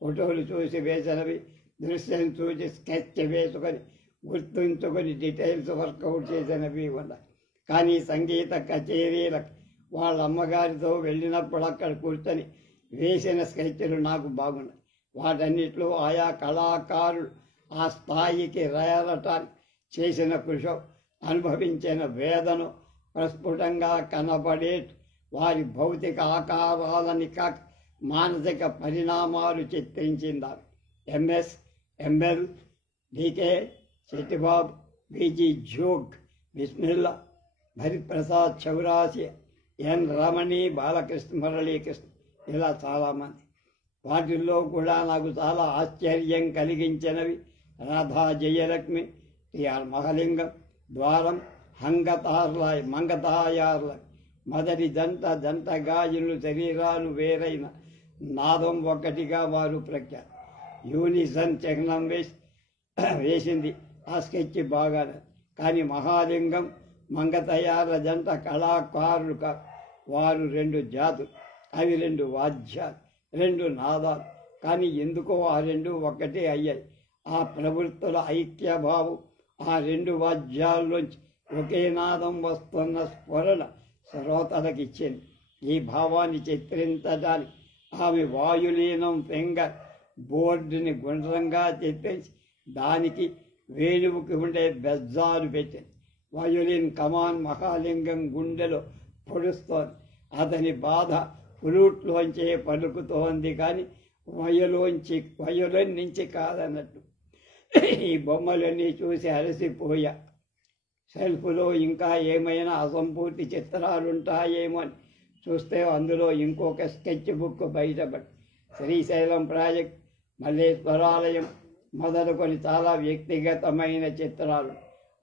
ఫోటోలు చూసి వేసినవి, దృశ్యం చూసి స్కెచ్ వేసుకొని గుర్తుంచుకొని డీటెయిల్స్ వర్కౌట్ చేసినవి ఉన్నాయి. కానీ సంగీత కచేరీలకు వాళ్ళ అమ్మగారితో వెళ్ళినప్పుడు అక్కడ కూర్చొని వేసిన స్కెచ్లు నాకు బాగున్నాయి. వాటన్నిటిలో ఆయా కళాకారులు ఆ స్థాయికి రేరటానికి చేసిన కృషి, అనుభవించిన వేదన ప్రస్ఫుటంగా కనబడే వారి భౌతిక ఆకారాలని కాక మానసిక పరిణామాలు చిత్రించిందారు. ఎంఎస్, ఎంఎల్, డికే, చిట్టిబాబు, విజి జోగ్, బిస్మిల్లా, హరిప్రసాద్ చౌరాసి, ఎన్ రమణి, బాలకృష్ణ, మురళీకృష్ణ, ఇలా చాలామంది. వాటిల్లో కూడా నాకు చాలా ఆశ్చర్యం కలిగించినవి రాధా జయలక్ష్మి, టిఆర్ మహలింగం, ద్వారం, మంగతాయార్ల మొదటి జంట గాజులు శరీరాలు వేరైన నాదం ఒక్కటిగా వారు ప్రఖ్యాతి. యూనిసన్ చిహ్నం వేసింది ఆ స్కెచ్ బాగానే. కానీ మహాలింగం, మంగతయార్ల జంట కళాకారులు వారు 2 జాతులు. అవి 2 వాద్యాలు, 2 నాదాలు. కానీ ఎందుకో ఆ 2 ఒక్కటే అయ్యాయి. ఆ ప్రవృత్తుల ఐక్యభావం ఆ 2 వాద్యాల్లోంచి ఒకే నాదం వస్తున్న స్ఫురణ శ్రోతలకిచ్చింది. ఈ భావాన్ని చిత్రించడానికి ఆమె వాయులీనం ఫింగర్ బోర్డుని గుండ్రంగా చిత్రించి దానికి వేణువుకి ఉండే బెజ్జాలు పెట్టింది. వయోలిన్ కమాన్ మహాలింగం గుండెలో పొడుస్తోంది. అతని బాధ ఫ్లూట్లోంచే పలుకుతోంది కానీ వయోలిన్ నుంచి కాదన్నట్టు. ఈ బొమ్మలన్నీ చూసి అలసిపోయా. సెల్ఫ్లో ఇంకా ఏమైనా అసంపూర్తి చిత్రాలుంటాయేమో అని చూస్తే అందులో ఇంకొక స్కెచ్ బుక్ బయటపడి శ్రీశైలం ప్రాజెక్ట్, మల్లేశ్వరాలయం, మొదలుకొని చాలా వ్యక్తిగతమైన చిత్రాలు.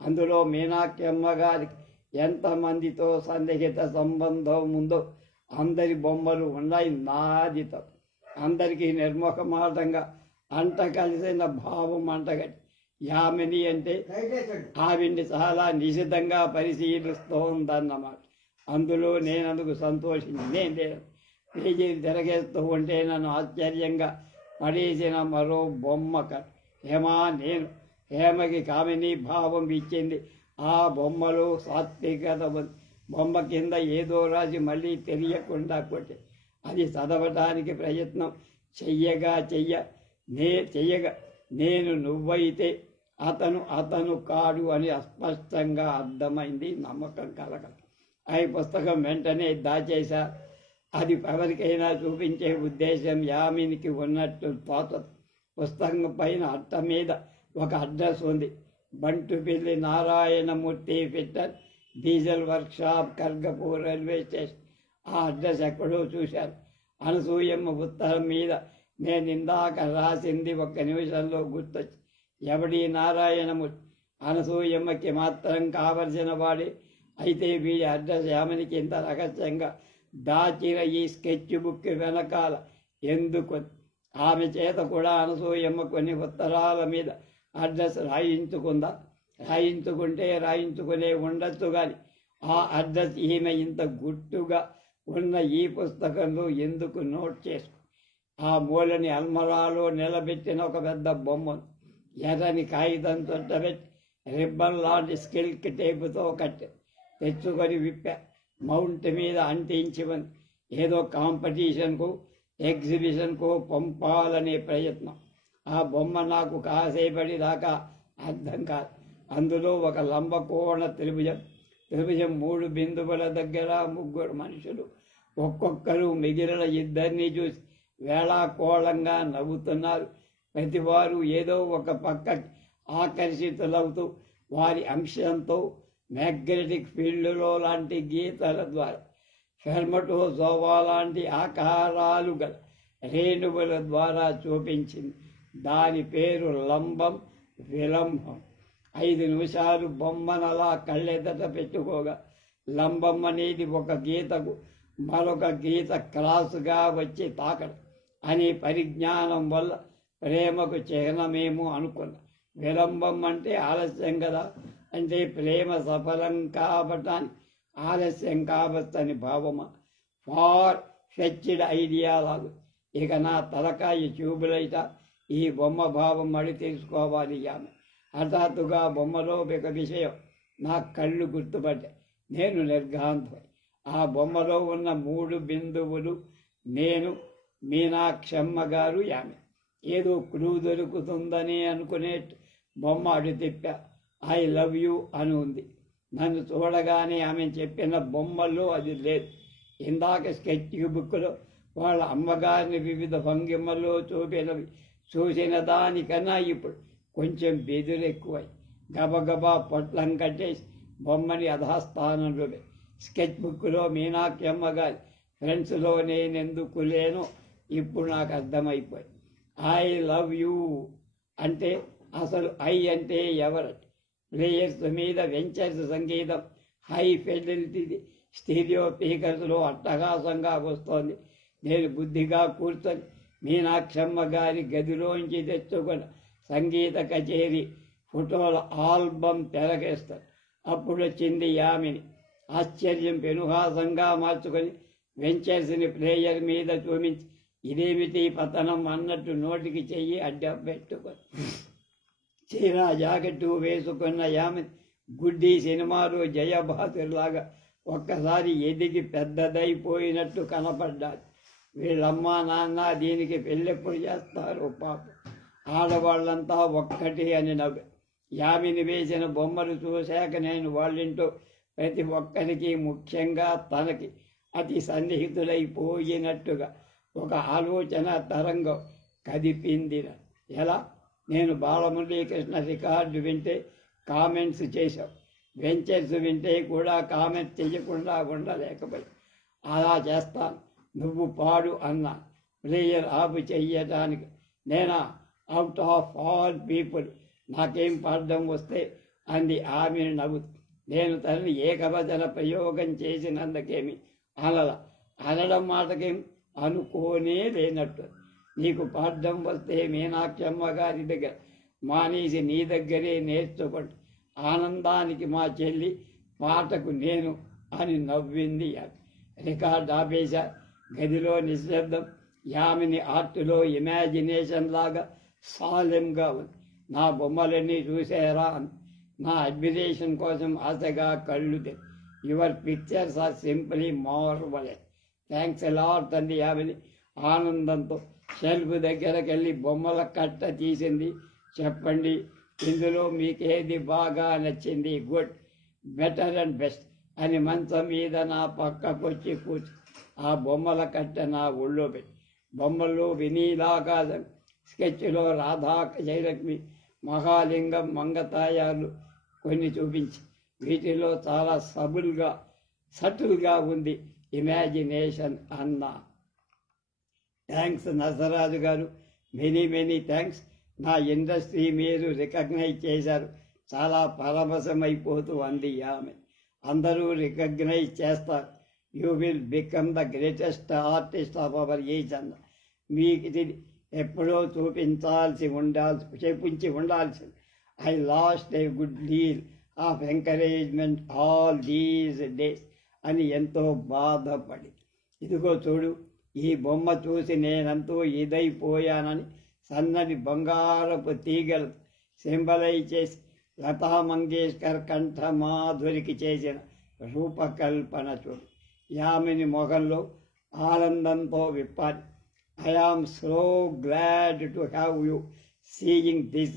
అందులో మీనాక్షి అమ్మగారికి ఎంతమందితో సన్నిహిత సంబంధం ఉందో అందరి బొమ్మలు ఉన్నాయి. నాదితో అందరికీ నిర్ముఖమాటంగా అంట కలిసిన భావం అంటగట్టి యామిని అంటే ఆవిడ్ని చాలా నిశితంగా పరిశీలిస్తోందన్నమాట. అందులో నేనందుకు సంతోషించి పేజీలు తిరగేస్తూ ఉంటే నన్ను ఆశ్చర్యంగా పడేసిన మరో బొమ్మ హేమా నేను హేమకి కామిని భావం ఇచ్చింది. ఆ బొమ్మలో సాత్వికత ఉంది. బొమ్మ కింద ఏదో రాసి మళ్ళీ తెలియకుండా కొట్టి అది చదవటానికి ప్రయత్నం చెయ్యగా నేను నువ్వైతే అతను కాడు అని అస్పష్టంగా అర్థమైంది. నమ్మకం కలగల. ఆ పుస్తకం వెంటనే దాచేశా. అది ఎవరికైనా చూపించే ఉద్దేశం యామినికి ఉన్నట్టు తోచదు. పుస్తకం పైన అట్ట మీద ఒక అడ్రస్ ఉంది. Bantupilli Narayanamurthy fitter, diesel workshop, Kharagpur railway station. ఆ అడ్రస్ ఎక్కడో చూశాను. అనసూయమ్మ ఉత్తరం మీద నేను ఇందాక రాసింది 1 నిమిషంలో గుర్తొచ్చి, ఎవడి నారాయణమూర్తి అనసూయమ్మకి మాత్రం కావలసిన వాడే. అయితే వీడి అడ్రస్ యామినికి ఇంత రహస్యంగా దాచిన ఈ స్కెచ్ బుక్ వెనకాల ఎందుకు? ఆమె చేత కూడా అనసూయమ్మ కొన్ని ఉత్తరాల మీద అడ్రస్ రాయించుకునే ఉండొచ్చు కానీ ఆ అడ్రస్ ఈమె ఇంత గుట్టుగా ఉన్న ఈ పుస్తకంలో ఎందుకు నోట్ చేసుకు? ఆ మూలని అల్మరాలో నిలబెట్టిన ఒక పెద్ద బొమ్మ ఎర్రని కాగితం చుట్టబెట్టి రిబ్బన్ లాంటి స్కిల్క్ టేపుతో కట్టి తెచ్చుకొని విప్పా. మౌంట్ మీద అంటించి ఉంది. ఏదో కాంపిటీషన్కు ఎగ్జిబిషన్కు పంపాలనే ప్రయత్నం. ఆ బొమ్మ నాకు కాసేపటి దాకా అర్థం కాదు. అందులో ఒక లంబకోణ త్రిభుజం 3 బిందువుల దగ్గర 3 మనుషులు, ఒక్కొక్కరు మిగిలిన 2 చూసి వేళాకోళంగా నవ్వుతున్నారు. ప్రతివారు ఏదో ఒక పక్కకి ఆకర్షితులవుతూ వారి అంశంతో మ్యాగ్నెటిక్ ఫీల్డ్లో లాంటి గీతల ద్వారా ఫెర్మటోజోవా లాంటి ఆకారాలు గల రేణువుల ద్వారా చూపించింది. దాని పేరు లంబం విలంబం. 5 నిమిషాలు బొమ్మనలా కళ్ళెదట పెట్టుకోగా లంబం అనేది ఒక గీతకు మరొక గీత క్రాసుగా వచ్చి తాకడం అనే పరిజ్ఞానం వల్ల ప్రేమకు చిహ్నమేమో అనుకున్నా. విలంబం అంటే ఆలస్యం కదా, అంటే ప్రేమ సఫలం కావటానికి ఆలస్యం కావచ్చని భావమా? ఫార్ ఫెచ్డ్ ఐడియా లాగు. ఇక నా తలకాయ ట్యూబులైట ఈ బొమ్మ భావం అడి తెలుసుకోవాలి. ఆమె హఠాత్తుగా బొమ్మలో ఒక విషయం నా కళ్ళు గుర్తుపడ్డాయి. నేను నిర్ఘాంతమై ఆ బొమ్మలో ఉన్న 3 బిందువులు నేను, మీనాక్షమ్మ గారు, ఆమె. ఏదో క్లూ దొరుకుతుందని అనుకునే బొమ్మ అడు తిప్పా. ఐ లవ్ యూ అని ఉంది. నన్ను చూడగానే ఆమె చెప్పిన బొమ్మల్లో అది లేదు. ఇందాక స్కెచ్ బుక్లో వాళ్ళ అమ్మగారిని వివిధ భంగిమల్లో చూసిన దానికన్నా ఇప్పుడు కొంచెం బెదురెక్కువై గబగబా పొట్లం కట్టేసి బొమ్మని యథాస్థానంలో స్కెచ్ బుక్లో మీనాక్షి అమ్మగారి ఫ్రెండ్స్లో నేనెందుకు లేనో ఇప్పుడు నాకు అర్థమైపోయి. ఐ లవ్ యూ అంటే అసలు ఐ అంటే ఎవరంటే ప్లేయర్స్ మీద వెంచర్స్ సంగీతం హై ఫిడెలిటీ స్టీరియో స్పీకర్స్లో అట్టహాసంగా వస్తోంది. నేను బుద్ధిగా కూర్చొని మీనాక్షమ్మ గారి గదిలోంచి తెచ్చుకున్న సంగీత కచేరీ ఫోటోల ఆల్బమ్ తెరకేస్తాను. అప్పుడు వచ్చింది యామిని. ఆశ్చర్యం పెనుహాసంగా మార్చుకొని వెంచర్స్ని ప్లేయర్ మీద చూపించి ఇదేమిటి పతనం అన్నట్టు నోటికి చెయ్యి అడ్డం పెట్టుకొని చీరా జాకెట్టు వేసుకున్న యామిని గుడ్డి సినిమాలో జయబహదూర్లాగా ఒక్కసారి ఎదిగి పెద్దదైపోయినట్టు కనపడ్డాడు. వీళ్ళమ్మా నాన్న దీనికి పెళ్ళెప్పుడు చేస్తారు పాప, ఆడవాళ్ళంతా ఒక్కటి అని నవ్వు. యామిని వేసిన బొమ్మలు చూశాక నేను వాళ్ళింటో ప్రతి ఒక్కరికి, ముఖ్యంగా తనకి అతి సన్నిహితులైపోయినట్టుగా ఒక ఆలోచన తరంగం కదిపింది. ఎలా? నేను బాలమురళీకృష్ణ రికార్డు వింటే కామెంట్స్ చేశావు, వెంచర్స్ వింటే కూడా కామెంట్స్ చేయకుండా ఉండలేకపోయి. అలా చేస్తాను, నువ్వు పాడు అన్నా. ప్లేయర్ ఆపు చెయ్యటానికి నేనా? అవుట్ ఆఫ్ ఆల్ పీపుల్ నాకేం పాడడం వస్తే అంది ఆమెను నవ్వుతూ. నేను తనని ఏకవచన ప్రయోగం చేసినందుకేమి అనడం మాటకేం అనుకోనే లేనట్టు. నీకు పాడడం వస్తే మీనాక్షమ్మ గారి దగ్గర మానేసి నీ దగ్గరే నేర్చుకోండి. ఆనందానికి మా చెల్లి, పాటకు నేను అని నవ్వింది. రికార్డ్ ఆపేశా. గదిలో నిశ్శబ్దం. యామిని ఆర్టులో ఇమాజినేషన్ లాగా సాలెంగా ఉంది. నా బొమ్మలన్నీ చూసారా అని నా అడ్మిరేషన్ కోసం ఆశగా కళ్ళు తెరి. Your pictures are simply marvellous. Thanks a lot అంది యామిని ఆనందంతో. షెల్ఫ్ దగ్గరకు వెళ్ళి బొమ్మల కట్ట తీసింది. చెప్పండి, ఇందులో మీకేది బాగా నచ్చింది? గుడ్, బెటర్ అండ్ బెస్ట్ అని మంచం మీద నా పక్కకొచ్చి కూర్చు. ఆ బొమ్మల కట్ట నా ఒళ్ళో పెట్టి, బొమ్మల్లో వినీలాకాశం, స్కెచ్లో రాధా జయలక్ష్మి, మహాలింగం, మంగతాయాలు కొన్ని చూపించి, వీటిలో చాలా సటిల్గా ఉంది ఇమాజినేషన్ అన్నా. థ్యాంక్స్ నరసరాజు గారు, మెనీ థ్యాంక్స్. నా ఇండస్ట్రీ మీరు రికగ్నైజ్ చేశారు. చాలా పరవశమైపోతూ అంది ఆమె. అందరూ రికగ్నైజ్ చేస్తారు. You will become the greatest artist of our age అన్న. మీకు ఇది ఎప్పుడో చూపించి ఉండాల్సింది. I last a good deal of encouragement all these days అని ఎంతో బాధపడి, ఇదిగో చూడు, ఈ బొమ్మ చూసి నేనంతూ ఇదైపోయానని సన్నని బంగారపు తీగలు సింబలైజ్ చేసి లతా మంగేష్కర్ కంఠమాధురికి చేసిన రూపకల్పన చూడు. యామిని మొగంలో ఆనందంతో విప్పాలి. I am so glad to have you seeing this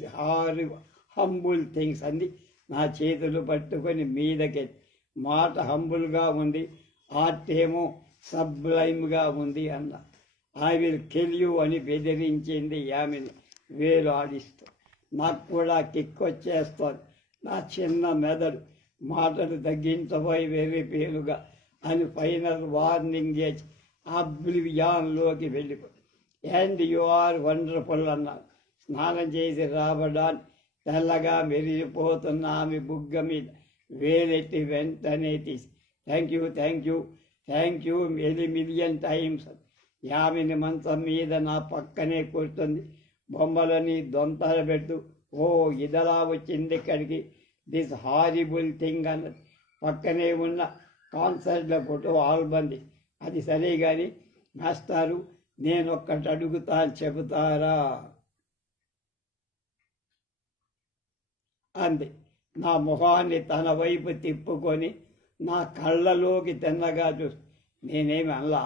humble things అంది నా చేతులు పట్టుకొని మీదకి. మాట హంబుల్గా ఉంది, ఆర్ట్ ఏమో సబ్లైమ్గా ఉంది అన్న. ఐ విల్ కిల్ యూ అని బెదిరించింది యామిని వేలు ఆడిస్తూ. నాకు కూడా కిక్కొచ్చేస్తోంది. నా చిన్న మెదడు మాటలు తగ్గించబోయి వెర్రిపేలుగా అని ఫైనల్ వార్నింగ్ చేసి అబ్లివియాన్లోకి వెళ్ళిపోయి. అండ్ యు ఆర్ వండర్ఫుల్ అన్నాను. స్నానం చేసి రావడానికి తెల్లగా మెరిగిపోతున్న ఆమె బుగ్గ మీద వేలెట్టి వెంటనే తీసి thank you million times. Yamini మంచం మీద నా పక్కనే కూర్చుంది. బొమ్మలని దొంతర పెట్టు. ఓ ఇదలా వచ్చింది ఇక్కడికి, దిస్ హారిబుల్ థింగ్ అన్నది. పక్కనే ఉన్న కాన్సర్ట్ల ఫోటో ఆల్బంది. అది సరే కానీ మాస్టారు, నేనొక్కటి అడుగుతా చెబుతారా అంది. నా ముఖాన్ని తన వైపు తిప్పుకొని నా కళ్ళలోకి తిన్నగా చూసి నేనేమి అనలా.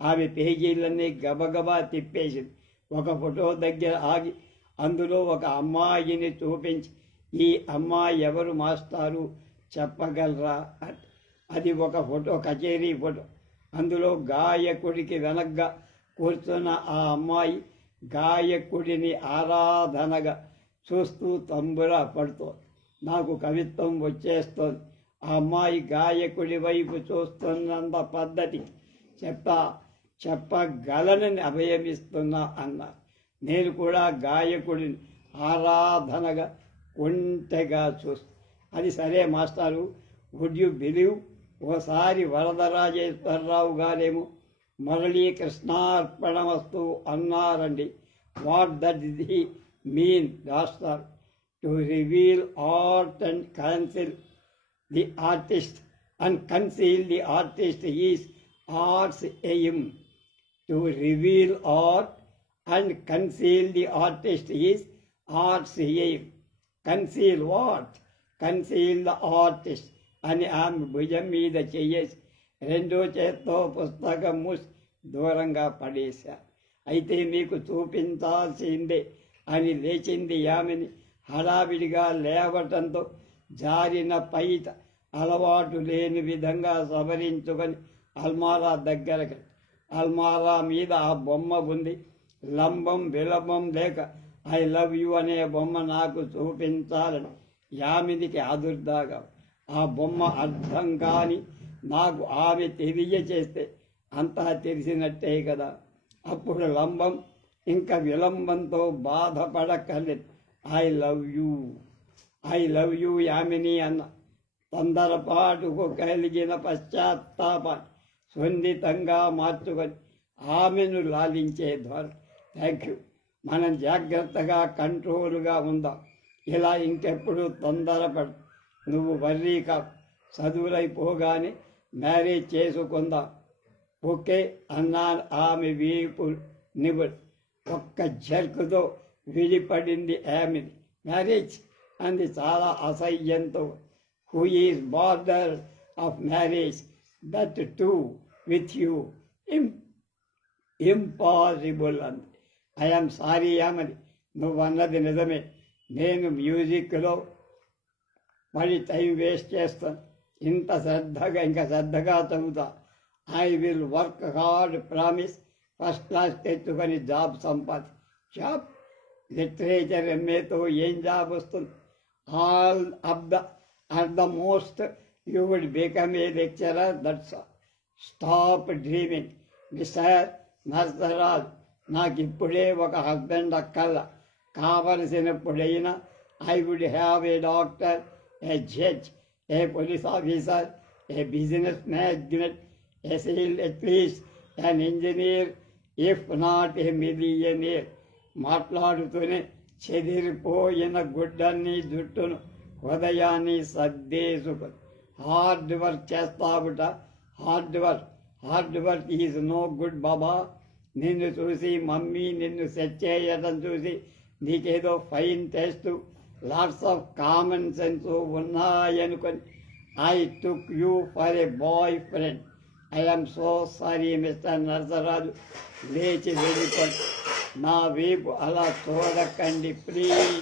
ఆమె పేజీలన్నీ గబగబా తిప్పేసింది. ఒక ఫోటో దగ్గర ఆగి అందులో ఒక అమ్మాయిని చూపించి, ఈ అమ్మాయి ఎవరు మాస్టారు చెప్పగలరా? అది ఒక ఫోటో, కచేరీ ఫోటో. అందులో గాయకుడికి వెనగ్గా కూర్చున్న ఆ అమ్మాయి గాయకుడిని ఆరాధనగా చూస్తూ తంబురా పడుతోంది. నాకు కవిత్వం వచ్చేస్తోంది. ఆ అమ్మాయి గాయకుడి వైపు చూస్తున్నంత పద్ధతి చెప్పగలనని అభయమిస్తున్నా అన్నా. నేను కూడా గాయకుడిని ఆరాధనగా ఒంటెగా చూస్తా. అది సరే మాస్టారు, వుడ్ యు బిలీవ్, ఓసారి వరదరాజేశ్వరరావు గారేమో మురళీకృష్ణార్పణమస్తు అన్నారండి. వాట్ దట్ హీ మీన్ రాస్తారు? To reveal art and conceal the artist is arts aim. To reveal art and conceal the artist is arts aim. Conceal what? Conceal the artist అని ఆమె భుజం మీద చెయ్యేసి రెండో చేత్తో పుస్తకం మూసి దూరంగా పడేశా. అయితే మీకు చూపించాల్సిందే అని లేచింది యామిని. హడావిడిగా లేవటంతో జారిన పైట అలవాటు లేని విధంగా సవరించుకొని అల్మారా దగ్గరకు. అల్మారా మీద ఆ బొమ్మ ఉంది. లంబం విలంబం లేక ఐ లవ్ యూ అనే బొమ్మ నాకు చూపించాలని యామినికి ఆదుర్దాగా. ఆ బొమ్మ అర్థం కాని నాకు ఆమె తెలియచేస్తే అంతా తెలిసినట్టే కదా. అప్పుడు లంబం ఇంకా విలంబంతో బాధపడక్కర్లేదు. ఐ లవ్ యూ యామిని అన్న. తొందరపాటుకు కలిగిన పశ్చాత్తాపాన్ని సున్నితంగా మార్చుకొని ఆమెను లాలించే ధోరణి. Thank you. మనం జాగ్రత్తగా కంట్రోల్గా ఉందాం. ఇలా ఇంకెప్పుడు తొందరపడు. నువ్వు వర్రీ కావు. చదువులైపోగానే మ్యారేజ్ చేసుకుందాం. ఓకే అన్నాను. ఆమె వీపు నిబుడు. ఒక్క జర్కుతో విడిపడింది ఆమెది. మ్యారేజ్ అంది చాలా అసహ్యంతో. Who is bothered of marriage, that too with you, impossible అంది. ఐఎమ్ సారీ ఆమెది. నువ్వన్నది నిజమే. నేను మ్యూజిక్లో మరి టైం వేస్ట్ చేస్తాను. ఇంకా శ్రద్ధగా చదువుతా. I will work hard, promise. First class తెచ్చుకొని జాబ్ సంపాది. జాబ్ లిటరేచర్ ఎంఏతో ఏం జాబ్ వస్తుంది? All at the most you would become a lecturer, that's all. Stop dreaming mister Narsaraj. నాకు ఇప్పుడే ఒక హస్బెండ్ అక్కల్లా. కావలసినప్పుడైనా I would have a doctor, a judge, a police officer, a business magnate, at least an engineer, if not a millionaire. మాట్లాడుతూనే చెదిరిపోయిన గుడ్డన్ని జుట్టును హృదయాన్ని సర్దేసుకొని హార్డ్ వర్క్ చేస్తావుట. Hard work is no good బాబా. నిన్ను చూసి మమ్మీ నిన్ను సెట్ చేయడం చూసి నీకేదో fine taste, lots of common sense ఉన్నాయనుకొని I took you for a boyfriend. I'm so sorry mister Narasaraju. లేచి వెళ్ళిపోయి నా వైపు అలా చూడకండి ప్లీజ్.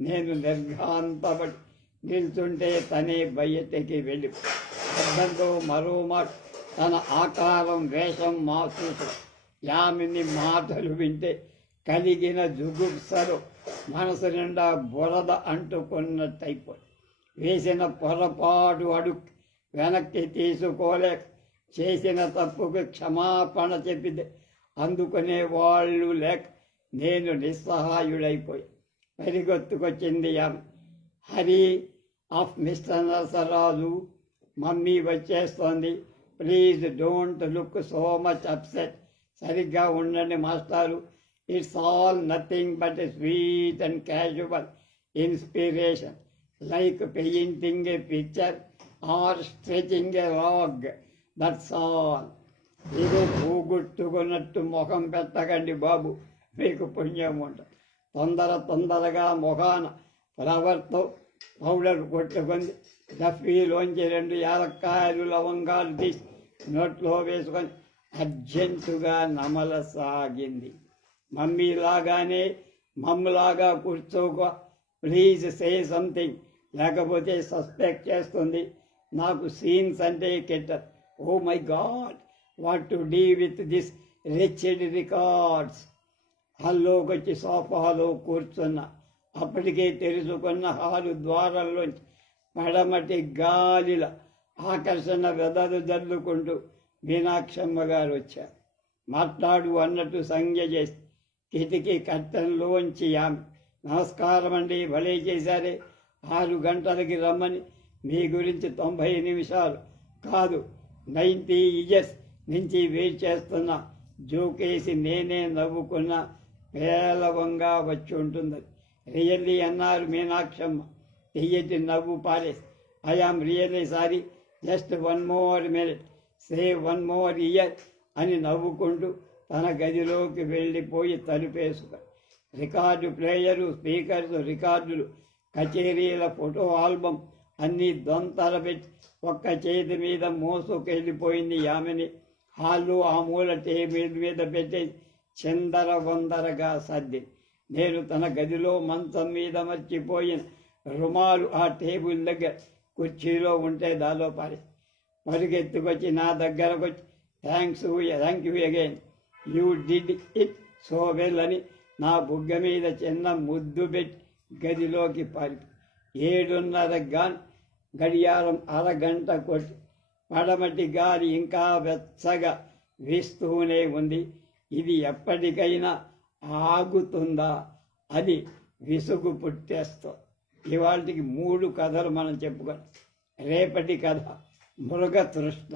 నేను నిర్ఘాంతపడి నిల్చుంటే తనే బయటికి వెళ్ళి అర్థంతో మరో మాట తన ఆకారం వేషం చూసు. యామిని మాటలు వింటే కలిగిన జుగుప్సలు మనసు నిండా బురద అంటుకున్నట్టయిపోయి వేసిన పొరపాటు అడుగు వెనక్కి తీసుకోలేక చేసిన తప్పుకు క్షమాపణ చెప్పితే అందుకునే వాళ్ళు లేక నేను నిస్సహాయుడైపోయి పరిగెత్తుకొచ్చింది ఆమె. Hurry up mister Narasaraju, mummy వచ్చేస్తోంది. Please don't look so much upset. సరిగ్గా ఉండండి మాస్టారు. It's all nothing but a sweet and casual inspiration, like painting a picture or stretching a rag, that's all. ఇది పూగుట్టుకున్నట్టు ముఖం పెట్టకండి బాబు, మీకు పుణ్యం ఉంటుంది. తొందరగా ముఖాన ఫ్లవర్తో పౌడర్ కొట్టుకుంది. డఫీలోంచి 2 యాలక్కాయలు లవంగాలు తీసి నోట్లో వేసుకొని అర్జెంటుగా నమలసాగింది. మమ్మీలాగా కూర్చోకో, ప్లీజ్ సే సంథింగ్, లేకపోతే సస్పెక్ట్ చేస్తుంది. నాకు సీన్స్ అంటే కెట్టదు. Oh my God, what to do with this wretched records. హాల్లోకి వచ్చి సోఫాలో కూర్చున్నా. అప్పటికే తెరుచుకున్న హాలు ద్వారాల్లోంచి పడమటి గాలిల ఆకర్షణ వెదలు జల్లుకుంటూ మీనాక్షమ్మ గారు వచ్చారు. మాట్లాడు అన్నట్టు సంజ్ఞ చేసి కిటికీ కట్టెల్లోంచి ఆమె, నమస్కారం అండి, భలే చేశారే. 6 గంటలకి రమ్మని మీ గురించి 90 నిమిషాలు కాదు 90 years నుంచి వెయిట్ చేస్తున్నా. జోకేసి నేనే నవ్వుకున్నా. పేలవంగా వచ్చి ఉంటుంది. రియల్లీ అన్నారు మీనాక్షమ్మ తెయ్యటి నవ్వు పారేసి. I am really sorry, just 1 more minute, say 1 more year అని నవ్వుకుంటూ తన గదిలోకి వెళ్ళిపోయి తలుపేసుకొని రికార్డు ప్లేయరు, స్పీకర్స్, రికార్డులు, కచేరీల ఫోటో ఆల్బమ్ అన్నీ దొంతర పెట్టి ఒక్క చేతి మీద మోసుకెళ్ళిపోయింది ఆమెని. హాల్లో ఆ మూల టేబుల్ మీద పెట్టేసి చిందరవందరగా సర్ది. నేను తన గదిలో మంచం మీద మర్చిపోయిన రుమాలు ఆ టేబుల్ దగ్గర కుర్చీలో ఉంటే దాలో పారి పరిగెత్తుకొచ్చి నా దగ్గరకు వచ్చి thank you again, you did it so well అని నా బుగ్గ మీద చిన్న ముద్దు పెట్టి గదిలోకి పారి 7:30 గడియారం అరగంట కొట్టి పడమటి గాలి ఇంకా వెచ్చగా వీస్తూనే ఉంది. ఇది ఎప్పటికైనా ఆగుతుందా అని విసుగు పుట్టేస్తాం. ఇవాళకి 3 కథలు మనం చెప్పుకోవాలి. రేపటి కథ మృగతృష్ణ.